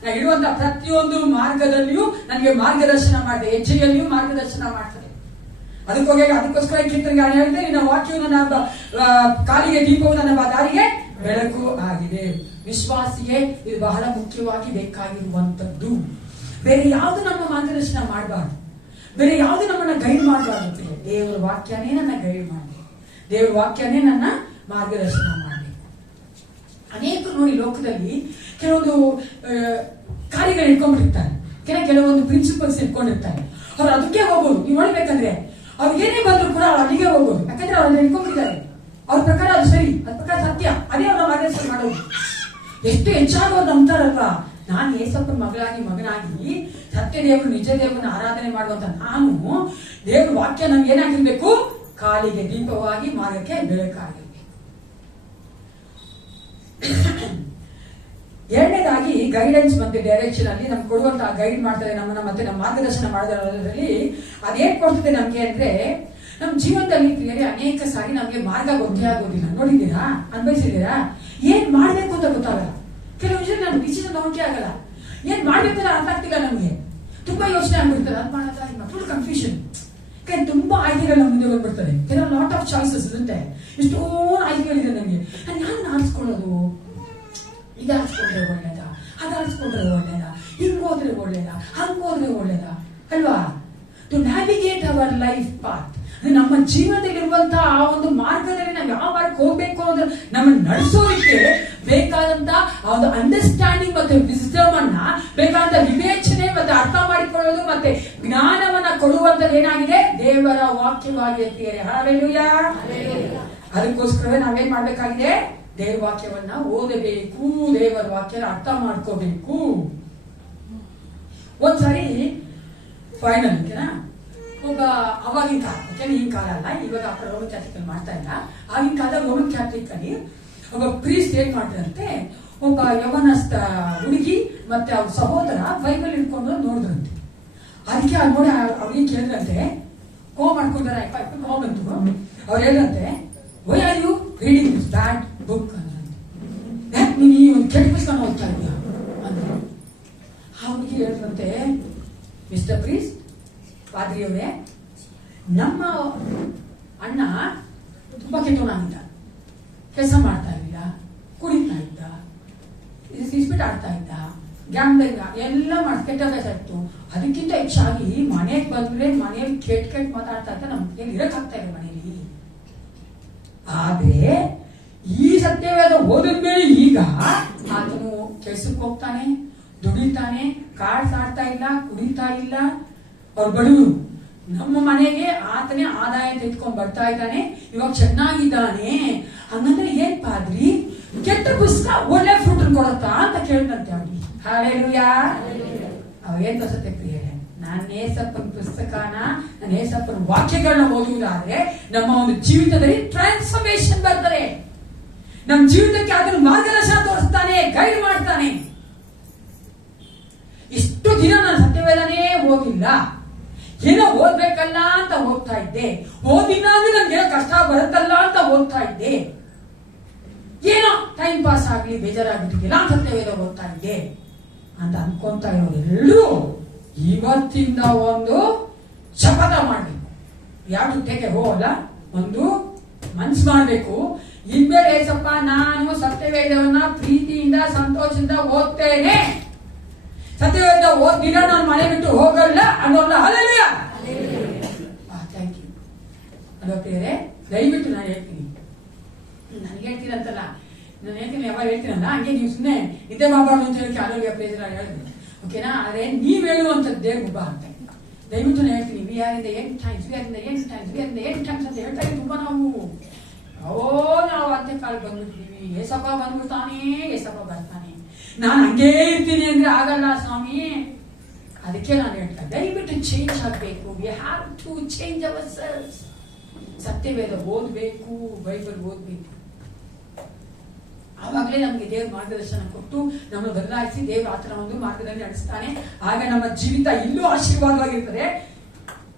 ನಾನು ಇರುವಂತ ಪ್ರತಿಯೊಂದು ಮಾರ್ಗದಲ್ಲಿಯೂ ನನಗೆ ಮಾರ್ಗದರ್ಶನ ಮಾಡಿದೆ, ಹೆಜ್ಜೆಯಲ್ಲಿಯೂ ಮಾರ್ಗದರ್ಶನ ಮಾಡ್ತದೆ. ಅದಕ್ಕೋಸ್ಕರ ಕೀರ್ತನೆಗಾರ ಹೇಳಿದೆ, ನಿನ್ನ ವಾಕ್ಯವು ನನ್ನ ಕಾಲಿಗೆ ದೀಪವು, ನನ್ನ ದಾರಿಗೆ ಬೆಳಕು ಆಗಿದೆ. ವಿಶ್ವಾಸಿಗೆ ಇದು ಬಹಳ ಮುಖ್ಯವಾಗಿ ಬೇಕಾಗಿರುವಂತದ್ದು. ಬೇರೆ ಯಾವುದು ನಮ್ಮ ಮಾರ್ಗದರ್ಶನ ಮಾಡಬಾರ್ದು, ಬೇರೆ ಯಾವುದು ನಮ್ಮನ್ನ ಗೈಡ್ ಮಾಡಬಾರ್ದು. ದೇವರ ವಾಕ್ಯನೇ ನನ್ನ ಗೈಡ್ ಮಾಡಬೇಕು, ದೇವರ ವಾಕ್ಯನೇ ನನ್ನ ಮಾರ್ಗದರ್ಶನ ಮಾಡಬೇಕು. ಅನೇಕರು ನೋಡಿ ಲೋಕದಲ್ಲಿ ಕೆಲವೊಂದು ಕಾರ್ಯಗಳು ಇಟ್ಕೊಂಡಿರ್ತಾರೆ, ಕೆಲವೊಂದು ಪ್ರಿನ್ಸಿಪಲ್ಸ್ ಇಟ್ಕೊಂಡಿರ್ತಾರೆ. ಅವ್ರು ಅದಕ್ಕೆ ಹೋಗೋದು. ನೀವು ನೋಡ್ಬೇಕಂದ್ರೆ ಅವ್ರಿಗೆ ಏನೇ ಬಂದ್ರು ಕೂಡ ಅವ್ರು ಅಲ್ಲಿಗೆ ಹೋಗೋದು. ಯಾಕಂದ್ರೆ ಅವ್ರನ್ನ ಇಟ್ಕೊಂಡಿದ್ದಾರೆ, ಅವ್ರ ಪ್ರಕಾರ ಅದು ಸರಿ, ಅದ್ ಪ್ರಕಾರ ಸತ್ಯ, ಅದೇ ಅವ್ರ ಮಾರ್ಗದರ್ಶನ ಮಾಡೋದು. ಎಷ್ಟು ಹೆಚ್ಚಾಗಿ ಅವ್ರು ನಂಬ್ತಾರಲ್ವಾ? ನಾನು ಏಸಪ್ಪನ ಮಗನಾಗಿ ಸತ್ಯ ದೇವರು, ನಿಜ ದೇವರನ್ನ ಆರಾಧನೆ ಮಾಡುವಂತ ನಾನು, ದೇವ್ರ ವಾಕ್ಯ ನಮ್ಗೆ ಏನಾಗಿರ್ಬೇಕು? ಕಾಲಿಗೆ ದೀಪವಾಗಿ, ಮಾರ್ಗಕ್ಕೆ ಬೆಳಕಾಗಿರ್ಬೇಕು. ಎರಡನೇದಾಗಿ ಗೈಡೆನ್ಸ್ ಮತ್ತೆ ಡೈರೆಕ್ಷನ್ ಅಲ್ಲಿ ನಮ್ಗೆ ಕೊಡುವಂತಹ ಗೈಡ್ ಮಾಡ್ತಾರೆ ನಮ್ಮನ್ನ, ಮತ್ತೆ ನಮ್ಮ ಮಾರ್ಗದರ್ಶನ ಮಾಡೋದ್ರಲ್ಲಿ ಅದೇನ್ ಕೊಡ್ತದೆ ನಮ್ಗೆ ಅಂದ್ರೆ, ನಮ್ಮ ಜೀವನದಲ್ಲಿ ಪ್ರಿಯರೇ ಅನೇಕ ಸಾರಿ ನಮ್ಗೆ ಮಾರ್ಗ ಗೊತ್ತೇ ಆಗೋದಿಲ್ಲ. ನೋಡಿದ್ದೀರಾ, ಅನ್ಭವಿಸಿದ್ದೀರಾ? ಏನ್ ಮಾಡ್ಬೇಕು ಅಂತ ಗೊತ್ತಾಗಲ್ಲ. ಕೆಲವು ವಿಷಯ ನಾನು ಡಿಸಿಷನ್ ತಗೊಂಡೇ ಆಗಲ್ಲ. ಏನ್ ಮಾಡ್ಬೇಕಲ್ಲ ಅರ್ಥ ಆಗ್ತಿಲ್ಲ ನಮ್ಗೆ. ತುಂಬಾ ಯೋಚನೆ ಆಗ್ಬಿಡ್ತಾರೆ. ಅದ್ ಮಾಡೋದ ಫುಲ್ ಕನ್ಫ್ಯೂಷನ್. ತುಂಬಾ ಆಯ್ಕೆಗಳು ನಮ್ಮ ಮುಂದೆ ಬಂದ್ಬಿಡ್ತಾರೆ. ಕೆಲವು ಲಾಟ್ ಆಫ್ ಚಾಯ್ಸಸ್ ಇರುತ್ತೆ. ಎಷ್ಟೋ ಆಯ್ಕೆಗಳಿದೆ ನಮ್ಗೆ. ನಾನು ಆರಿಸ್ಕೊಳ್ಳೋದು, ಇದು ಆರಿಸ್ಕೊಂಡ್ರೆ ಒಳ್ಳೇದಾ, ಅದು ಆರಿಸ್ಕೊಂಡ್ರೆ ಒಳ್ಳೇದಾ, ಹಿಂಗೋದ್ರೆ ಒಳ್ಳೇದಾ, ಹಂಗೋದ್ರೆ ಒಳ್ಳೇದಾ ಅಲ್ವಾ? To navigate our life path, ನಮ್ಮ ಜೀವನದಲ್ಲಿರುವಂತಹ ಆ ಒಂದು ಮಾರ್ಗದಲ್ಲಿ ನಾವು ಯಾವ ಮಾರ್ಗಕ್ಕೆ ಹೋಗ್ಬೇಕು ಅಂದ್ರೆ ನಮ್ಮನ್ನು ನಡೆಸೋದಕ್ಕೆ ಬೇಕಾದಂತ ಆ ಒಂದು ಅಂಡರ್ಸ್ಟ್ಯಾಂಡಿಂಗ್ ಮತ್ತೆ ವಿಸ್ಡಮ್ ಅನ್ನ, ಬೇಕಾದಂತ ವಿವೇಚನೆ ಮತ್ತೆ ಅರ್ಥ ಮಾಡಿಕೊಳ್ಳೋದು ಮತ್ತೆ ಜ್ಞಾನವನ್ನ ಕೊಡುವಂತದ್ದು ಏನಾಗಿದೆ? ದೇವರ ವಾಕ್ಯವಾಗಿದೆ. ಹಲ್ಲೆಲೂಯಾ. ಅದಕ್ಕೋಸ್ಕರವೇ ನಾವೇನ್ ಮಾಡ್ಬೇಕಾಗಿದೆ? ದೇವರ ವಾಕ್ಯವನ್ನ ಓದಬೇಕು, ದೇವರ ವಾಕ್ಯನ ಅರ್ಥ ಮಾಡ್ಕೋಬೇಕು. ಒಂದ್ಸರಿ ಫೈನಲ್ ಒಬ್ಬ ಅವಾಗಿನ ಕಾಲ, ಈಗಿನ ಕಾಲ ಅಲ್ಲ, ಇವಾಗ ರೋಮನ್ ಕ್ಯಾಥಲಿಕ್ ಮಾಡ್ತಾ ಇಲ್ಲ. ಆಗಿನ ಕಾಲ ರೋಮನ್ ಕ್ಯಾಥಲಿಕ್ ಅಲ್ಲಿ ಒಬ್ಬ ಪ್ರೀಸ್ಟ್ ಏನ್ ಮಾಡ್ತಾರಂತೆ, ಒಬ್ಬ ಯವನಸ್ಥ ಹುಡುಗಿ ಮತ್ತೆ ಅವ್ರ ಸಹೋದರ ಬೈಬಲ್ ಇಟ್ಕೊಂಡು ನೋಡಿದ್ರಂತೆ. ಅದಕ್ಕೆ ಅವ್ರು ನೋಡಿ ಅವ್ರಿಗೆ ಕೇಳಿದ್ರಂತೆ, ಮಾಡ್ಕೊಂಡಾರ ಬಂತು. ಅವ್ರು ಹೇಳಿದ್ರಂತೆ, why are you reading this bad book ಅಂದ್ರಂತೆ. ಯಾಕೆ ನೀನು ಈ ಒಂದು ಕೆಟ್ಟ ಪುಸ್ತಕ ಓದ್ತಾ ಇದೀಯಾ ಅಂದ್ರೆ ಆ ಹುಡುಗಿ ಹೇಳಿದ್ರಂತೆ, ಮಿಸ್ಟರ್ ಪ್ರೀಸ್ಟ್, ಪಾದ್ರಿಯವರೇ, ನಮ್ಮ ಅಣ್ಣ ತುಂಬಾ ಕೆಟ್ಟವನಾಗಿದ್ದ, ಕೆಲಸ ಮಾಡ್ತಾ ಇರಲಿಲ್ಲ, ಕುಡಿತಾ ಇದ್ದ, ಇಸ್ಬಿಟ್ ಆಡ್ತಾ ಇದ್ದ, ಗ್ಯಾಂಬ್ಲಿಂಗ್ ಎಲ್ಲ ಮಾಡಿ ಕೆಟ್ಟ ಅಭ್ಯಾಸ ಇತ್ತು. ಅದಕ್ಕಿಂತ ಹೆಚ್ಚಾಗಿ ಮನೆಗೆ ಬಂದ್ರೆ ಮನೆಯಲ್ಲಿ ಕೆಟ್ಟ ಮಾತಾಡ್ತಾ ಇದ್ದ, ನಮ್ಮ ಮನೆಯಲ್ಲಿ ಇರಕ್ಕಾಗ್ತಾ ಇಲ್ಲ ಮನೆಯಲ್ಲಿ. ಆದ್ರೆ ಈ ಸತ್ಯವೇದ ಓದಿದ್ಮೇಲೆ ಈಗ ಆತನು ಕೆಲ್ಸಕ್ಕೆ ಹೋಗ್ತಾನೆ, ದುಡಿತಾನೆ, ಕಾರ್ಡ್ಸ್ ಆಡ್ತಾ ಇಲ್ಲ, ಕುಡಿತಾ ಇಲ್ಲ. ಅವ್ರ ಬಡವರು, ನಮ್ಮ ಮನೆಗೆ ಆತನೇ ಆದಾಯ ತೆಗೆದುಕೊಂಡು ಬರ್ತಾ ಇದ್ದಾನೆ, ಇವಾಗ ಚೆನ್ನಾಗಿದ್ದಾನೆ. ಹಂಗಂದ್ರೆ ಏನ್ ಪಾದ್ರಿ, ಕೆಟ್ಟ ಪುಸ್ತಕ ಒಳ್ಳೆ ಫ್ರೂಟ್ ಕೊಡತ್ತಾ ಅಂತ ಕೇಳ್ದಂತೆ ಅವ್ರಿಗೆ. ಹಲ್ಲೆಲೂಯಾ. ಅವೇನ್ ತೋರಿಸುತ್ತೆ ಪ್ರಿಯರೇ, ನಾನು ಏಸಪ್ಪನ ಪುಸ್ತಕನ, ನಾನು ಏಸಪ್ಪನ ವಾಕ್ಯಗಳನ್ನ ಓದುವುದಾದ್ರೆ ನಮ್ಮ ಒಂದು ಜೀವಿತದಲ್ಲಿ ಟ್ರಾನ್ಸ್ಫಾರ್ಮೇಶನ್ ಬರ್ತಾರೆ. ನಮ್ಮ ಜೀವಿತಕ್ಕೆ ಅದನ್ನು ಮಾರ್ಗದರ್ಶನ ತೋರಿಸ್ತಾನೆ, ಗೈಡ್ ಮಾಡ್ತಾನೆ. ಇಷ್ಟು ದಿನ ನಾನು ಸತ್ಯವೇದನೇ ಓದಿಲ್ಲ, ಏನೋ ಓದ್ಬೇಕಲ್ಲ ಅಂತ ಓದ್ತಾ ಇದ್ದೆ, ಓದಿಲ್ಲ ಅಂದ್ರೆ ನನ್ಗೆ ಕಷ್ಟ ಬರುತ್ತಲ್ಲ ಅಂತ ಓದ್ತಾ ಇದ್ದೆ, ಏನೋ ಟೈಮ್ ಪಾಸ್ ಆಗ್ಲಿ ಬೇಜಾರಾಗ್ಬಿಟ್ಟಿಲ್ಲ ಸತ್ಯವೇದ ಓದ್ತಾ ಇದ್ದೆ ಅಂತ ಅನ್ಕೊಂತ ಇರೋರೆಲ್ಲರೂ ಇವತ್ತಿಂದ ಒಂದು ಶಪಥ ಮಾಡ್ಬೇಕು. ಯಾರು ಟೇಕ್ ಎ ಹೋಗಲ್ಲ, ಒಂದು ಮನ್ಸು ಮಾಡ್ಬೇಕು. ಇನ್ಮೇಲೆ ಏಸಪ್ಪ, ನಾನು ಸತ್ಯವೇದವನ್ನ ಪ್ರೀತಿಯಿಂದ ಸಂತೋಷದಿಂದ ಓದ್ತೇನೆ, ಸತ್ಯವೇದ ಓದಿಲ್ಲ ನಾನು ಮನೆ ಬಿಟ್ಟು ಹೋಗಲ್ಲ ಅನ್ನೋಲ್ಲ. ಹಲ್ಲೆಲೂಯಾ. Thank you. ಅಲ್ವಾ ಪ್ರಿಯರೇ, ದಯವಿಟ್ಟು ನಾನು ಹೇಳ್ತೀನಿ, ನನಗೆ ಹೇಳ್ತೀನಿ ಅಂತಲ್ಲ, ನಾನು ಹೇಳ್ತೀನಿ, ಯಾವಾಗ ಹೇಳ್ತೀನಲ್ಲ ಹಂಗೆ ನೀವು ಸುಮ್ಮನೆ ಇದೇ ಮಾಡಬಾರ್ದು ಅಂತ ಹೇಳಿ ಆರೋಗ್ಯ ಪ್ರೇಜರ ಹೇಳಿದ್ವಿ, ಓಕೆನಾ? ಆದ್ರೆ ನೀವ್ ಹೇಳುವಂಥದ್ದೇ ಗುಬ್ಬ ಅಂತ ದಯವಿಟ್ಟು ನಾನು ಹೇಳ್ತೀನಿ. We are in the end times, we are in the end times, we are in the end times ಅಂತ ಹೇಳ್ತಾ ಇದ್ದೀವಿ ತುಂಬಾ ನಾವು. ನಾವು ಅಂತ್ಯ ಕಾಲ ಬಂದ್ಬಿಟ್ಟಿದೀವಿ, ಏಸಪ್ಪ ಬಂದ್ಬಿಡ್ತಾನೆ, ಏಸಪ್ಪ ಬರ್ತಾನೆ, ನಾನು ಹಂಗೇ ಇರ್ತೀನಿ ಅಂದ್ರೆ ಆಗಲ್ಲ ಸ್ವಾಮಿ. ಅದಕ್ಕೆ ನಾನು ಹೇಳ್ತಾ, ದಯವಿಟ್ಟು ಚೇಂಜ್ ಆಗಬೇಕು. We have to change ourselves. ಸತ್ಯವೇದ ಓದ್ಬೇಕು, ಬೈಬಲ್ ಓದ್ಬೇಕು. ಆವಾಗಲೇ ನಮಗೆ ದೇವ್ರ ಮಾರ್ಗದರ್ಶನ ಕೊಟ್ಟು ನಮ್ಮನ್ನು ಬದಲಾಯಿಸಿ ದೇವ್ರ ಆತನ ಒಂದು ಮಾರ್ಗದಲ್ಲಿ ನಡೆಸ್ತಾನೆ. ಆಗ ನಮ್ಮ ಜೀವಿತ ಇಲ್ಲೂ ಆಶೀರ್ವಾದವಾಗಿರ್ತದೆ,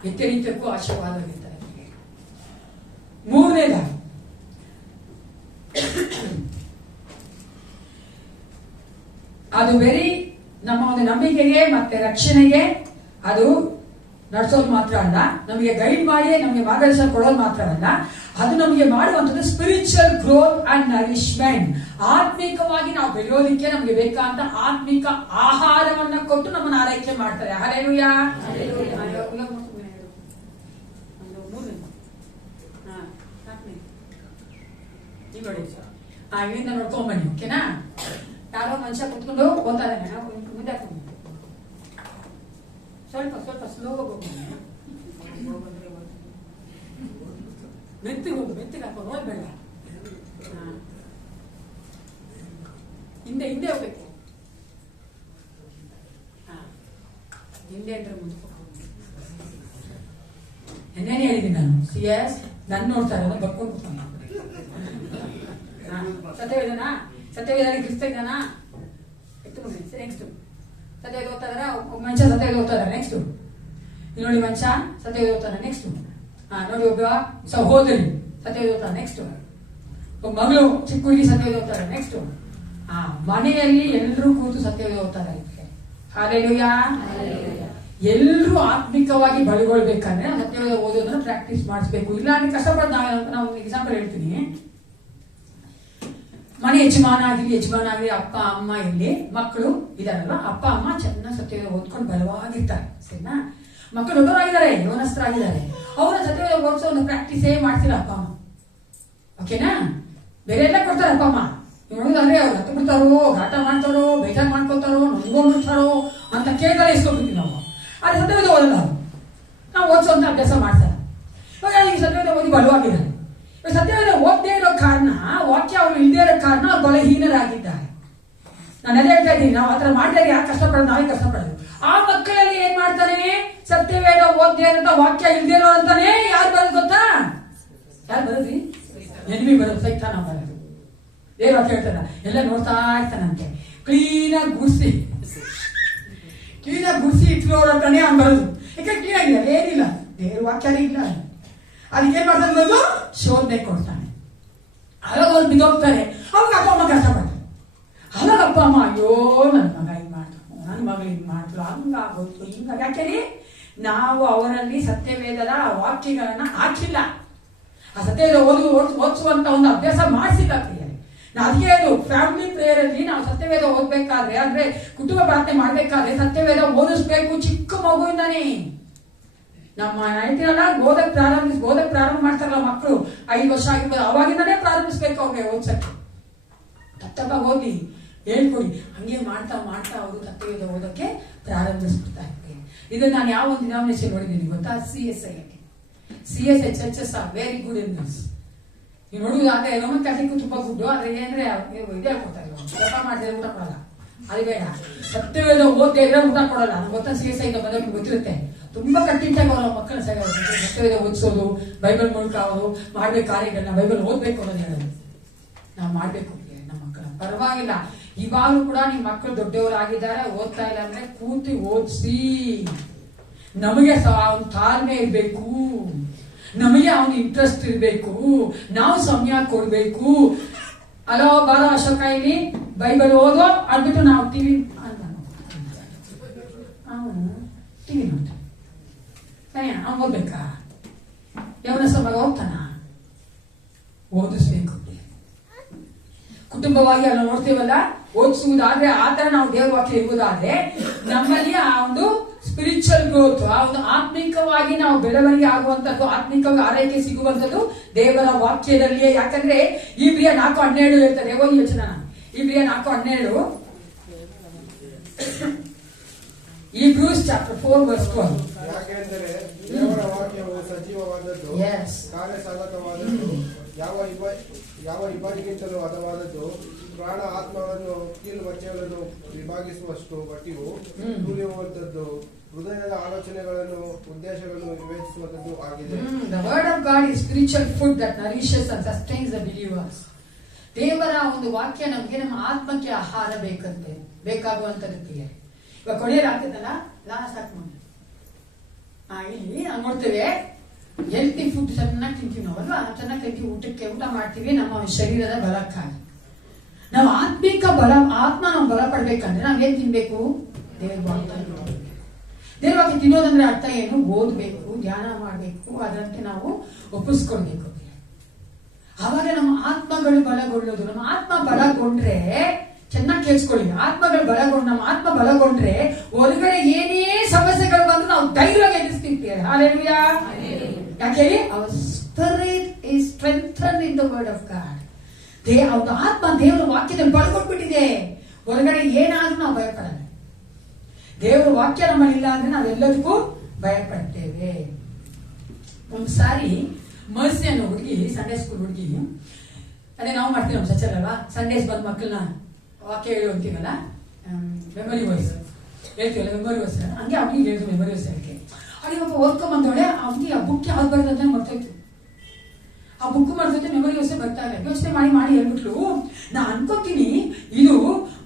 ಎತ್ತರಿತಕ್ಕೂ ಆಶೀರ್ವಾದವಾಗಿರ್ತದೆ. ಮೂರನೇದಾಗಿ ಅದು ವೆರಿ ನಮ್ಮ ಒಂದು ನಂಬಿಕೆಗೆ ಮತ್ತೆ ರಕ್ಷಣೆಗೆ ಅದು ನಡೆಸೋದು ಮಾತ್ರ ಅಲ್ಲ, ನಮಗೆ ಗೈಡ್ ಮಾಡಿ ನಮಗೆ ಮಾರ್ಗದರ್ಶನ ಕೊಡೋದು ಮಾತ್ರವಲ್ಲ, ಅದು ನಮಗೆ ಮಾಡುವಂಥದ್ದು ಸ್ಪಿರಿಚುವಲ್ ಗ್ರೋತ್ ಅಂಡ್ ನರಿಶ್ಮೆಂಟ್. ಆತ್ಮಿಕವಾಗಿ ನಾವು ಬೆಳೆಯೋದಿಕ್ಕೆ ನಮಗೆ ಬೇಕಾದಂತ ಆತ್ಮಿಕ ಆಹಾರವನ್ನ ಕೊಟ್ಟು ನಮ್ಮನ್ನು ಆರೈಕೆ ಮಾಡ್ತಾರೆ. ಹಲ್ಲೆಲೂಯಾ. ಇಲ್ಲಿಂದ ನೋಡ್ಕೊಂಡ್ ಬನ್ನಿ, ಓಕೆನಾ? ಯಾರೋ ಮನುಷ್ಯ ಕುತ್ಕೊಂಡು ಓದ್ತಾರೆ, ಮುಂದೆ ಸ್ವಲ್ಪ ಸ್ವಲ್ಪ ಸ್ಲೋ ಹೋಗಿ ಮೆತ್ತಿಗೆ ಹೋಗು, ಮೆತ್ತಿಗೆ ಹಾಕೊಂಡು ಓದ್ಬೇಡ, ಹಿಂದೆ ಹಿಂದೆ ಹೋಗ್ಬೇಕು. ಹಿಂದೆ ಅಂದ್ರೆ ಮುಂದೆ ಏನೇನು ಹೇಳಿದ್ದೀನಿ ನಾನು. ಸಿಎಸ್ ನನ್ನ ನೋಡ್ತಾ ಇರೋದು ಬರ್ಕೊಂಡು ಕೂತ್ಕೊಂಡು ಸತ್ಯವೇದನಾ, ಸತ್ಯವೇದ ಕ್ರಿಸ್ತ ಇದ್ದಾನಾ, ಸತ್ಯವೇದ ಓದ್ತಾ ಇದಾರೆ, ಮನುಷ್ಯ ಸತ್ಯವೇದ ಓದ್ತಾ ಇದಾರೆ. ನೆಕ್ಸ್ಟ್ ನೋಡಿ, ಮನುಷ್ಯ ಸತ್ಯವೇದ ಓದ್ತಾನೆ. ನೆಕ್ಸ್ಟ್ ನೋಡಿ, ಒಬ್ಬ ಸಹೋದರಿ ಸತ್ಯವೇದ ಓದ್ತಾನೆ. ನೆಕ್ಸ್ಟ್ ಒಬ್ಬ ಮಗಳು ಚಿಕ್ಕ ಹುಡುಗಿ ಸತ್ಯವೇದ ಓದ್ತಾರೆ. ನೆಕ್ಸ್ಟ್ ಮನೆಯಲ್ಲಿ ಎಲ್ಲರೂ ಕೂತು ಸತ್ಯವೇದ ಓದ್ತಾರೆ. ಹಾಲೆಲೂಯಾ. ಎಲ್ಲರೂ ಆತ್ಮಿಕವಾಗಿ ಬಲಗೊಳ್ಬೇಕಂದ್ರೆ ಸತ್ಯವೇದ ಓದೋದನ್ನ ಪ್ರಾಕ್ಟೀಸ್ ಮಾಡಿಸ್ಬೇಕು. ಇಲ್ಲ ಅಂದ್ರೆ ಕಷ್ಟಪಟ್ಟು ನಾವು ಎಕ್ಸಾಂಪಲ್ ಹೇಳ್ತೀನಿ. ಮನೆ ಯಜಮಾನ ಆಗಲಿ ಅಪ್ಪ ಅಮ್ಮ ಇಲ್ಲಿ ಮಕ್ಕಳು ಇದಾರಲ್ವ, ಅಪ್ಪ ಅಮ್ಮ ಚೆನ್ನಾಗಿ ಸತ್ಯವೇದ ಓದ್ಕೊಂಡು ಬಲವಾಗಿರ್ತಾರೆ. ಸರಿನಾ? ಮಕ್ಕಳು ದೊಡ್ಡವರಾಗಿದ್ದಾರೆ, ಯವನಸ್ಥರಾಗಿದ್ದಾರೆ, ಅವರ ಸತ್ಯವೇದ ಓದಿಸೋ ಒಂದು ಪ್ರಾಕ್ಟೀಸೇ ಮಾಡ್ತಿಲ್ಲ ಅಪ್ಪ ಅಮ್ಮ. ಓಕೆನಾ? ಬೇರೆ ಎಲ್ಲ ಕೊಡ್ತಾರೆ ಅಪ್ಪ ಅಮ್ಮ. ನೋಡಿದ್ರೆ ಅವ್ರು ಹತ್ತು ಬಿಡ್ತಾರೋ, ಘಾಟ ಮಾಡ್ತಾರೋ, ಬೇಜಾರು ಮಾಡ್ಕೊತಾರೋ, ನೊಂದ್ಕೊಂಡ್ಬಿಡ್ತಾರೋ ಅಂತ ಕೇಳ್ತಾರೆ, ಇಸ್ಕೊಂಡ್ಬಿಡ್ತೀವಿ ನಾವು. ಆದ್ರೆ ಸತ್ಯವೇದ ಓದಲ್ಲ ನಾವು ಓದಿಸೋಂತ ಅಭ್ಯಾಸ ಮಾಡ್ತಾರೆ. ಇವಾಗ ಈಗ ಸತ್ಯವೇದ ಓದಿ ಬಲವಾಗಿದ್ದಾರೆ. ಸತ್ಯವೇದ ಓದದೇ ಇರೋ ಕಾರಣ, ವಾಕ್ಯ ಅವ್ರು ಇಲ್ಲದೆ ಇರೋ ಕಾರಣ ಅವ್ರು ಬಲಹೀನರಾಗಿದ್ದಾರೆ. ನಾನು ಅದೇ ಹೇಳ್ತಾ ಇದ್ದೀನಿ, ನಾವು ಆತರ ಮಾಡಿದಾಗ ಯಾರು ಕಷ್ಟಪಡೋದು, ನಾವೇ ಕಷ್ಟಪಡೋದು. ಆ ಮಕ್ಕಳಲ್ಲಿ ಏನ್ ಮಾಡ್ತಾನೆ, ಸತ್ಯವೇದ ಓದದೇ ಇರೋ ವಾಕ್ಯ ಇಲ್ಲದೆ ಇರೋ ಅಂತಾನೆ ಯಾರು ಬರೋದು ಗೊತ್ತಾ? ಯಾರು ಬರೋದ್ರಿ? ಎನಿಮಿ ಬರೋದು, ಸೈತಾನ ಬರೋದು. ದೇವ್ರ ವಾಕ್ಯ ಹೇಳ್ತಾರ, ಎಲ್ಲ ನೋಡ್ತಾ ಇರ್ತಾನಂತೆ, ಕ್ಲೀನಾಗಿ ಗುಡಿಸಿ ಇಟ್ಕೊಳ್ಳೋತಾನೆ ಅವ್ನು ಬರೋದು. ಯಾಕೆ ಕ್ಲೀನಾಗಿಲ್ಲ, ಏನಿಲ್ಲ, ದೇವ್ರ ವಾಕ್ಯನೇ ಇಲ್ಲ. ಅದಕ್ಕೆ ಏನ್ ಮಾಡ್ತಾನೆ ಬಂದು ಶೋಧನೆ ಕೊಡ್ತಾನೆ. ಅವಾಗ ಅವ್ರು ಬಿದ್ದೋಗ್ತಾರೆ. ಅವಾಗ ಅಪ್ಪ ಅಮ್ಮ ಕಷ್ಟಪಡ್ತಾರೆ. ಅವಾಗ ಅಪ್ಪ ಅಮ್ಮ, ಅಯ್ಯೋ ನನ್ನ ಮಗ ಹಿಂಗ್ ಮಾಡ್ತು, ನನ್ನ ಮಗಳು ಹಿಂಗ್ ಮಾಡ್ತು, ಹಂಗಾಗೋಯ್ತು, ಹಿಂಗ. ಯಾಕೆ ನಾವು ಅವರಲ್ಲಿ ಸತ್ಯವೇದದ ವಾಕ್ಯಗಳನ್ನ ಹಾಕಿಲ್ಲ. ಆ ಸತ್ಯವೇದ ಓದಿಸುವಂತ ಒಂದು ಅಭ್ಯಾಸ ಮಾಡಿಸಿಲ್ಲ. ಅದಕ್ಕೆ ಅದು ಫ್ಯಾಮಿಲಿ ಪ್ರೇಯರ್ ಅಲ್ಲಿ ನಾವು ಸತ್ಯವೇದ ಓದ್ಬೇಕಾದ್ರೆ, ಅಂದ್ರೆ ಕುಟುಂಬ ಪ್ರಾರ್ಥನೆ ಮಾಡ್ಬೇಕಾದ್ರೆ ಸತ್ಯವೇದ ಓದಿಸ್ಬೇಕು ಚಿಕ್ಕ ಮಗುವಿಂದಾನೆ. ನಮ್ಮ ಹೇಳ್ತೀರಲ್ಲ, ಓದಕ್ ಪ್ರಾರಂಭ ಮಾಡ್ತಾರಲ್ಲ ಮಕ್ಕಳು, 5 ವರ್ಷ ಆಗಿರ್ಬೋದು, ಅವಾಗಿಂದಾನೇ ಪ್ರಾರಂಭಿಸ್ಬೇಕು ಅವ್ರಿಗೆ ಓದ್ಸಕ್ಕೆ. ತಪ್ಪಾಗಿ ಓದಿ ಹೇಳ್ಕೊಡಿ. ಹಂಗೆ ಮಾಡ್ತಾ ಮಾಡ್ತಾ ಅವರು ಸತ್ಯವೇದ ಓದಕ್ಕೆ ಪ್ರಾರಂಭಿಸ್ಬಿಡ್ತಾ ಇರ್ತಾರೆ. ಇದು ನಾನು ಯಾವ ಒಂದು ಡಿನಾಮಿನೇಷನ್ ನೋಡಿದ್ದೀನಿ ಗೊತ್ತಾ? CSI churches are very good in this. ನೀವು ನೋಡುವುದಾದ್ರೆ ರೋಮನ್ ಕ್ಯಾಥಲಿಕ್ ತುಂಬಾ ಗುಡ್ಡು. ಆದ್ರೆ ಏನಂದ್ರೆ ಇದೇ ಕೊಡ್ತಾ ಇಲ್ಲ, ಜಪ ಮಾಡಿದ್ರೆ ಊಟ ಕೊಡಲ್ಲ. ಅದು ಬೇಡ. ಸತ್ಯವೇದ ಓದ್ದೇ ಇದ್ರೆ ಊಟ ಕೊಡಲ್ಲ. ನಮ್ಗೆ ಗೊತ್ತಾ, CSI ಇಂದ ಬಂದವ್ರಿಗೆ ಗೊತ್ತಿರುತ್ತೆ. ತುಂಬಾ ಕಟ್ಟಿಟ್ಟಾಗ ಅವರ ಮಕ್ಕಳ ಸತ್ಯವೇದ ಓದಿಸೋದು, ಬೈಬಲ್ ಮೂಲಕ ಅವರು ಮಾಡ್ಬೇಕು ಕಾರ್ಯಗಳನ್ನ, ಬೈಬಲ್ ಓದ್ಬೇಕು ಅನ್ನೋದು ಹೇಳೋದು ನಾವು ಮಾಡ್ಬೇಕು. ನಮ್ಮ ಮಕ್ಕಳ ಪರವಾಗಿಲ್ಲ, ಇವಾಗಲೂ ಕೂಡ ನಿಮ್ ಮಕ್ಕಳು ದೊಡ್ಡವರಾಗಿದ್ದಾರೆ, ಓದ್ತಾ ಇಲ್ಲ ಅಂದ್ರೆ ಕೂತಿ ಓದಿಸಿ. ನಮಗೆ ಅವನ ತಾಳ್ಮೆ ಇರ್ಬೇಕು, ನಮಗೆ ಅವನ ಇಂಟ್ರೆಸ್ಟ್ ಇರ್ಬೇಕು, ನಾವು ಸಮಯ ಕೊಡ್ಬೇಕು. ಅಲೋ ಬಾರೋ ಅಶೋಕ, ಇಲ್ಲಿ ಬೈಬಲ್ ಓದೋ ಅಂದ್ಬಿಟ್ಟು ನಾವು ಟಿವಿ ನೋಡ್ತೀವಿ. ಅವ್ನು ಓದ್ಬೇಕಾ? ಯವನಸ್ಥ ಮಗ ಹೋಗ್ತಾನ? ಓದಿಸ್ಬೇಕು. ಕುಟುಂಬವಾಗಿ ಅಲ್ಲ ನೋಡ್ತೀವಲ್ಲ, ಓದಿಸುವುದಾದ್ರೆ ಆತರ ನಾವು ದೇವರ ವಾಕ್ಯ ಇರುವುದಾದ್ರೆ ನಮ್ಮಲ್ಲಿ ಆ ಒಂದು ಸ್ಪಿರಿಚುವಲ್ ಗ್ರೋತ್, ಆ ಒಂದು ಆತ್ಮಿಕವಾಗಿ ನಾವು ಬೆಳವಣಿಗೆ ಆಗುವಂತದ್ದು, ಆತ್ಮಿಕವಾಗಿ ಆರೈಕೆ ಸಿಗುವಂತದ್ದು ದೇವರ ವಾಕ್ಯದಲ್ಲಿಯೇ. ಯಾಕಂದ್ರೆ ಇಬ್ರಿಯ 4:12 ಹೇಳ್ತಾರೆ. ಓದಿ ಯೋಚನ, ಇಬ್ರಿಯ 4:12, Hebrews chapter 4 verse 12. ಯಾಕೆಂದರೆ ದೇವರ ವಾಕ್ಯವು ಸಜೀವವಾದದ್ದು, ಕಾರ್ಯಸಾಧಕವಾದದ್ದು, ಯಾವ ಇಬ್ಬರಿಗಿಂತಲೂ ಹದವಾದದ್ದು, ಪ್ರಾಣ ಆತ್ಮವನ್ನು ಕೀಲು ಮಚ್ಚೆಗಳನ್ನು ವಿಭಾಗಿಸುವಷ್ಟು ಮಟ್ಟಿಗೂ ತುಳಿಯುವಂತದ್ದು, ಹೃದಯದ ಆಲೋಚನೆಗಳನ್ನು ಉದ್ದೇಶಗಳನ್ನು ವಿವೇಚಿಸುವಂತದ್ದು ಆಗಿದೆ. The word of God is spiritual food that nourishes and sustains the believers. ದೇವರ ಒಂದು ವಾಕ್ಯ ನಮಗೆ ನಮ್ಮ ಆತ್ಮಕ್ಕೆ ಆಹಾರ ಬೇಕಾಗುವಂತದ್ದು. ಇವಾಗ ಕೊನೆಯಲ್ಲಿ ಆಗ್ತದಲ್ಲ, ಲಾಸ್ಟ್ ಆಗ್ತದೆ. ಇಲ್ಲಿ ನಾವು ನೋಡ್ತೇವೆ, ಹೆಲ್ತಿ ಫುಡ್ ಚೆನ್ನಾಗಿ ತಿಂತೀವಿ ನಾವಲ್ವಾ, ಚೆನ್ನಾಗಿ ತಿಂತೀವಿ, ಊಟ ಮಾಡ್ತೀವಿ ನಮ್ಮ ಶರೀರದ ಬಲಕ್ಕಾಗಿ. ನಾವು ಆತ್ಮ ನಾವು ಬಲ ಪಡ್ಬೇಕಂದ್ರೆ ನಾವೇನ್ ತಿನ್ಬೇಕು? ದೇವ್ರ ವಾಕ್ಯ ತಿನ್ನೋದಂದ್ರೆ ಅರ್ಥ ಏನು? ಓದ್ಬೇಕು, ಧ್ಯಾನ ಮಾಡ್ಬೇಕು, ಅದರಂತೆ ನಾವು ಒಪ್ಪಿಸ್ಕೊಳ್ಬೇಕು. ಆವಾಗ ನಮ್ಮ ಆತ್ಮಗಳು ಬಲಗೊಳ್ಳೋದು. ನಮ್ಮ ಆತ್ಮ ಬಲಗೊಂಡ್ರೆ, ಚೆನ್ನಾಗಿ ಕೇಳಿಸ್ಕೊಳ್ಳಿ, ನಮ್ಮ ಆತ್ಮ ಬಲಗೊಂಡ್ರೆ ಹೊರಗಡೆ ಏನೇ ಸಮಸ್ಯೆಗಳು ಬಂದ್ರು ನಾವು ಧೈರ್ಯವಾಗಿ ಎದುರಿಸ್ತೀವಿ. ಹಲ್ಲೆಲೂಯಾ. ಯಾಕೆ? our spirit is strengthened in the word of God. ಆತ್ಮ ದೇವರ ವಾಕ್ಯದಲ್ಲಿ ಬಲಗೊಂಡ್ಬಿಟ್ಟಿದೆ. ಹೊರಗಡೆ ಏನಾದ್ರೂ ನಾವು ಭಯಪಡಲ್ಲ. ದೇವರ ವಾಕ್ಯ ನಮ್ಮಲ್ಲಿ ಇಲ್ಲ ಅಂದ್ರೆ ನಾವೆಲ್ಲದಕ್ಕೂ ಭಯಪಡ್ತೇವೆ. ಒಂದ್ಸಾರಿ ಮರ್ಸಿ ಅನ್ನೋ ಹುಡುಗಿ, ಸಂಡೇ ಸ್ಕೂಲ್ ಹುಡುಗಿ, ಅದೇ ನಾವು ಮಾಡ್ತೀವಿ ನಮ್ಮ ಸಚರ್ ಅಲ್ವಾ, ಸಂಡೇಸ್ ಬಂದ್ ಮಕ್ಕಳನ್ನ ವಾಕ್ಯ ಹೇಳಿ ಅಂತೀವಲ್ಲ, ಮೆಮೊರಿ ವರ್ಸ್ ಹೇಳ್ತೀವಲ್ಲ, ಮೆಮೊರಿ ವರ್ಸ್. ಹಂಗೆ ಅವ್ನಿಗೆ ಹೇಳಿದ್ರು ಮೆಮೊರಿ ವರ್ಸ್ ಹೇಳಕ್ಕೆ. ಅಲ್ಲಿ ಒಬ್ಬ ಓದ್ಕೊಂಬಂದವಳೆ, ಅವ್ನಿಗೆ ಆ ಬುಕ್ ಯಾವ್ದು ಬರೋದಂತ ಮರ್ತೋಯ್ತು. ಆ ಬುಕ್ ಮಾಡ್ತೈತೆ, ಮೆಮೊರಿ ವರ್ಸೇ ಬರ್ತಾ ಇಲ್ಲ. ಯೋಚನೆ ಮಾಡಿ ಹೇಳ್ಬಿಟ್ಲು, ನಾ ಅನ್ಕೋತೀನಿ ಇದು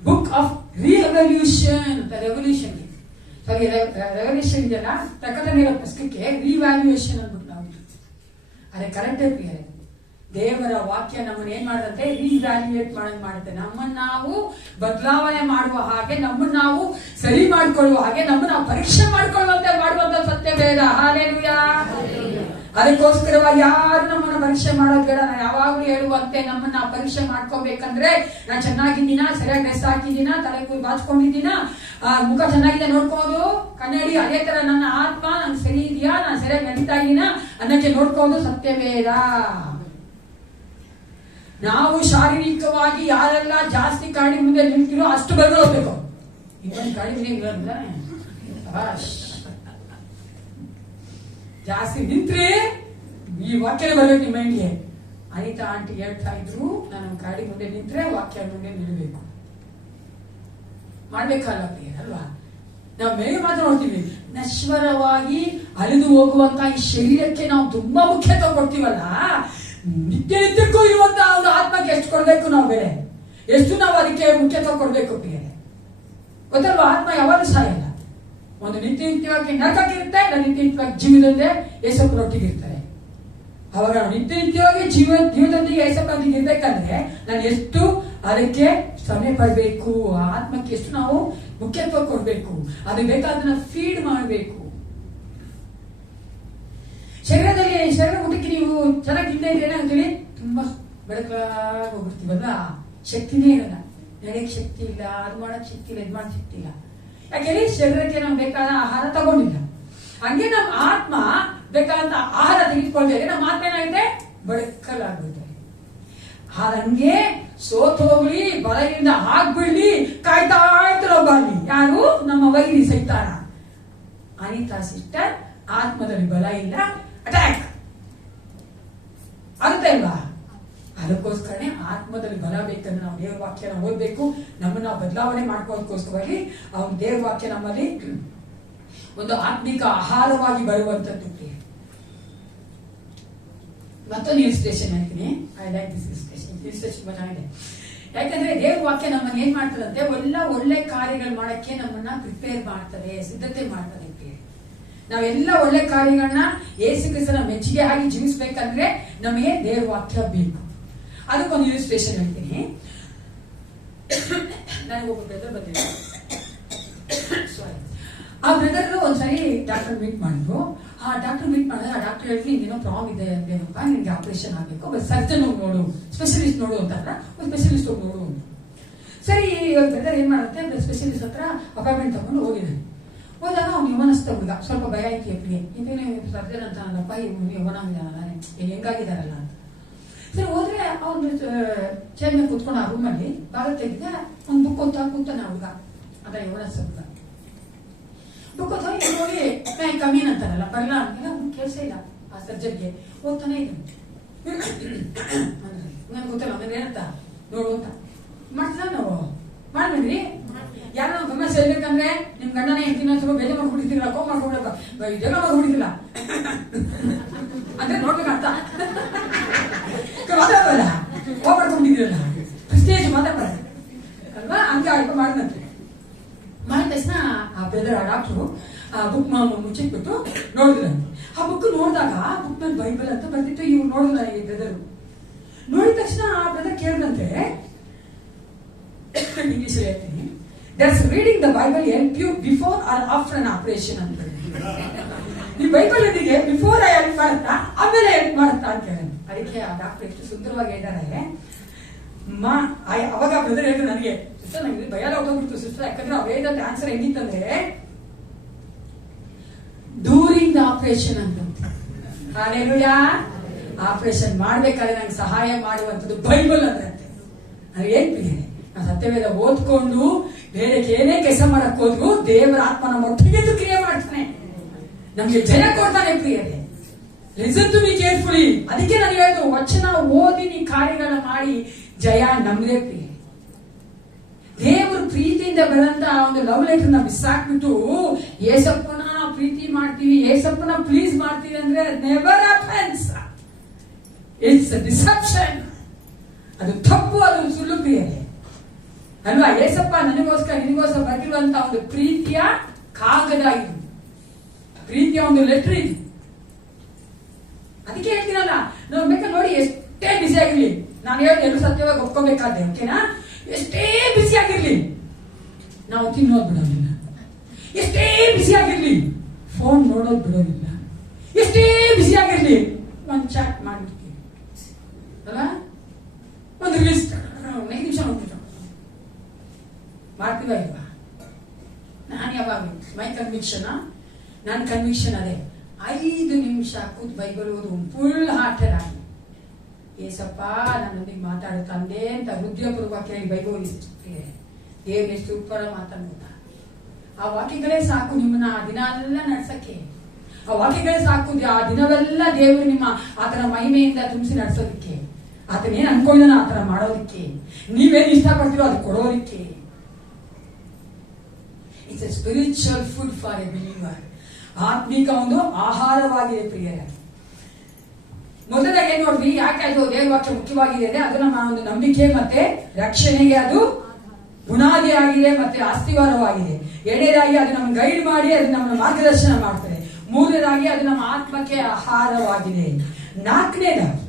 ಬುಕ್ ಆಫ್ ರಿಯಲ್ ರಿವಲ್ಯೂಷನ್ ಅಂತ, ರೆವಲ್ಯೂಷನ್ ಸರಿ, ರೆವಲ್ಯೂಷನ್ ಇದೆಯಲ್ಲ, ಪ್ರಕಟಣೆಗಳ ಪುಸ್ತಕಕ್ಕೆ ರಿವ್ಯಾಲ್ಯೂಯೇಷನ್ ಅಂದ್ಬಿಟ್ಟು ನಾವು ಅದೇ ಕರೆಕ್ಟೇ ಪ್ರಿಯರೇ. ದೇವರ ವಾಕ್ಯ ನಮ್ಮನ್ನ ಏನ್ ಮಾಡುತ್ತೆ, ರಿವ್ಯಾಲ್ಯೂಯೇಟ್ ಮಾಡುತ್ತೆ. ನಮ್ಮನ್ನ ನಾವು ಬದಲಾವಣೆ ಮಾಡುವ ಹಾಗೆ, ನಮ್ಮನ್ನ ನಾವು ಸರಿ ಮಾಡಿಕೊಳ್ಳುವ ಹಾಗೆ, ನಮ್ಮನ್ನ ನಾವು ಪರೀಕ್ಷೆ ಮಾಡಿಕೊಳ್ಳುವಂತೆ ಮಾಡುವಂತ ಸತ್ಯ ವೇದ. ಹಾಲೆಲೂಯಾ. ಅದಕ್ಕೋಸ್ಕರವಾಗಿ ಯಾರು ನಮ್ಮನ್ನ ಪರೀಕ್ಷೆ ಮಾಡೋದು ಬೇಡ. ನಾನು ಯಾವಾಗ್ಲೂ ಹೇಳುವಂತೆ ನಮ್ಮನ್ನ ನಾವು ಪರೀಕ್ಷೆ ಮಾಡ್ಕೋಬೇಕಂದ್ರೆ, ನಾನು ಚೆನ್ನಾಗಿದ್ದೀನ, ಸರಿಯಾಗಿ ಡ್ರೆಸ್ ಹಾಕಿದ್ದೀನ, ತಲೆ ಕೂದಲು ಬಾಚ್ಕೊಂಡಿದ್ದೀನ, ಮುಖ ಚೆನ್ನಾಗಿದೆ ನೋಡ್ಕೋದು ಕನ್ನಡಿ. ಅದೇ ತರ ನನ್ನ ಆತ್ಮ ನಂಗೆ ಸರಿ ಇದೆಯಾ, ನಾನು ಸರಿಯಾಗಿ ನಡೀತಾ ಇದ್ದೀನ ಅನ್ನಕ್ಕೆ ನೋಡ್ಕೋದು ಸತ್ಯವೇದ. ನಾವು ಶಾರೀರಿಕವಾಗಿ ಯಾರೆಲ್ಲ ಜಾಸ್ತಿ ಕಾಡಿ ಮುಂದೆ ನಿಲ್ತಿರೋ ಅಷ್ಟು ಬರ್ದು ಹೋಗ್ಬೇಕು. ಇನ್ನೊಂದು ಕಾಡಿ ಮುಂದೆ ನಿಲ್ಲೋದಿಲ್ಲ, ಜಾಸ್ತಿ ನಿಂತ್ರೆ ಈ ವಾಕ್ಯ ಬರ್ಬೇಕು ನಿಮ್ಮ ಮೈಂಡ್ಗೆ. ಅನಿತಾ ಆಂಟಿ ಹೇಳ್ತಾ ಇದ್ರು, ನಾನು ಗಾಡಿ ಮುಂದೆ ನಿಂತ್ರೆ ವಾಕ್ಯ ಮುಂದೆ ನಿಲ್ಬೇಕು. ಮಾಡ್ಬೇಕಲ್ಲ ಅಲ್ವಾ? ನಾವು ಮೇಲೆ ಮಾತ್ರ ನೋಡ್ತೀವಿ, ನಶ್ವರವಾಗಿ ಅಲಿದು ಹೋಗುವಂತ ಈ ಶರೀರಕ್ಕೆ ನಾವು ತುಂಬಾ ಮುಖ್ಯತ್ವ ಕೊಡ್ತೀವಲ್ಲ, ನಿತ್ಯ ನಿತ್ಯಕ್ಕೂ ಇರುವಂತ ಒಂದು ಆತ್ಮಕ್ಕೆ ಎಷ್ಟು ಕೊಡ್ಬೇಕು ನಾವು ಬೆಲೆ, ಎಷ್ಟು ನಾವು ಅದಕ್ಕೆ ಮುಖ್ಯತ್ವ ಕೊಡ್ಬೇಕು ಬೇರೆ ಗೊತ್ತಲ್ವಾ? ಆತ್ಮ ಯಾವಾಗಲೂ ಸಾಯಲ್ಲ. ಒಂದು ನಿತ್ಯ ನಿತ್ಯವಾಗಿ ನರಕಕ್ಕಿರುತ್ತೆ, ನಿತ್ಯ ನಿತ್ಯವಾಗಿ ಜೀವನದಲ್ಲೇ ಏಸಪ್ಪನೊಟ್ಟಿಗಿರ್ತಾರೆ. ಅವಾಗ ನಿತ್ಯ ನಿತ್ಯವಾಗಿ ಜೀವನದೊಂದಿಗೆ ಏಸಪ್ಪನೊಟ್ಟಿಗೆ ಇರ್ಬೇಕಂದ್ರೆ ನಾನು ಎಷ್ಟು ಅದಕ್ಕೆ ಶ್ರಮೆ ಪಡಬೇಕು, ಆ ಆತ್ಮಕ್ಕೆ ಎಷ್ಟು ನಾವು ಮುಖ್ಯತ್ವ ಕೊಡ್ಬೇಕು, ಅದಕ್ಕೆ ಬೇಕಾದನ್ನ ಫೀಡ್ ಮಾಡಬೇಕು. ಶರೀರ ಊಟಕ್ಕೆ ನೀವು ಚೆನ್ನಾಗಿ ತಿಂದ ಇದ್ರೆ ಏನಾಗ್ತೀವಿ, ತುಂಬಾ ಬೆಳಕಾಗಿ ಹೋಗ್ಬಿಡ್ತೀವಲ್ಲ, ಶಕ್ತಿನೇ ಇರಲ್ಲ, ನಡೆಯಕ್ಕೆ ಶಕ್ತಿ ಇಲ್ಲ, ಅದು ಮಾಡಕ್ ಶಕ್ತಿ ಇಲ್ಲ, ಇದು ಮಾಡಕ್ ಶಕ್ತಿ ಇಲ್ಲ. ಯಾಕೆಂದ್ರೆ ಶರೀರಕ್ಕೆ ನಾವು ಬೇಕಾದ ಆಹಾರ ತಗೊಂಡಿಲ್ಲ. ಹಂಗೆ ನಮ್ಮ ಆತ್ಮ ಬೇಕಾದಂತ ಆಹಾರ ತೆಗೆದುಕೊಳ್ತೇವೆ, ನಮ್ಮ ಆತ್ಮ ಏನಾಗಿದೆ, ಬಡಕಲಾಗುತ್ತೆ. ಹಂಗೆ ಸೋತ್ ಹೋಗ್ಲಿ, ಬಲದಿಂದ ಆಗ್ಬಿಡ್ಲಿ ಕಾಯ್ತಾ ಇರ್ತಾರೋ ಬಾಲಿ ಯಾರು, ನಮ್ಮ ವೈರಿ ಸೈತಾನ. ಅನಿತಾ ಸಿಸ್ಟರ್, ಆತ್ಮದಲ್ಲಿ ಬಲ ಇಲ್ಲ, ಅಟ್ಯಾಕ್ ಆಗುತ್ತೆ ಅಲ್ವಾ? ಅದಕ್ಕೋಸ್ಕರನೇ ಆತ್ಮದಲ್ಲಿ ಬಲ ಬೇಕಂದ್ರೆ ನಾವು ದೇವ್ರ ವಾಕ್ಯನ ಓದ್ಬೇಕು. ನಮ್ಮನ್ನ ನಾವು ಬದಲಾವಣೆ ಮಾಡ್ಕೋದಕ್ಕೋಸ್ಕರವಾಗಿ ಅವ್ನ ದೇವ್ರ ವಾಕ್ಯ ನಮ್ಮಲ್ಲಿ ಒಂದು ಆತ್ಮಿಕ ಆಹಾರವಾಗಿ ಬರುವಂತದ್ದು. ಮತ್ತೊಂದು ಇನ್ಸ್ಪಿರೇಷನ್ ಹೇಳ್ತೀನಿ. ಐ ಲೈಕ್ ದಿಸ್ ಇನ್ಸ್ಪಿರೇಷನ್ ತುಂಬಾ ಚೆನ್ನಾಗಿದೆ. ಯಾಕಂದ್ರೆ ದೇವ್ರ ವಾಕ್ಯ ನಮ್ಮನ್ನ ಏನ್ ಮಾಡ್ತದಂತೆ, ಒಳ್ಳೆ ಕಾರ್ಯಗಳು ಮಾಡಕ್ಕೆ ನಮ್ಮನ್ನ ಪ್ರಿಪೇರ್ ಮಾಡ್ತದೆ, ಸಿದ್ಧತೆ ಮಾಡ್ತದೆ. ನಾವೆಲ್ಲ ಒಳ್ಳೆ ಕಾರ್ಯಗಳನ್ನ ಯೇಸು ಕ್ರಿಸ್ತನ ಮೆಚ್ಚುಗೆ ಆಗಿ ಜೀವಿಸ್ಬೇಕಂದ್ರೆ ನಮಗೆ ದೇವ್ರ ವಾಕ್ಯ ಬೇಕು. ಅದಕ್ಕೊಂದು ಇನ್ಸ್ಪಿರೇಷನ್ ಹೇಳ್ತೀನಿ. ನನಗೊಬ್ಬ ಬ್ರದರ್ ಬಂದಿದ್ರು, ಆ ಬ್ರದರ್ ಒಂದ್ಸರಿ ಡಾಕ್ಟರ್ ಮೀಟ್ ಮಾಡಿದ್ರು. ಆ ಡಾಕ್ಟರ್ ಮೀಟ್ ಮಾಡಿದ್ರೆ ಆ ಡಾಕ್ಟರ್ ಹೇಳಿ, ನೀನೋ ಪ್ರಾಬ್ಲಮ್ ಇದೆ ಏನಪ್ಪ, ನಿನ್ಗೆ ಆಪರೇಷನ್ ಆಗ್ಬೇಕು, ಸರ್ಜನ್ ಹೋಗಿ ನೋಡು, ಸ್ಪೆಷಲಿಸ್ಟ್ ನೋಡು ಅಂತಂದ್ರ, ಒಂದು ಸ್ಪೆಷಲಿಸ್ಟ್ ಹೋಗಿ ನೋಡು. ಸರಿ, ಬ್ರದರ್ ಏನ್ ಮಾಡುತ್ತೆ, ಸ್ಪೆಷಲಿಸ್ಟ್ ಹತ್ರ ಅಪಾಯಿಂಟ್ಮೆಂಟ್ ತಗೊಂಡು ಹೋಗಿದ್ದಾನೆ. ಹೋದಾಗ ಅವ್ನು ಯವನಸ್ಥ ಹುಡುಗ, ಸ್ವಲ್ಪ ಭಯ ಆಯ್ತು ಎಪ್ಪಿಗೆ, ಇದೇನೇ ಸರ್ಜನ್ ಅಂತ ನನ್ನಪ್ಪ, ಇವನು ಯವನಾಗಿದ್ದಾನಲ್ಲ, ಹೆಂಗಾಗಿದ್ದಾರಲ್ಲ ಅಂತ. ಸರಿ ಹೋದ್ರೆ ಅವ್ನು ಚೇರ್ ಮೇಲೆ ಕೂತ್ಕೊಂಡು ಆ ರೂಮಲ್ಲಿ ಬಾಗಿಲು ತೆಗೆದ ಒಂದು ಬುಕ್ ಓದ್ತಾ ಕೂತಾನೆ ಹುಡುಗ, ಅದ ಯವನಸ್ಥ ಹುಡುಗ. ಬುಕ್ ಓದ್ತಾ ನೋಡಿ ಕಮ್ಮೀನ್ ಅಂತಾರಲ್ಲ, ಬರಲ್ಲ ಅಂತೆಲ್ಲ ಅವ್ನು ಕೆಲಸ ಇಲ್ಲ ಆ ಸರ್ಜನ್ಗೆ, ಓದ್ತಾನೆ ಇದ್ದಾನೆ. ನನ್ಗೆ ಗೊತ್ತಲ್ಲ ಅಂದ್ರೆ ಏನಂತ ನೋಡು ಅಂತ ಮಾಡ್ತಾನ. ನಾವು ಮಾಡ್ಬೇಡ್ರಿ, ಯಾರು ನಾವು ಗಮನ ಸೇರ್ಬೇಕಂದ್ರೆ ನಿಮ್ ಗಂಡನೇ ಹೆಂಡತಿನ ಸ್ವಲ್ಪ ಬೇಜ ಮಾಡ್ಬಿಟ್ಟಿರ್ತೀರ, ಕೋಪ ಮಾಡ್ಕೊಬಿಡಪ್ಪ, ಜಗ ಮಾಡ್ಬಿಟ್ಟಿಲ್ಲ ಅಂದ್ರೆ ನೋಡ್ಬೇಕಂತ ಮಾತಾಡಲ್ಲ, ಕೋಪ ಮಾಡ್ಕೊಂಡಿದ್ದೀರಲ್ಲ, ಪ್ರೆಸ್ಟೇಜ್ ಮಾತಾಡ್ತಾರೆ ಅಲ್ವಾ, ಹಂಗೆ ಅಲ್ಪ ಮಾಡಿದಂತೆ. ಮಾಡಿದ ತಕ್ಷಣ ಆ ಬ್ರದರ್, ಆ ಡಾಕ್ಟ್ರು ಆ ಬುಕ್ ಮುಚ್ಚಿಟ್ಬಿಟ್ಟು ನೋಡಿದ್ರು. ಆ ಬುಕ್ ನೋಡಿದಾಗ ಆ ಬುಕ್ ನಲ್ಲಿ ಬೈಬಲ್ ಅಂತ ಬರ್ತಿತ್ತು. ಇವ್ರು ನೋಡಿಲ್ಲ ಈ ಬ್ರದರ್. ನೋಡಿದ ತಕ್ಷಣ ಆ ಬ್ರದರ್ ಕೇಳಿದಂತೆ, ಇಂಗ್ಲಿಷ್ ಹೇಳ್ತೀನಿ, does reading the Bible help you before or after an operation ಅಂತ. ಈ ಬೈಬಲ್ ನಿಮಗೆ ಬಿಫೋರ್ ಹೆಲ್ಪ್ ಮಾಡುತ್ತಾ ಆಮೇಲೆ ಹೆಲ್ಪ್ ಮಾಡುತ್ತಾ ಅಂತ ಹೇಳಿ. ಅದಕ್ಕೆ ಆ ಡಾಕ್ಟರ್ ಎಷ್ಟು ಸುಂದರವಾಗಿ ಹೇಳಿದ್ದಾರೆ. ಅವಾಗ ಬ್ರದರ್ ಹೇಳಿದ್ರು ನನಗೆ, ಸಿಸ್ಟರ್ ನಂಗೆ ಭಯ ಹೊಟ್ಟೋಗ್ಬಿಡ್ತು ಸಿಸ್ಟರ್, ಯಾಕಂದ್ರೆ ಅವ್ರು ಹೇಳಿದಂತ ಆನ್ಸರ್ ಹೆಂಗಿತ್ತಂದ್ರೆ ಡ್ಯೂರಿಂಗ್ ದ ಆಪರೇಷನ್ ಅಂತ. ಹಾಲೆಲೂಯಾ. ಆಪರೇಷನ್ ಮಾಡ್ಬೇಕಾದ್ರೆ ನಂಗೆ ಸಹಾಯ ಮಾಡುವಂಥದ್ದು ಬೈಬಲ್ ಅಂದ್ರೆ. ನಾನು ಹೇಳ್ತೀನಿ, ನಾವು ಸತ್ಯವೇದ ಓದ್ಕೊಂಡು ಬೇರೆ ಏನೇ ಕೆಲಸ ಮಾಡಕ್ ಹೋದ್ರು ದೇವರ ಆತ್ಮ ನಮ್ಮ ಒಟ್ಟಿಗೆ ಕ್ರಿಯೆ ಮಾಡ್ತಾನೆ, ನಮ್ಗೆ ಜಯ ಕೊಡ್ತಾನೆ. ಪ್ರಿಯರೇ, ಲಿಸನ್ ಟು ಮಿ ಕೇರ್ಫುಲಿ. ಅದಕ್ಕೆ ನಾನು ಹೇಳುದು, ವಚನ ಓದಿ ನೀ ಕಾರ್ಯಗಳನ್ನ ಮಾಡಿ ಜಯ ನಮ್ದೇ. ಪ್ರಿಯ ದೇವರು ಪ್ರೀತಿಯಿಂದ ಬರಂತ ಒಂದು ಲವ್ ಲೆಟರ್ ನ ಬಿಸಾಕ್ಬಿಟ್ಟು ಏಸಪ್ಪನ ಪ್ರೀತಿ ಮಾಡ್ತೀವಿ, ಏಸಪ್ಪನ ಪ್ಲೀಸ್ ಮಾಡ್ತೀವಿ ಅಂದ್ರೆ ನೆವರ್ ಹ್ಯಾಪನ್ಸ್. It's deception. ಅದು ತಪ್ಪು, ಅದು ಸುಳ್ಳು ಪ್ರಿಯರೇ. ಅಲ್ವಾ? ಏಸಪ್ಪ ನನಗೋಸ್ಕರ ನಿನಗೋಸ್ಕರ ಬರೆದಿರುವಂತ ಒಂದು ಪ್ರೀತಿಯ ಕಾಗದ ಇದು, ಪ್ರೀತಿಯ ಒಂದು ಲೆಟರ್ ಇದು. ಅದಕ್ಕೆ ಹೇಳ್ತೀನಲ್ಲ, ನಾವು ಬೇಕಾದ್ರೆ ನೋಡಿ ಎಷ್ಟೇ ಬಿಸಿ ಆಗಿರ್ಲಿ, ನಾನು ಹೇಳಿ ಎಲ್ಲರೂ ಸತ್ಯವಾಗಿ ಒಪ್ಕೋಬೇಕಾದ್ರೆ, ಓಕೆನಾ? ಎಷ್ಟೇ ಬಿಸಿ ಆಗಿರ್ಲಿ ನಾವು ತಿನ್ನೋದು ಬಿಡೋದಿಲ್ಲ, ಎಷ್ಟೇ ಬಿಸಿ ಆಗಿರ್ಲಿ ಫೋನ್ ನೋಡೋದು ಬಿಡೋದಿಲ್ಲ, ಎಷ್ಟೇ ಬಿಸಿ ಆಗಿರ್ಲಿ ಒಂದು ಚಾಟ್ ಮಾಡ್ಬಿಡ್ತೀವಿ ಅಲ್ಲ, ಒಂದು ರೀಲ್ಸ್ 5 ನಿಮಿಷ ನೋಡ್ಬಿಟ್ಟು ಮಾಡ್ತೀವ ಇಲ್ವಾ? ನಾನು ಯಾವಾಗ ನನ್ನ ಕನ್ವಿಕ್ಷನ್ ಅದೇ, 5 ನಿಮಿಷ ಕೂತ್ ಬೈಬಲ್ ಓದು ಫುಲ್ ಹಾರ್ಟೆಡ್ ಆಗಿ, ಏಸಪ್ಪ ನನ್ನೊಂದಿಗೆ ಮಾತಾಡು ತಂದೆ ಅಂತ ಹೃದಯಪೂರ್ವಕ ಹೇಳಿ ಬೈಬಲ್ ಓದಿಸ್ತಿದೆ. ದೇವ್ರ ಎಷ್ಟು ಸೂಪರ್ ಮಾತಾಡೋದ, ಆ ವಾಕ್ಯಗಳೇ ಸಾಕು ನಿಮ್ಮನ್ನ ಆ ದಿನ ಎಲ್ಲ ನಡ್ಸಕ್ಕೆ. ಆ ವಾಕ್ಯಗಳೇ ಸಾಕು ಆ ದಿನವೆಲ್ಲ ದೇವರು ನಿಮ್ಮ ಆತನ ಮಹಿಮೆಯಿಂದ ತುಂಬಿಸಿ ನಡ್ಸೋದಕ್ಕೆ, ಆತನೇನ್ ಅನ್ಕೊಂಡಿದಾನ ಆತರ ಮಾಡೋದಕ್ಕೆ, ನೀವೇನ್ ಇಷ್ಟಪಡ್ತೀರೋ ಅದು ಕೊಡೋದಕ್ಕೆ. It's A spiritual food for A believer. ಆತ್ಮಿಕ ಒಂದು ಆಹಾರವಾಗಿದೆ ಪ್ರಿಯರೇ. ಮೊದಲಾಗಿ ಏನ್ ನೋಡ್ವಿ, ಯಾಕೆ ಅದು ದೇವ್ರ ವಾಕ್ಯ ಮುಖ್ಯವಾಗಿದೆ ಅಂದ್ರೆ ಅದು ನಮ್ಮ ಒಂದು ನಂಬಿಕೆ ಮತ್ತೆ ರಕ್ಷಣೆಗೆ ಅದು ಬುನಾದಿ ಆಗಿದೆ ಮತ್ತೆ ಅಸ್ತಿವಾರವಾಗಿದೆ. ಎರಡನೇದಾಗಿ ಅದು ನಮ್ಗೆ ಗೈಡ್ ಮಾಡಿ ಅದು ನಮ್ಮ ಮಾರ್ಗದರ್ಶನ ಮಾಡ್ತಾರೆ. ಮೂರನೇದಾಗಿ ಅದು ನಮ್ಮ ಆತ್ಮಕ್ಕೆ ಆಹಾರವಾಗಿದೆ. ನಾಲ್ಕನೇದಾಗಿ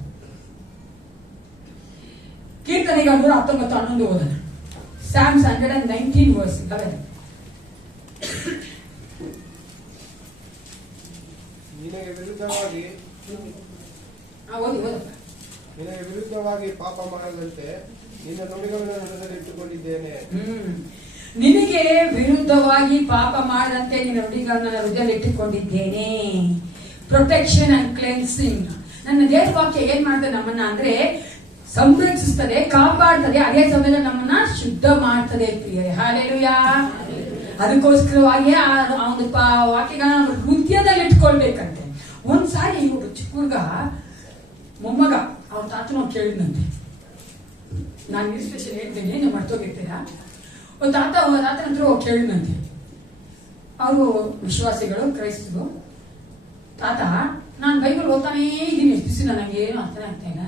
ಕೀರ್ತನೆಗೆ 119:11 ಓದೋಣ. Psalms 119 verse 11. ನಿನಗೆ ವಿರುದ್ಧವಾಗಿ ನಿನಗೆ ವಿರುದ್ಧವಾಗಿ ಪಾಪ ಮಾಡದಂತೆ ನಿನ್ನ ನುಡಿಗಳನ್ನು ಹೃದಯದಲ್ಲಿ ಇಟ್ಟುಕೊಂಡಿದ್ದೇನೆ. ನಿನಗೆ ವಿರುದ್ಧವಾಗಿ ಪಾಪ ಮಾಡದಂತೆ ನಿನ್ನ ನುಡಿಗಳನ್ನ ಹೃದಯದಲ್ಲಿ ಇಟ್ಟುಕೊಂಡಿದ್ದೇನೆ. Protection and cleansing. ನನ್ನ ದೇವ್ರ ವಾಕ್ಯ ಏನ್ ಮಾಡ್ತದೆ ನಮ್ಮನ್ನ ಅಂದ್ರೆ ಸಂರಕ್ಷಿಸ್ತದೆ, ಕಾಪಾಡ್ತದೆ, ಅದೇ ಸಮಯದಲ್ಲಿ ನಮ್ಮನ್ನ ಶುದ್ಧ ಮಾಡ್ತದೆ ಪ್ರಿಯರೇ. ಹಲ್ಲೆಲೂಯಾ. ಅದಕ್ಕೋಸ್ಕರವಾಗಿ ಆ ಒಂದು ವಾಕ್ಯಗಳನ್ನ ಹೃದಯದಲ್ಲಿ ಇಟ್ಕೊಳ್ಬೇಕಂತೆ. ಒಂದ್ಸಾರಿ ಒಬ್ಬ ಚಿಕ್ಕ ಹುಡುಗ ಮೊಮ್ಮಗ ಅವ್ರ ತಾತನ ಕೇಳಿದ್ನಂತೆ. ನಾನು ಇನ್ಸ್ಪಿರೇಷನ್ ಹೇಳ್ತೇನೆ, ನೀವು ಮರ್ತೋಗಿರ್ತೀರಾ. ಒಂದು ತಾತನ ಹತ್ರ ಕೇಳಿದ್ನಂತೆ. ಅವರು ವಿಶ್ವಾಸಿಗಳು, ಕ್ರೈಸ್ತರು. ತಾತ, ನಾನು ಬೈಬಲ್ ಓದ್ತಾನೇ ಇದ್ದೀನಿ, ಎಷ್ಟು ದಿವಸ ನನಗೆ ಏನು ಅರ್ಥ ಆಗ್ತಾ ಇಲ್ಲ,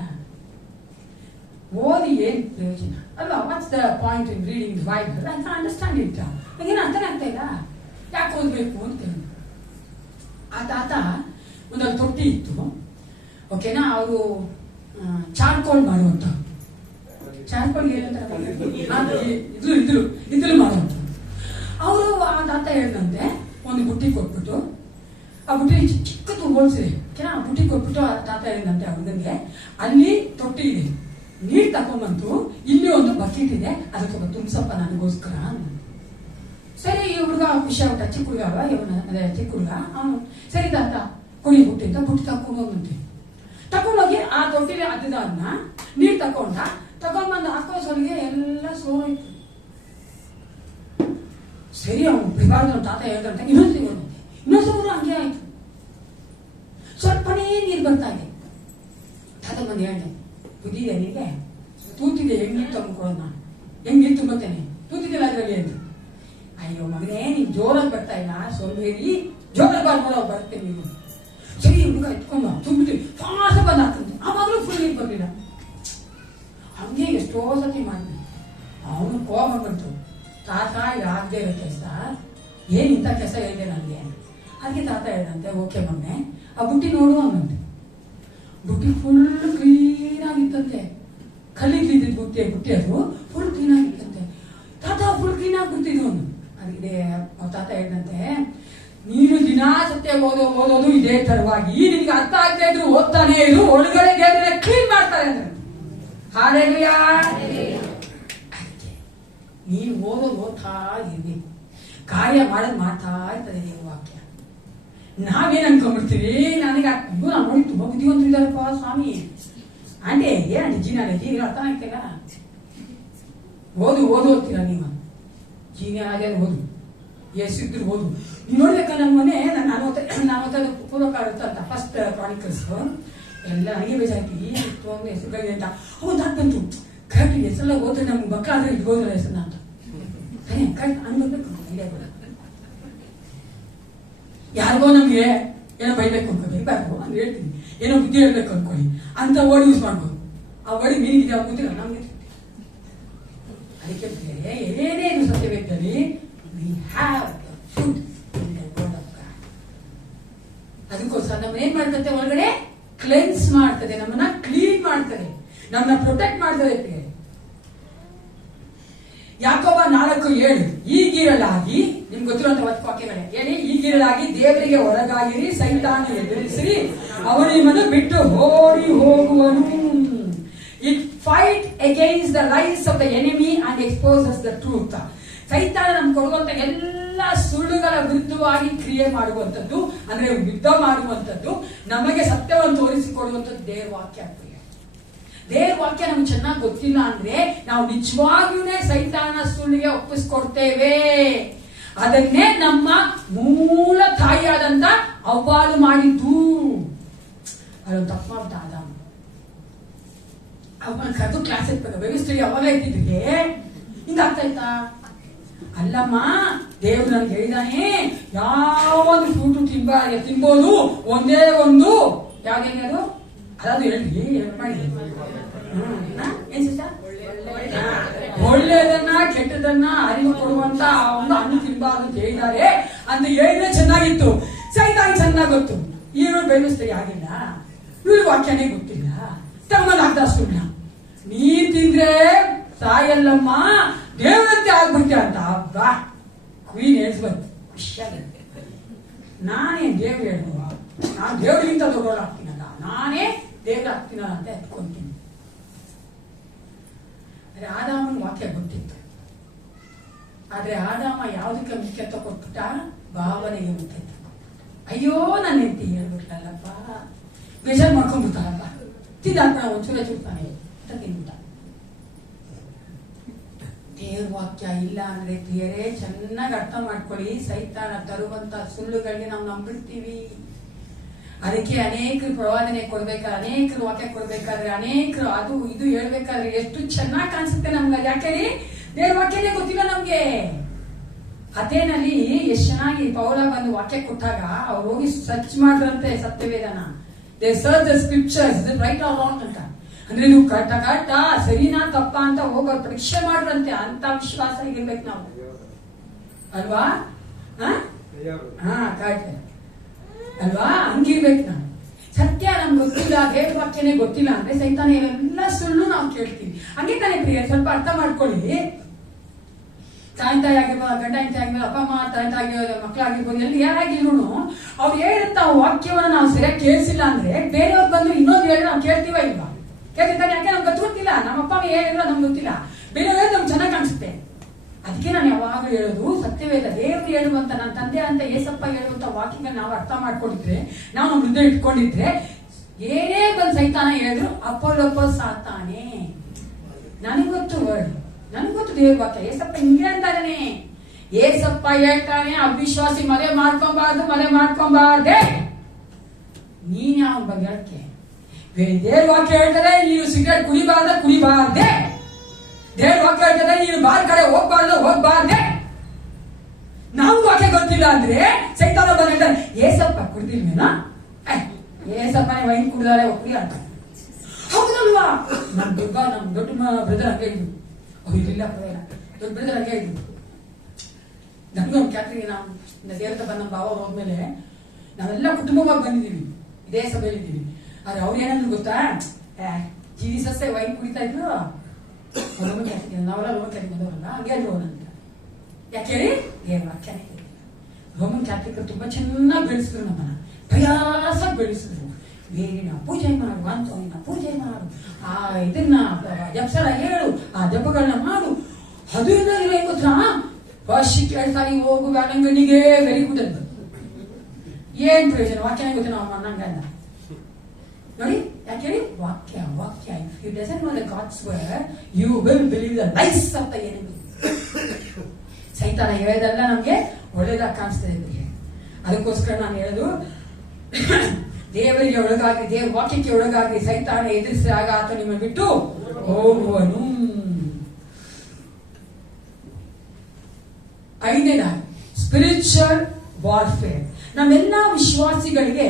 ಓದಿ ಏನ್ ಪ್ರಯೋಜನ ಅಲ್ವಾ? What's the point in reading the Bible? I can understand it. ನನಗೇನು ಅರ್ಥನೇ ಆಗ್ತಾ ಇಲ್ಲ, ಯಾಕೆ ಓದ್ಬೇಕು ಅಂತ ಹೇಳಿ. ಆ ತಾತ ಒಂದೊಂದು ತೊಟ್ಟಿ ಇತ್ತು, ಓಕೆನಾ? ಅವರು ಚಾರ್ಕೋಲ್ ಮಾಡುವಂತ, ಚಾರ್ಕೋಲ್ ಇದ್ರು ಮಾಡುವಂತ. ಅವರು ಆ ತಾತ ಹೇಳಿದಂತೆ ಒಂದು ಬುಟ್ಟಿ ಕೊಟ್ಬಿಟ್ಟು, ಆ ಬುಟ್ಟಿ ಚಿಕ್ಕದು ಹೋಲ್ಸಿದೆ, ಓಕೆನಾ? ಆ ಬುಟ್ಟಿ ಕೊಟ್ಬಿಟ್ಟು ಆ ತಾತ ಹೇಳಿದಂತೆ ಆ ಹುಡುಗನಿಗೆ, ಅಲ್ಲಿ ತೊಟ್ಟಿ ಇದೆ, ನೀರ್ ತಕೊಂಡ್ಬಂತು, ಇಲ್ಲಿ ಒಂದು ಬಕೆಟ್ ಇದೆ, ಅದಕ್ಕೆ ತುಂಬಿಸಪ್ಪ ನನಗೋಸ್ಕರ. ಸರಿ, ಈ ಹುಡುಗ ಖುಷಿ ಆಗ್ಬಿಟ್ಟ. ಚಿಕ್ಕ ಹುಡುಗ ಅಲ್ವಾ ಇವನ, ಅದೇ ಚಿಕ್ಕ ಹುಡುಗ. ಅವನು ಸರಿ ತಾತ ಕೊಡಿ ಬುಟ್ಟಿ ಅಂತ ಬುಟ್ಟಿ ತಕೊಂಡೋಗಂತೆ. ತಕೊಂಡೋಗಿ ಆ ತೊಟ್ಟಿಲಿ ಅದನ್ನ ನೀರ್ ತಕೊಂಡ್ಬಂದು ಹಾಕೋಸೋರಿಗೆ ಎಲ್ಲ ಸೋರೋಯ್ತು. ಸರಿ, ಅವನು ಬಿಬಾರ್ದು ತಾತ ಹೇಳ್ದಂತೆ ಇನ್ನೊಂದು ಹಂಗೆ ಆಯ್ತು. ಸ್ವಲ್ಪನೇ ನೀರು ಬರ್ತಾ ಇದೆ. ತಾತ ಬಂದು ಹೇಳಿ, ಬುದ್ಧಿದೆ ನಿನಗೆ, ತೂತಿದೆ, ಹೆಂಗ್ ತಂದ್ಕೊಳೋದು, ನಾನು ಹೆಂಗ್ ನೀರು ತುಂಬತ್ತೇನೆ, ತೂತಿದ್ದಿಲ್ಲ ಅದರಲ್ಲಿ ಅಂತ. ಅಯ್ಯೋ ಮಗನೇ, ನೀನ್ ಜೋರಾಗಿ ಬರ್ತಾ ಇಲ್ಲ, ಸೋಂಬೇರಿ, ಜೋರಾಗಿ ಬರ್ಬೋದ ಬರ್ತೇನೆ ನೀನು. ಸರಿ, ಹುಡುಗ ಇಟ್ಕೊಂಡ ತುಂಬಿಟ್ಟು ಫಾಸ್ಟ್ ಬಂದು ಹಾಕ್ತಂತೆ. ಆವಾಗಲೂ ಫುಲ್ ನೀರು ಬರ್ಲಿಲ್ಲ. ಹಂಗೆ ಎಷ್ಟೋ ಸತಿ ಮಾಡಿದ್ವಿ. ಅವನು ಕೋಪ ಬಂತು, ತಾತ ಇದಾಗದೇ ಇರೋ ಕೆಲಸ, ಏನ್ ಇಂಥ ಕೆಲಸ ಹೇಳಿದೆ ನನಗೆ. ಅದಕ್ಕೆ ತಾತ ಹೇಳಿದಂತೆ, ಓಕೆ ಮೊನ್ನೆ ಆ ಬುಟ್ಟಿ ನೋಡು ಅನ್ನಂತೆ. ಬುಟ್ಟಿ ಫುಲ್ ಕ್ಲೀನ್ ಆಗಿತ್ತಂತೆ, ಕಲ್ಲಿದ್ದಿದ್ದು ಬುಟ್ಟಿ ಅದು ಫುಲ್ ಕ್ಲೀನ್ ಆಗಿತ್ತಂತೆ. ತಾತ ಫುಲ್ ಕ್ಲೀನ್ ಆಗ್ಬಿಡ್ತಿದ್ವು. ಅದಕ್ಕೆ ತಾತ ಹೇಳಿದಂತೆ, ನೀನು ದಿನಾ ಸತ್ಯ ಓದೋದು ಇದೇ ತರವಾಗಿ, ನಿನ್ಗೆ ಅರ್ಥ ಆಗ್ತಾ ಇದ್ರು ಓದ್ತಾನೆ ಇರು, ಒಳಗಡೆ ದೇವರನ್ನ ಕ್ಲೀನ್ ಮಾಡ್ತಾರೆ ಅಂದ್ರೆ. ಹಾಲೆಲೂಯಾ. ನೀನು ಓದೋದು ಓದ್ತಾ ಇರ್ಬೇಕು, ಕಾರ್ಯ ಮಾಡೋದು ಮಾಡ್ತಾ ಇರ್ತದೆ ನೀವು ವಾಕ್ಯ. ನಾವೇನ್ ಅನ್ಕೊಂಡ್ಬಿಡ್ತೀವಿ, ನನಗೆ ನಾನು ನೋಡಿ ತುಂಬಾ ಬುದ್ಧಿವಂತರು ಇದ್ದಾರಪ್ಪ ಸ್ವಾಮಿ, ಆಂಟಿ ಏನಂటే ಜೀನಾಲಜಿ ಅರ್ಥ ಆಗ್ತಿಲ್ಲ, ಓದ್ತೀರ ನೀವು, ಜೀನಾಲಜಿ ಓದು, ಎಷ್ಟಿದ್ರು ಓದು. ನೀವು ನೋಡ್ಬೇಕಾ ನನ್ನ ಮನೆ, ನಾನು ಪೂರ್ವಕಾಲ ಅಂತ ಫಸ್ಟ್ ಕ್ರಾನಿಕಲ್ಸ್ ಎಲ್ಲ ನನಗೆ ಬೇಜಾಯ್ತು, ಈ ಒಂದು ಹೆಸರುಗಳಿದೆ ಅಂತ. ಅವನು ತಾತ್ ಬಂತು, ಕರೆಕ್ಟ್ ಹೆಸರೆಲ್ಲ ಓದ್ರೆ ನಮ್ಗೆ ಮಕ್ಕಳಾದ್ರೆ ಇಟ್ಬೋದ್ರ ಹೆಸರನ್ನ ಅಂತ. ಸರಿ ಕರೆಕ್ಟ್ ಅನ್ಬೇಕು ಇದೇ ಕೂಡ. ಯಾರಿಗೋ ನಮ್ಗೆ ಏನೋ ಬೈಬೇಕು ಅನ್ಕೊಳ್ಳಿ, ಬೈಬಾರ್ದು ಅಂತ ಹೇಳ್ತೀನಿ, ಏನೋ ಬುದ್ಧಿ ಹೇಳ್ಬೇಕು ಅನ್ಕೊಳ್ಳಿ, ಅಂತ ವರ್ಡ್ ಯೂಸ್ ಮಾಡ್ಬೋದು. ಆ ವರ್ಡ್ ಮೀನಿಂಗ್ ಇದೆ, ಗೊತ್ತಿಲ್ಲ ನಮ್ಗೆ. ಅದಕ್ಕೆ ಹೇಳ್ತಾರೆ, ಏನೇನು ಸತ್ಯವೇದದಲ್ಲಿ we have the food in the word of God. ಅದಕ್ಕೋಸ್ಕರ ನಮ್ಮನ್ನ ಏನ್ ಮಾಡ್ತದೆ, ಒಳಗಡೆ ಕ್ಲೆನ್ಸ್ ಮಾಡ್ತದೆ, ನಮ್ಮನ್ನ ಕ್ಲೀನ್ ಮಾಡ್ತದೆ, ನಮ್ಮನ್ನ ಪ್ರೊಟೆಕ್ಟ್ ಮಾಡ್ತದೆ. ಯಾಕೋಬ 4:7 ಈಗಿರಲಾಗಿ, ನಿಮ್ಗೆ ಗೊತ್ತಿರುವಂತಹ ವಾಕ್ಯಗಳೇ ಹೇಳಿ, ಈಗಿರಲಾಗಿ ದೇವರಿಗೆ ಒಳಗಾಗಿರಿ, ಸೈತಾನ ಎದುರಿಸಿರಿ, ಅವನು ನಿಮ್ಮನ್ನು ಬಿಟ್ಟು ಓಡಿ ಹೋಗುವನು. It fight against the lies of the enemy and ಎಕ್ಸ್ಪೋಸಸ್ the truth. ಸೈತಾನ ನಮ್ಗೆ ಕೊಡುವಂತ ಎಲ್ಲ ಸುಳ್ಳುಗಳ ವಿರುದ್ಧವಾಗಿ ಕ್ರಿಯೆ ಮಾಡುವಂಥದ್ದು, ಅಂದ್ರೆ ಯುದ್ಧ ಮಾಡುವಂಥದ್ದು, ನಮಗೆ ಸತ್ಯವನ್ನು ತೋರಿಸಿಕೊಡುವಂಥದ್ದು ದೇವರ ವಾಕ್ಯ. ದೇವರ ವಾಕ್ಯ ನಮ್ಗೆ ಚೆನ್ನಾಗಿ ಗೊತ್ತಿಲ್ಲ ಅಂದ್ರೆ ನಾವು ನಿಜವಾಗಿಯೂ ಸೈತಾನ ಸುಳ್ಳಿಗೆ ಒಪ್ಪಿಸ್ಕೊಡ್ತೇವೆ. ಅದನ್ನೇ ನಮ್ಮ ಮೂಲ ತಾಯಿಯಾದಂತ ಅವ್ವಾಲು ಮಾಡಿದ್ದು. ಅದೊಂದು ತಪ್ಪ ಆದಾಮ ಅವನ ಕರೆದು ಕ್ಲಾಸ್ ಇರ್ತದೆ, ವ್ಯವಸ್ಥೆ ಅವಾಗ ಇದ್ದಿದ್ರೆ ಹಿಂಗಾಗ್ತಾ ಇತ್ತಾ? ಅಲ್ಲಮ್ಮ, ದೇವ್ರು ನನ್ಗೆ ಹೇಳಿದಾನೆ ಯಾವೊಂದು ಫ್ರೂಟು ತಿನ್ಬೋದು, ಒಂದೇ ಒಂದು ಯಾವ್ದೇನದು ಅದಾದ್ರು ಹೇಳ್ರಿ, ಮಾಡಿ ಏನ್ ಸಿಸ್ಟ, ಒಳ್ಳೆಯದನ್ನ ಕೆಟ್ಟದನ್ನ ಅರಿವು ಕೊಡುವಂತ ಒಂದು ಹಣ್ಣು ತಿನ್ಬಾರ್ದು ಅಂತ ಹೇಳಿದ್ದಾರೆ ಅಂತ ಹೇಳಿದ್ರೆ ಚೆನ್ನಾಗಿತ್ತು. ಸೈತಾನ್ ಚೆನ್ನಾಗಿ ಗೊತ್ತು, ಇವರು ಬೆಳೆಸ್ತೇವೆ ಆಗಿಲ್ಲ, ಇವ್ರಿಗೆ ವಾಕ್ಯನೇ ಗೊತ್ತಿಲ್ಲ, ತಮ್ಮಲ್ಲಿ ಆಗ್ತಾ ಸುಳ್ಳ. ನೀನ್ ತಿಂದ್ರೆ ಸಾಯಲ್ಲಮ್ಮ, ದೇವರಂತೆ ಆಗ್ಬಿಡ್ತೀಯ ಅಂತ ಬಾ ಕ್ವೀನ್ ಹೇಳ್ಸ್ಬಂತು. ನಾನೇನ್ ದೇವ್ರು ಹೇಳುವ, ನಾನು ದೇವ್ರಿಗಿಂತ ದೊಡ್ಡವರಾಗ್ತೀನಲ್ಲ, ನಾನೇ ದೇವ್ರ ಆಗ್ತೀನಲ್ಲ ಅಂತ ಎತ್ಕೊಂತೀನಿ. ಆದಾಮನ ವಾಕ್ಯ ಗೊತ್ತಿತ್ತು, ಆದ್ರೆ ಆದಾಮ ಯಾವುದಕ್ಕೆ ಮುಖ್ಯತ್ವ ಕೊಟ್ಬಿಟ್ಟ? ಭಾವನೆಗೆ ಮುಖ್ಯತ್ವ. ಅಯ್ಯೋ ನನ್ನ ಹೆಂಡತಿ ಹೇಳ್ಬಿಟ್ಲಲ್ಲಪ್ಪ, ಬೇಜಾರು ಮಾಡ್ಕೊಂಡ್ಬಿಡ್ತಾರಪ್ಪ, ತಿಂದಾಕ ಒಂಚೂರ ಚೂರ್ತಾನೆ ಅಂತ ತಿನ್ಬಿಟ್ಟ. ದೇವ್ರ ವಾಕ್ಯ ಇಲ್ಲ ಅಂದ್ರೆ ಪ್ರಿಯರೇ ಚೆನ್ನಾಗಿ ಅರ್ಥ ಮಾಡ್ಕೊಳ್ಳಿ, ಸೈತಾನ ತರುವಂತ ಸುಳ್ಳುಗಳಿಗೆ ನಾವು ನಂಬಿಡ್ತೀವಿ. ಅದಕ್ಕೆ ಅನೇಕರು ಪ್ರವಾದನೆ ಕೊಡ್ಬೇಕಾದ್ರೆ, ಅನೇಕರು ವಾಕ್ಯ ಕೊಡ್ಬೇಕಾದ್ರೆ, ಅನೇಕರು ಅದು ಇದು ಹೇಳ್ಬೇಕಾದ್ರೆ ಎಷ್ಟು ಚೆನ್ನಾಗಿ ಕಾಣಿಸುತ್ತೆ ನಮ್ಗೆ. ಯಾಕೆ ದೇವ್ರ ವಾಕ್ಯನೇ ಗೊತ್ತಿಲ್ಲ ನಮ್ಗೆ. ಅಥೇನಲ್ಲಿ ಎಷ್ಟು ಚೆನ್ನಾಗಿ ಪೌಲ ಬಂದು ವಾಕ್ಯ ಕೊಟ್ಟಾಗ ಅವ್ರು ಹೋಗಿ ಸರ್ಚ್ ಮಾಡ್ರಂತೆ ಸತ್ಯವೇದನ. They search the scriptures, right or wrong ಅಂತ. ಅಂದ್ರೆ ನೀವು ಕರೆಕ್ಟ ಸರಿನಾ ತಪ್ಪ ಅಂತ ಹೋಗೋ ಪರೀಕ್ಷೆ ಮಾಡ್ರಂತೆ. ಅಂತ ವಿಶ್ವಾಸ ಇರ್ಬೇಕು ನಾವು, ಅಲ್ವಾ? ಕರೆಕ್ಟ್ ಅಲ್ವಾ? ಹಂಗಿರ್ಬೇಕು ನಾವು. ಸತ್ಯ ನಮ್ಗೆ ಗೊತ್ತಿಲ್ಲ, ದೇವ್ರ ವಾಕ್ಯನೇ ಗೊತ್ತಿಲ್ಲ ಅಂದ್ರೆ ಸೈತಾನ ಎಲ್ಲ ಸುಳ್ಳು ನಾವು ಕೇಳ್ತೀವಿ. ಹಂಗೆ ತಾನೇ ಪ್ರಿಯ, ಸ್ವಲ್ಪ ಅರ್ಥ ಮಾಡ್ಕೊಳ್ಳಿ. ತಾಯಿ ಆಗಿರ್ಬೋದು, ಗಂಡ ಹೆಂಡತಿ ಆಗಿರ್ಬೋದು, ಅಪ್ಪ ಅಮ್ಮ ತಾಯಿ ಮಕ್ಕಳಾಗಿರ್ಬೋದು, ಎಲ್ಲಿ ಯಾರಾಗಿದ್ರು ಅವ್ರು ಹೇಳಿದಂತ ವಾಕ್ಯವನ್ನ ನಾವು ಸರಿಯಾಗಿ ಕೇಳಿಸಿಲ್ಲ ಅಂದ್ರೆ ಬೇರೆಯವ್ರು ಬಂದು ಇನ್ನೊಂದು ಹೇಳಿ ನಾವು ಕೇಳ್ತೀವ ಇಲ್ವಾ? ಕೇಳ್ತಿದ್ದಾನೆ. ಯಾಕೆ ನಮ್ಗೆ ಗೊತ್ತಿಲ್ಲ, ನಮ್ಮ ಅಪ್ಪ ಅಮ್ಮ ಹೇಳಿದ್ರು ನಮ್ಗೆ ಗೊತ್ತಿಲ್ಲ, ಬೇರೆಯವ್ರು ನಮ್ಗೆ ಚೆನ್ನಾಗಿ ಕಾಣಿಸುತ್ತೆ. ಅದಕ್ಕೆ ನಾನು ಯಾವಾಗಲೂ ಹೇಳೋದು, ಸತ್ಯವೇದ ದೇವ್ರು ಹೇಳುವಂತ, ನನ್ನ ತಂದೆ ಅಂತ ಏಸಪ್ಪ ಹೇಳುವಂತ ವಾಕ್ಯಗಳನ್ನ ನಾವು ಅರ್ಥ ಮಾಡ್ಕೊಂಡಿದ್ರೆ, ನಾವು ನಮ್ಮ ಹೃದಯ ಇಟ್ಕೊಂಡಿದ್ರೆ, ಏನೇ ಬಂದು ಸೈತಾನ ಹೇಳಿದ್ರು ಅಪ್ಪಲಪ್ಪ ಸಾತಾನೆ. ನನಗೊತ್ತು ವರ್ಡ್, ನನಗೊತ್ತು ದೇವ್ರ ವಾಕ್ಯ. ಏಸಪ್ಪ ಹಿಂಗೆ ಅಂತಾನೆ, ಏಸಪ್ಪ ಹೇಳ್ತಾನೆ ಅವಿಶ್ವಾಸಿ ಮನೆ ಮಾಡ್ಕೊಂಬಾರ್ದೆ. ನೀನ್ ಯಾವ ಬಗ್ಗೆ ಹೇಳಕ್ಕೆ? ದೇವ್ರ ವಾಕ್ಯ ಹೇಳ್ತಾರೆ ನೀನು ಸಿಗರೇಟ್ ಕುಡಿಬಾರ್ದೆ. ದೇವ್ರ ವಾಕ್ಯ ಹೇಳ್ತಾರೆ ನೀನು ಬಾರ್ ಕಡೆ ಹೋಗ್ಬಾರ್ದೆ. ನಾವು ವಾಕ್ಯ ಗೊತ್ತಿಲ್ಲ ಅಂದ್ರೆ ಸೈತಾನ ಬಂದ ಹೇಳ್ತಾರೆ ಏಸಪ್ಪ ಕುಡ್ದಿಲ್ವೇನಾ, ಏಸಪ್ಪನೇ ವೈನ್ ಕುಡಿದಾರೆ ಒಪ್ಪಿ ಅಂತ. ಹೌದಲ್ವಾ? ನಮ್ ದೊಡ್ಡ ಬ್ರದರ್ ಹಂಗೆ ಇದ್ದು, ಇಲ್ಲ ದೊಡ್ಡ ಬ್ರದರ್ ಹಂಗೆ ಇದ್ದು. ನಮ್ಗೊಂದು ಕ್ಯಾಟ್ರಿಗೆ ನಾವು ದೇವರ ಬಂದ ಭಾವ ಹೋದ್ಮೇಲೆ ನಾವೆಲ್ಲ ಕುಟುಂಬವಾಗಿ ಬಂದಿದ್ದೀವಿ, ಇದೇ ಸಭೆಯಲ್ಲಿದ್ದೀವಿ. ಆದ್ರೆ ಅವ್ರು ಏನಂದ್ರು ಗೊತ್ತಾ, ಜೀಸಸ್ಸೇ ವೈನ್ ಕುಡಿತಾ ಇದ್ರು, ನಾವೆಲ್ಲ ರೋಮನ್ ಕ್ಯಾಥಲಿಕ್ ಬಂದವರಲ್ಲ, ಹಂಗೆ ಅಲ್ವ ಅಂತ. ಯಾಕೆ ಹೇಳಿ? ದೇವ್ರ ವಾಕ್ಯನೇ ಹೇಳಿಲ್ಲ. ರೋಮನ್ ಕ್ಯಾಥಲಿಕರು ತುಂಬಾ ಚೆನ್ನಾಗಿ ಬೆಳೆಸಿದ್ರು, ನಮ್ಮನ್ನ ಪ್ರಯಾಸ ಬೆಳೆಸಿದ್ರು. ಬೇರಿನ ಪೂಜೆ ಮಾಡು, ಅಂತವನ್ನ ಪೂಜೆ ಮಾಡು, ಆ ಇದನ್ನ ಜಪ್ಸಲ ಹೇಳು, ಆ ಜಪಗಳನ್ನ ಮಾಡು. ಅದು ಇಲ್ಲ ಗೊತ್ತಾ, ವರ್ಷಕ್ಕೆ 2 ಸಾರಿ ಹೋಗು ವ್ಯಾಲಂಗನಿಗೆ, ವೆರಿ ಗುಡ್ ಅಂತ. ಏನ್ ಪ್ರಯೋಜನ? ವಾಕ್ಯನೇ ಗೊತ್ತಿಲ್ಲ ನಾವು ಅನ್ನಂಗಲ್ಲ ನೋಡಿ. ಯಾಕೆ ಹೇಳಿ? ವಾಕ್ಯ. If you doesn't know the God's word, you will believe the lies of the enemy. ಸೈತಾನ ಹೇಳೋದೆಲ್ಲ ನಮ್ಗೆ ಒಳ್ಳೇದಾಗಿ ಕಾಣಿಸ್ತದೆ. ಅದಕ್ಕೋಸ್ಕರ ನಾನು ಹೇಳೋದು, ದೇವರಿಗೆ ಒಳಗಾಗಿ, ದೇವ್ರ ವಾಕ್ಯಕ್ಕೆ ಒಳಗಾಗಿ ಸೈತಾನ ಎದುರಿಸಿದಾಗ ಆತ ನಿಮ್ಮ ಬಿಟ್ಟು ಹೋಗುವನು. 5ನೇದಾಗಿ ಸ್ಪಿರಿಚುವಲ್ ವಾರ್ಫೇರ್. ನಮ್ಮೆಲ್ಲಾ ವಿಶ್ವಾಸಿಗಳಿಗೆ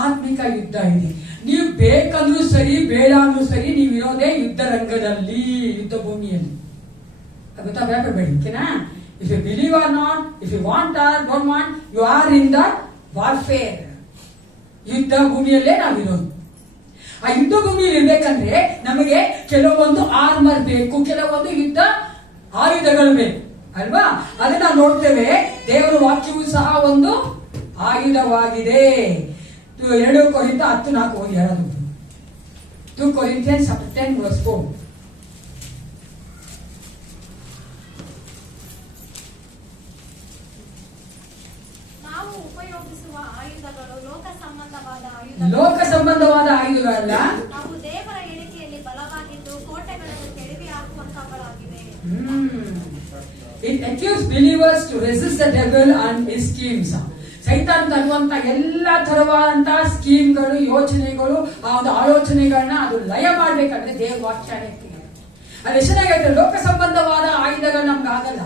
ಆತ್ಮಿಕ ಯುದ್ಧ ಇದೆ. ನೀವು ಬೇಕಂದ್ರೂ ಸರಿ ಬೇಡ ಅಂದ್ರೂ ಸರಿ, ನೀವಿರೋದೇ ಯುದ್ಧ ರಂಗದಲ್ಲಿ, ಯುದ್ಧ ಭೂಮಿಯಲ್ಲಿ. ಗೊತ್ತಾ, ಭಯಪಡಬೇಡಿ. ಓಕೆನಾ? If you believe or not, if you want or don't want, you are in the warfare. ಯುದ್ಧ ಭೂಮಿಯಲ್ಲೇ ನಾವಿರೋದು. ಆ ಯುದ್ಧ ಭೂಮಿಯಲ್ಲಿ ಇರ್ಬೇಕಂದ್ರೆ ನಮಗೆ ಕೆಲವೊಂದು ಆರ್ಮರ್ ಬೇಕು, ಕೆಲವೊಂದು ಯುದ್ಧ ಆಯುಧಗಳು ಬೇಕು ಅಲ್ವಾ? ಅದನ್ನ ನೋಡ್ತೇವೆ. ದೇವರ ವಾಕ್ಯವು ಸಹ ಒಂದು ಆಯುಧವಾಗಿದೆ. 2 ಕೊರಿಂಥ 10:4 ಓದಿ ಯಾರಾದ್ರು. 2 Corinthians 10:4. ನಾವು ಉಪಯೋಗಿಸುವ ಆಯುಧಗಳು ಲೋಕ ಸಂಬಂಧವಾದ ಆಯುಧಗಳಲ್ಲ, ಅವು ದೇವರ ಎಣಿಕೆಯಲ್ಲಿ ಬಲವಾಗಿದ್ದು ಕೋಟೆಗಳನ್ನು ಕೆಡವಿ ಹಾಕುವಂತವುಗಳಾಗಿವೆ. It accuses believers to resist the devil and his schemes. ಸೈತಾನ್ ತರುವಂತ ಎಲ್ಲಾ ತರವಾದಂತಹ ಸ್ಕೀಮ್ಗಳು, ಯೋಚನೆಗಳು, ಆ ಒಂದು ಆಲೋಚನೆಗಳನ್ನ ಅದು ಲಯ ಮಾಡ್ಬೇಕಂದ್ರೆ ದೇವ್ರ ವಾಕ್ಯನೇ. ಅದು ಚೆನ್ನಾಗೈತೆ. ಲೋಕ ಸಂಬಂಧವಾದ ಆಯುಧಗಳು ನಮ್ಗೆ ಆಗಲ್ಲ.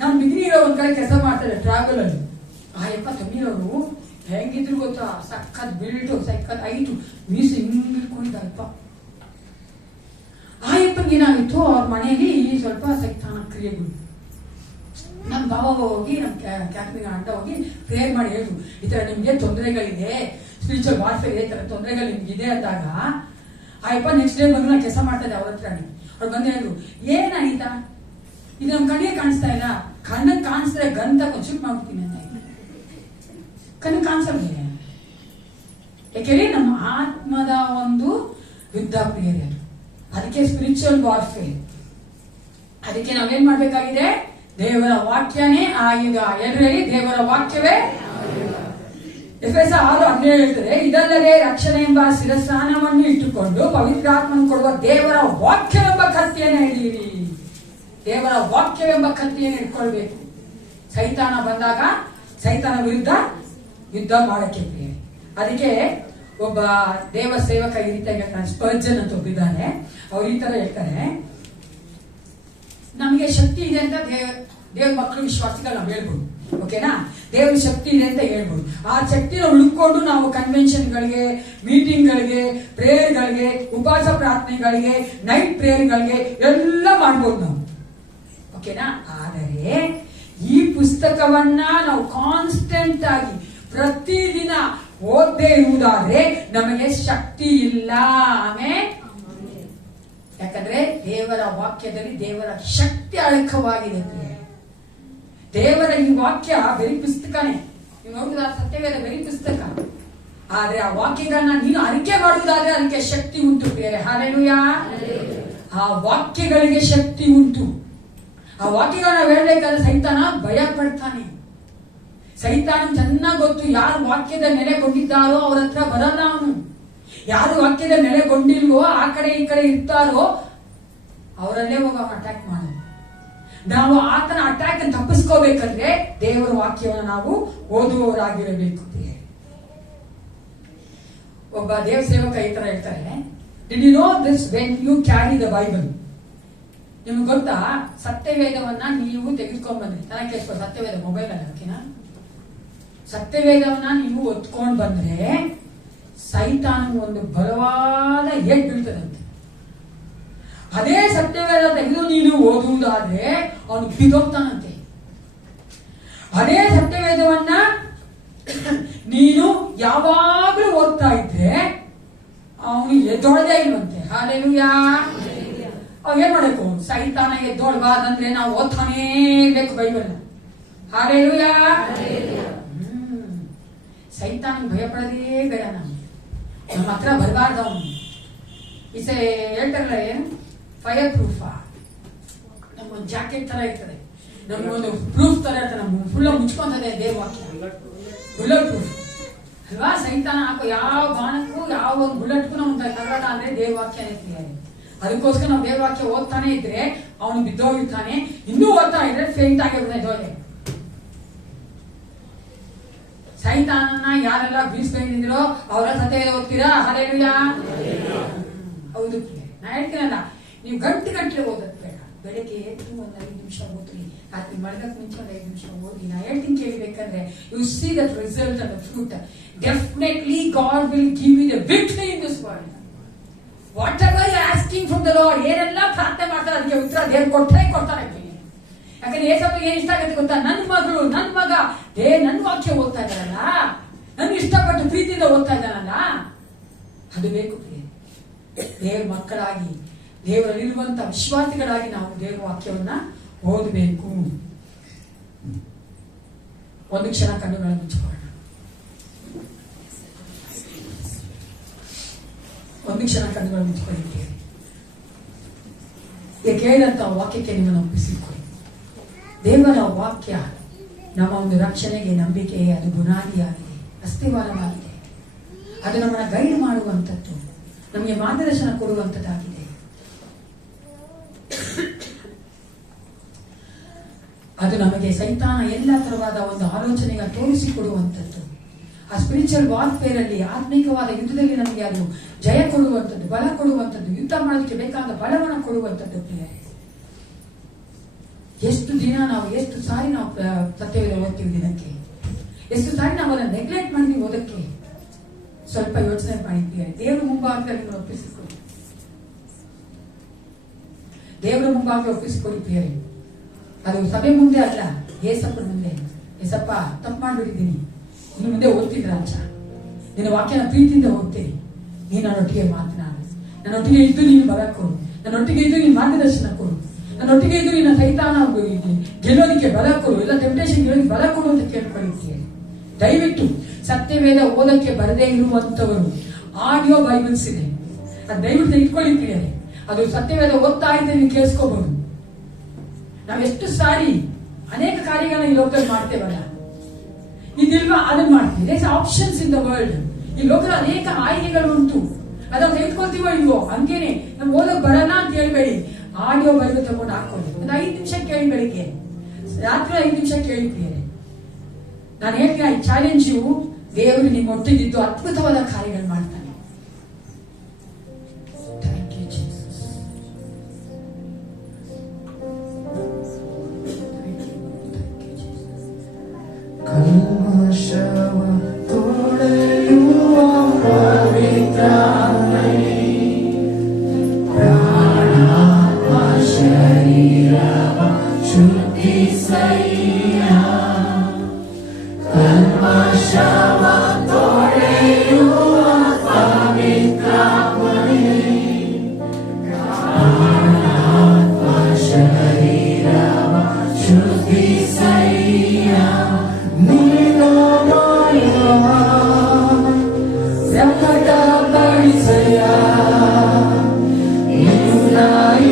ನಮ್ ಬಿಗಿನಿರೋ ಒಂದ್ ಕಡೆ ಕೆಲಸ ಮಾಡ್ತಾರೆ ಟ್ರಾವೆಲ್ ಅಲ್ಲಿ. ಯಪ್ಪ ತಮ್ಮಿರೋರು ಹೆಂಗಿದ್ರು ಗೊತ್ತಾ, ಸಖತ್ ಬಿಲ್ಟು, ಸಖತ್ ಐಟು, ಮೀಸು ಹಿಂಗಿಟ್ಕೊಂಡಿದ್ದಪ್ಪ. ಯಪ್ಪನಿಗೆ ಏನಾಗಿತ್ತು, ಅವ್ರ ಮನೆಯಲ್ಲಿ ಸ್ವಲ್ಪ ಸೈತಾನ ಕ್ರಿಯೆಗಳು. ನಮ್ ಬಾಬಾ ಹೋಗಿ ನಮ್ ಕ್ಯಾಟ್ರಿಂಗ್ ಅಡ್ಡ ಹೋಗಿ ಪ್ರೇಯರ್ ಮಾಡಿ ಹೇಳಿದ್ರು, ಈ ತರ ನಿಮ್ಗೆ ತೊಂದರೆಗಳಿದೆ, ಸ್ಪಿರಿಚುವಲ್ ವಾರ್ಫೇರ್ ಈ ತರ ತೊಂದರೆಗಳು ನಿಮ್ಗಿದೆ ಅಂದಾಗ ಯಪ್ಪ ನೆಕ್ಸ್ಟ್ ಡೇ ಬಂದು ನಾನು ಕೆಲಸ ಮಾಡ್ತಾ ಇದ್ದೆ ಅವ್ರ ಹತ್ರ. ಅವ್ರು ಬಂದು ಹೇಳಿದ್ರು, ಏನಾಗಿತ್ತಾ, ಇದು ನಮ್ ಕಣ್ಣಿಗೆ ಕಾಣಿಸ್ತಾ ಇಲ್ಲ, ಕಣ್ಣಿಗೆ ಕಾಣಿಸ್ತಾರೆ ಗಂಧ ಶೂಟ್ ಮಾಡ್ಬಿಡ್ತೀನಿ ಅಂತ. ಕಣ್ಣಿಗೆ ಕಾಣಿಸಲ್ಲ, ಯಾಕೆಂದ್ರೆ ನಮ್ಮ ಆತ್ಮದ ಒಂದು ಯುದ್ಧ ಪ್ರಿಯರೇ. ಅದಕ್ಕೆ ಸ್ಪಿರಿಚುವಲ್ ವಾರ್ಫೇರ್. ಅದಕ್ಕೆ ನಾವೇನ್ ಮಾಡ್ಬೇಕಾಗಿದೆ, ದೇವರ ವಾಕ್ಯನೇ ಆಯುಧ. ಎಲ್ಲರಲ್ಲಿ ದೇವರ ವಾಕ್ಯವೇ. ಎಫೆಸ 6:17 ಹೇಳ್ತಾರೆ, ಇದಲ್ಲದೆ ರಕ್ಷಣೆ ಎಂಬ ಶಿರಸ್ನಾನವನ್ನು ಇಟ್ಟುಕೊಂಡು ಪವಿತ್ರಾತ್ಮನ ಕೊಡುವ ದೇವರ ವಾಕ್ಯವೆಂಬ ಕತ್ತಿಯನ್ನು ಹಿಡಿಯಿರಿ. ದೇವರ ವಾಕ್ಯವೆಂಬ ಕತ್ತಿಯನ್ನು ಇಟ್ಕೊಳ್ಬೇಕು. ಸೈತಾನ ಬಂದಾಗ ಸೈತಾನ ವಿರುದ್ಧ ಯುದ್ಧ ಮಾಡಕ್ಕೆ. ಅದಕ್ಕೆ ಒಬ್ಬ ದೇವ ಸೇವಕ ಈ ರೀತಿ ಹೇಳ್ತಾನೆ, ಸ್ಪರ್ಜನ್ ಅಂತ ಒಬ್ಬಿದ್ದಾನೆ. ಅವ್ರು ಈ ತರ ಹೇಳ್ತಾರೆ, ನಮಗೆ ಶಕ್ತಿ ಇದೆ ಅಂತ ದೇವ್ರ ಮಕ್ಕಳು ವಿಶ್ವಾಸಿಗಳು ನಾವು ಹೇಳ್ಬೋದು. ಓಕೆನಾ? ದೇವ್ರ ಶಕ್ತಿ ಇದೆ ಅಂತ ಹೇಳ್ಬೋದು. ಆ ಶಕ್ತಿನ ಉಳ್ಕೊಂಡು ನಾವು ಕನ್ವೆನ್ಷನ್ಗಳಿಗೆ, ಮೀಟಿಂಗ್ಗಳಿಗೆ, ಪ್ರೇಯರ್ಗಳಿಗೆ, ಉಪವಾಸ ಪ್ರಾರ್ಥನೆಗಳಿಗೆ, ನೈಟ್ ಪ್ರೇಯರ್ಗಳಿಗೆ ಎಲ್ಲ ಮಾಡ್ಬೋದು ನಾವು. ಓಕೆನಾ? ಆದರೆ ಈ ಪುಸ್ತಕವನ್ನ ನಾವು ಕಾನ್ಸ್ಟೆಂಟ್ ಆಗಿ ಪ್ರತಿದಿನ ಓದ್ದೇ ಇರುವುದಾದ್ರೆ ನಮಗೆ ಶಕ್ತಿ ಇಲ್ಲ. ಆಮೇಲೆ ಯಾಕಂದ್ರೆ ದೇವರ ವಾಕ್ಯದಲ್ಲಿ ದೇವರ ಶಕ್ತಿ ಅಡಕವಾಗಿದೆ. ದೇವರ ಈ ವಾಕ್ಯ ಬರೀ ಪುಸ್ತಕನೇ. ನೀವು ನೋಡಿದ ಸತ್ಯವೇದ ಬರೀ ಪುಸ್ತಕ. ಆದ್ರೆ ಆ ವಾಕ್ಯಗಳನ್ನ ನೀನು ಅರಿಕೆ ಮಾಡುವುದಾದ್ರೆ ಅದಕ್ಕೆ ಶಕ್ತಿ ಉಂಟು. ಹಲ್ಲೆಲೂಯಾ. ಆ ವಾಕ್ಯಗಳಿಗೆ ಶಕ್ತಿ ಉಂಟು. ಆ ವಾಕ್ಯಗಳನ್ನ ಹೇಳ್ಬೇಕಾದ್ರೆ ಸೈತಾನ ಭಯ ಪಡ್ತಾನೆ. ಸೈತಾನ ಚೆನ್ನಾಗಿ ಗೊತ್ತು, ಯಾರು ವಾಕ್ಯದ ನೆಲೆಗೊಂಡಿದ್ದಾರೋ ಅವ್ರ ಹತ್ರ ಬರಲ್ಲ ಅವನು. ಯಾರು ವಾಕ್ಯದ ನೆಲೆಗೊಂಡಿಲ್ವೋ, ಆ ಕಡೆ ಈ ಕಡೆ ಇರ್ತಾರೋ ಅವರಲ್ಲೇ ಹೋಗ ಅಟ್ಯಾಕ್ ಮಾಡೋದು. ನಾವು ಆತನ ಅಟ್ಯಾಕ್ ಅನ್ನು ತಪ್ಪಿಸ್ಕೋಬೇಕಂದ್ರೆ ದೇವರ ವಾಕ್ಯವನ್ನು ನಾವು ಓದುವವರಾಗಿರಬೇಕು. ಒಬ್ಬ ದೇವ ಸೇವಕ ಈ ತರ ಹೇಳ್ತಾರೆ, did you know this when you carry the Bible? ನಿಮ್ಗೆ ಗೊತ್ತಾ, ಸತ್ಯವೇದವನ್ನ ನೀವು ತೆಗೆದುಕೊಂಡ್ ಬಂದ್ರಿ. ತನಕ ಕೇಳಿಸ್ಕೊ, ಸತ್ಯವೇದ ಮೊಬೈಲ್ ಅಲ್ಲ, ಓಕೆನಾ? ಸತ್ಯವೇದವನ್ನ ನೀವು ಒತ್ಕೊಂಡ್ ಬಂದ್ರೆ ಸೈತಾನ ಒಂದು ಬಲವಾದ ಏಟ್ ಬೀಳ್ತದಂತೆ. ಅದೇ ಸತ್ಯವೇದ ತೆಗೆದು ನೀನು ಓದುವುದಾದ್ರೆ ಅವನು ಬಿದ್ದೋಗ್ತಾನಂತೆ. ಅದೇ ಸತ್ಯವೇದವನ್ನ ನೀನು ಯಾವಾಗ್ಲೂ ಓದ್ತಾ ಇದ್ರೆ ಅವನು ಎದ್ದೊಳದೇ ಇಲ್ವಂತೆ. ಹಲ್ಲೆಲೂಯಾ. ಅವ್ ಏನ್ ಮಾಡಬೇಕು? ಸೈತಾನ ಎದ್ದೊಳ್ಬಾರ್ದಂದ್ರೆ ನಾವು ಓದ್ತಾನೇ ಇರ್ಬೇಕು ಬೈಬಲ್. ಹಲ್ಲೆಲೂಯಾ. ಸೈತಾನ ಭಯ ಪಡೋದೇ ಬೇಡ. ನಮ್ಮ ಹತ್ರ ಬರಬಾರ್ದು ಅವನು. ಇಸೆ ಹೇಳ್ತಾರಲ್ಲ, ಏನು ಫೈರ್ ಪ್ರೂಫ್, ನಮ್ಗೊಂದು ಜಾಕೆಟ್ ತರ ಇರ್ತದೆ, ನಮ್ಗೊಂದು ಪ್ರೂಫ್ ತರ ಇರ್ತದೆ, ನಮ್ಗೆ ಫುಲ್ ಮುಚ್ಕೊಂತದೆ ದೇವ್ರ ವಾಕ್ಯ. ಬುಲೆಟ್ ಪ್ರೂಫ್ ಅಲ್ವಾ? ಸೈತಾನ ಹಾಕೋ ಯಾವ ಬಾಣಕ್ಕೂ ಯಾವ ಒಂದು ಬುಲೆಟ್ಗೂ ನಾವು ತಗೊಳ್ಳೋಣ ಅಂದ್ರೆ ದೇವ್ರ ವಾಕ್ಯ ಐತಿ. ಅದಕ್ಕೋಸ್ಕರ ನಾವು ದೇವ್ರ ವಾಕ್ಯ ಓದ್ತಾನೆ ಇದ್ರೆ ಅವನು ಬಿದ್ದೋಗಿರ್ತಾನೆ. ಇನ್ನೂ ಓದ್ತಾ ಇದ್ರೆ ಫೇಂಟ್ ಆಗಿರ್ತಾನೆ. ಸೈತಾನನ್ನ ಯಾರೆಲ್ಲ ಬೀಳ್ಸ್ಕೊಂಡಿದ್ರು ಅವರ ಸತ್ಯವೇದ ಓದ್ತೀರಾ? ಹಲ್ಲೆಲೂಯಾ. ಹೌದು. ನಾ ಹೇಳ್ತೀನಲ್ಲ, ನೀವು ಗಂಟೆ ಓದೋದು ಬೇಡ. ಬೆಳಗ್ಗೆ ಎದ್ದು ಒಂದು 5 ನಿಮಿಷ ಓದ್ರಿ, ರಾತ್ರಿ ಮಲಗಕ್ಕೆ ಮುಂಚೆ ಒಂದು 5 ನಿಮಿಷ ಓದಿ. ನಾ ಹೇಳ್ತೀನಿ ಕೇಳಬೇಕಂದ್ರೆ, you see that result and the fruit. Definitely God will give you the victory in this world. Whatever you asking from the Lord, ಏನೆಲ್ಲ ಪ್ರಾರ್ಥನೆ ಮಾಡ್ತಾರೆ ಅದಕ್ಕೆ ಪ್ರಾರ್ಥನೆಗೆ ಉತ್ತರ ದೇವ್ರು ಕೊಟ್ಟೇ ಕೊಡ್ತಾರೆ. ಯಾಕಂದ್ರೆ ಏಸಪ್ಪಗೆ ಏನ್ ಇಷ್ಟ ಆಗುತ್ತೆ ಗೊತ್ತಾ? ನನ್ನ ಮಗಳು, ನನ್ನ ಮಗ ನನ್ನ ವಾಕ್ಯ ಓದ್ತಾ ಇದ್ದಾರಲ್ಲ, ನನ್ಗೆ ಇಷ್ಟಪಟ್ಟು ಪ್ರೀತಿಯಿಂದ ಓದ್ತಾ ಇದ್ದಾನಲ್ಲ, ಅದು ಬೇಕು. ದೇವ್ರ ಮಕ್ಕಳಾಗಿ, ದೇವರಲ್ಲಿರುವಂತ ವಿಶ್ವಾಸಿಗಳಾಗಿ ನಾವು ದೇವರ ವಾಕ್ಯವನ್ನ ಓದಬೇಕು. ಒಂದು ಕ್ಷಣ ಕಣ್ಣುಗಳನ್ನು ಮುಚ್ಚಿಕೊಳ್ಳೋಣ. ಒಂದು ಕ್ಷಣ ಕಣ್ಣುಗಳನ್ನು ಮುಚ್ಚಿಕೊಳ್ಳಿದ್ದೇವೆ. ಕೇಳಿದಂತ ವಾಕ್ಯಕ್ಕೆ ನಿಮ್ಮನ್ನು ಒಪ್ಪಿಸಿಕೊಳ್ಳಿ. ದೇವರ ವಾಕ್ಯ ನಮ್ಮ ಒಂದು ರಕ್ಷಣೆಗೆ, ನಂಬಿಕೆಗೆ ಅದು ಬುನಾದಿಯಾಗಿದೆ, ಅಸ್ಥಿವಾರವಾಗಿದೆ. ಅದು ನಮ್ಮನ್ನ ಗೈಡ್ ಮಾಡುವಂಥದ್ದು, ನಮಗೆ ಮಾರ್ಗದರ್ಶನ ಕೊಡುವಂಥದ್ದಾಗಿದೆ. ಅದು ನಮಗೆ ಸೈತಾನ ಎಲ್ಲ ತರವಾದ ಒಂದು ಆಲೋಚನೆಗೆ ತೋರಿಸಿಕೊಡುವಂಥದ್ದು. ಆ ಸ್ಪಿರಿಚುವಲ್ ವಾರ್ಫೇರ್ ಅಲ್ಲಿ, ಆತ್ಮಿಕವಾದ ಯುದ್ಧದಲ್ಲಿ ನಮಗೆ ಅದು ಜಯ ಕೊಡುವಂಥದ್ದು, ಬಲ ಕೊಡುವಂಥದ್ದು, ಯುದ್ಧ ಮಾಡೋದಕ್ಕೆ ಬೇಕಾದ ಬಲವನ್ನು ಕೊಡುವಂಥದ್ದು. ಎಷ್ಟು ದಿನ ನಾವು, ಎಷ್ಟು ಸಾರಿ ನಾವು ಸತ್ಯವೇದ ಓದ್ತೀವಿ ದಿನಕ್ಕೆ, ಎಷ್ಟು ಸಾರಿ ನಾವು ಅದನ್ನು ನೆಗ್ಲೆಕ್ಟ್ ಮಾಡಿದ್ವಿ ಓದಕ್ಕೆ. ಸ್ವಲ್ಪ ಯೋಚನೆ ಮಾಡಿದ್ದೀವಿ. ದೇವರ ಮುಂಭಾಗದಲ್ಲಿ ಒಪ್ಪಿಸಿಕೊಳ್ಳಿ, ದೇವರ ಮುಂಭಾಗದಲ್ಲಿ ಒಪ್ಪಿಸಿಕೊಳ್ಳಿ ಪ್ರಿಯರೇ. ಅದು ಸಭೆ ಮುಂದೆ ಅಲ್ಲ, ಏಸಪ್ಪನ ಮುಂದೆ. ಏಸಪ್ಪ, ತಪ್ಪು ಮಾಡ್ಬಿಟ್ಟಿದ್ದೀನಿ, ಇನ್ನು ಮುಂದೆ ಓದ್ತಿದ್ರ ಅಂಚ, ನಿನ್ನ ವಾಕ್ಯನ ಪ್ರೀತಿಯಿಂದ ಓದ್ತೀನಿ, ನೀನು ನನ್ನೊಟ್ಟಿಗೆ ಮಾತನಾಡು, ನನ್ನೊಟ್ಟಿಗೆ ಇದ್ದು ನೀನು ಬರ ಕೊಡು, ನನ್ನೊಟ್ಟಿಗೆ ಇದ್ದು ನೀನು ಮಾರ್ಗದರ್ಶನ ಕೊಡು, ನನ್ನೊಟ್ಟಿಗೆ ಇದ್ದು ನಿನ್ನ ಸೈತಾನ ಗೆಲ್ಲೋದಕ್ಕೆ ಬಲ ಕೊಡು, ಎಲ್ಲ ಟೆಂಪ್ಟೇಷನ್ ಗೆಲ್ಲೋದಕ್ಕೆ ಬಲ ಕೊಡು ಅಂತ ಕೇಳ್ಕೊಳ್ಳುತ್ತೇನೆ. ದಯವಿಟ್ಟು ಸತ್ಯವೇದ ಓದಕ್ಕೆ ಬರದೇ ಇರುವಂತವರು ಆಡಿಯೋ ಬೈಬಲ್ಸ್ ಇದೆ, ಅದು ದಯವಿಟ್ಟು ಇಟ್ಕೊಳ್ಳಿದ್ದೀರಿ. ಅದು ಸತ್ಯವೇದ ಓದ್ತಾ ಇದ್ದರೆ ನೀವು ಕೇಳಿಸ್ಕೋಬಹುದು. ನಾವೆಷ್ಟು ಸಾರಿ ಅನೇಕ ಕಾರ್ಯಗಳನ್ನ ಈ ಲೋಕದಲ್ಲಿ ಮಾಡ್ತೇವಲ್ಲ, ಇದಿಲ್ವಾ ಅದನ್ನ ಮಾಡ್ತೀವಿ. ಆಪ್ಷನ್ಸ್ ಇನ್ ದ ವರ್ಲ್ಡ್, ಈ ಲೋಕದ ಅನೇಕ ಆಯ್ಕೆಗಳು ಉಂಟು. ಅದನ್ನ ತೆಗೆದುಕೊಳ್ತೀವೋ ಇಲ್ವೋ, ಹಂಗೇನೆ ನಮ್ಗೆ ಓದೋಕ್ ಬರಲ್ಲ ಅಂತ ಹೇಳ್ಬೇಡಿ. ಆಡಿಯೋ ಬೈಬಲ್ ತಗೊಂಡು ಹಾಕೊಳ್ಳಿ, ಒಂದು 5 ನಿಮಿಷ ಕೇಳಿ, ಬೆಳಿಗ್ಗೆ ರಾತ್ರಿ 5 ನಿಮಿಷ ಕೇಳಿದ್ದೀರಿ. ನಾನು ಹೇಳ್ತೀನಿ, ಐ ಚಾಲೆಂಜ್ ಯು, ದೇವರು ನಿಮ್ಮ ಒಟ್ಟಿಗಿದ್ದು ಅದ್ಭುತವಾದ ಕಾರ್ಯಗಳು ಮಾಡ್ತಾನೆ. ಕಲ್ಮಶವ ತೊಳೆಯುವ ಪವಿತ್ರಾತ್ಮನೇ, ಪ್ರಾಣಾತ್ಮ ಶರೀರವ ಶುದ್ಧಿಸಯ್ಯ. ಕಲ್ಮಶವ ತೊಳೆಯುವ ಪವಿತ್ರಾತ್ಮನೇ, ಪ್ರಾಣಾತ್ಮ ಶರೀರವ ಶುದ್ಧಿಸಯ್ಯ. ಪ್ರಕಟಪಡಿಸಯ್ಯ, ನಿನ್ನ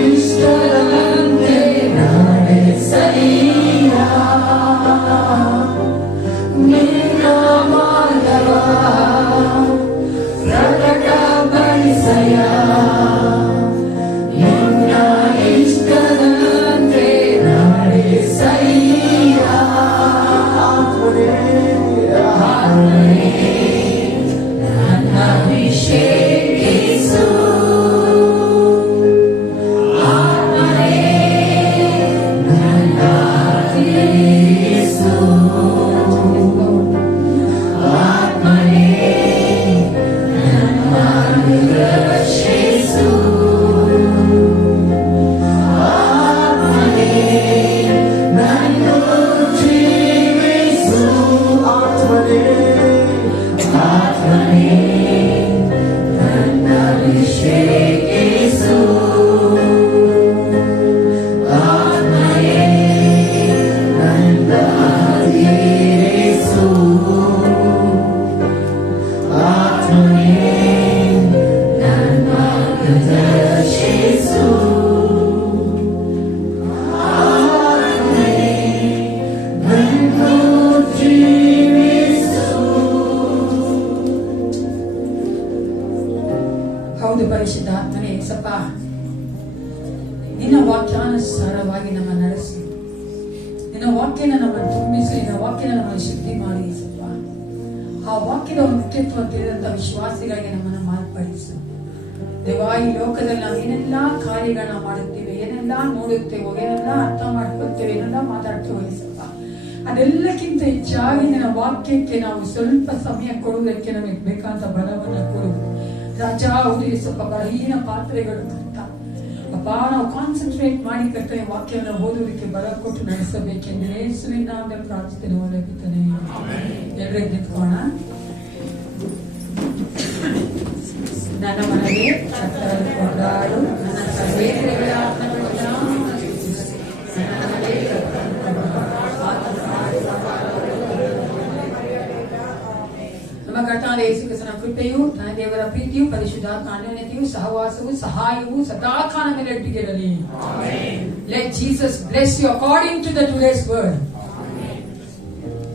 ಇಷ್ಟದಂತೆ ನಡೆಸಯ್ಯ. ನಿನ್ನ ಮಾರ್ಗವ ಪ್ರಕಟಪಡಿಸಯ್ಯ, ನಿನ್ನ ಇಷ್ಟದಂತೆ ನಡೆಸಯ್ಯ. ನನ್ನ ಅಭಿಷೇಕಿಸು, ಆತ್ಮನೇ ನನ್ನ ತೀರಿಸು, ಆತ್ಮನೇ ನನ್ನನ್ನು ರಕ್ಷಿಸು, ಆತ್ಮನೇ ನನ್ನನ್ನು ಜೀವಿಸು, ಆತ್ಮನೇ ಆತ್ಮನೇ ನನ್ನ ಅಭಿಷೇಕಿಸು, ಆತ್ಮನೇ ನನ್ನ ತೀರಿಸು, ಆತ್ಮನೇ ನನ್ನ ಮಾರ್ಗದರ್ಶಿಸು, ಆತ್ಮನೇ ನನ್ನನ್ನು ಜೀವಿಸು. ಹೌದು ಪರಿಶುದ್ಧಾತ್ಮನೇ, ಸಪ್ಪ ನಿನ್ನ ವಾಕ್ಯಾನುಸಾರವಾಗಿ ನಮ್ಮ ನಡೆಸಿ, ನಿನ್ನ ವಾಕ್ಯನ ನಮ್ಮನ್ನು ತುಂಬಿಸಿ, ನಿನ್ನ ವಾಕ್ಯನ ನಮ್ಮನ್ನು ಶುದ್ಧಿ ಮಾಡಿ ಸಪ್ಪ. ಆ ವಾಕ್ಯದ ಒಂದು ಮುಖ್ಯತ್ವ ತಿಳಿದಂತ ವಿಶ್ವಾಸಿಗಳಿಗೆ ನಮ್ಮನ್ನು ಮಾರ್ಪಡಿಸು ದೇವಾ. ಈ ಲೋಕದಲ್ಲಿ ನಾವು ಏನೆಲ್ಲಾ ಕಾರ್ಯಗಳನ್ನ ಮಾಡುತ್ತೇವೆ, ಏನೆಲ್ಲಾ ನೋಡುತ್ತೇವೋ, ಏನೆಲ್ಲಾ ಅರ್ಥ ಮಾಡ್ಕೊಳ್ತೇವೆ, ಏನೆಲ್ಲಾ ಮಾತಾಡ್ತೇವೆ ಸಪ್ಪ, ಅದೆಲ್ಲಕ್ಕಿಂತ ಹೆಚ್ಚಾಗಿ ನಿನ್ನ ವಾಕ್ಯಕ್ಕೆ ನಾವು ಸ್ವಲ್ಪ ಸಮಯ ಕೊಡುವುದಕ್ಕೆ ನಮಗೆ ಬೇಕಾದ ಬಲವನ್ನು ಕೊಡು ರಾಜ. ಹೌದು ಸ್ವಲ್ಪ ಬಲಹೀನ ಪಾತ್ರೆಗಳು ಅಂತ ಅಪ್ಪ, ನಾವು ಕಾನ್ಸಂಟ್ರೇಟ್ ಮಾಡಿ ಕರ್ತನೆ ವಾಕ್ಯವನ್ನು ಓದುವುದಕ್ಕೆ ಬಲ ಕೊಟ್ಟು ನಡೆಸಬೇಕೆಂದರೆ ಯೇಸುವಿನ ನಾಮದಲ್ಲಿ ಪ್ರಾರ್ಥನೆ ಒದಗಿದ್ದಾನೆ. ಎಲ್ಲರೂ ನಿಂತ್ಕೋಣ. ನನ್ನ ಮನವೇ ಕರ್ತನನ್ನು ಕೊಂಡಾಡು, ನನ್ನ ಸಹೋದರರ ಆತ್ಮಗಳನ್ನು ಸ್ತುತಿಸು. ನನ್ನ ಮನವೇ ಕರ್ತನನ್ನು ಕೊಂಡಾಡು, ಆತನು ಮಾಡಿದ ನಮ್ಮ ಕರ್ತನಾದ ಯೇಸು ಕ್ರಿಸ್ತನ ಕೃಪೆಯು, ನನ್ನ ದೇವರ ಪ್ರೀತಿಯು, ಪರಿಶುದ್ಧಾತ್ಮ ಅನ್ಯೋನ್ಯತೆಯು, ಸಹವಾಸವು, ಸಹಾಯವು ಸದಾಕಾಲ ಮೇಲೆ ಇರಲಿ. Let Jesus bless you according to the today's word.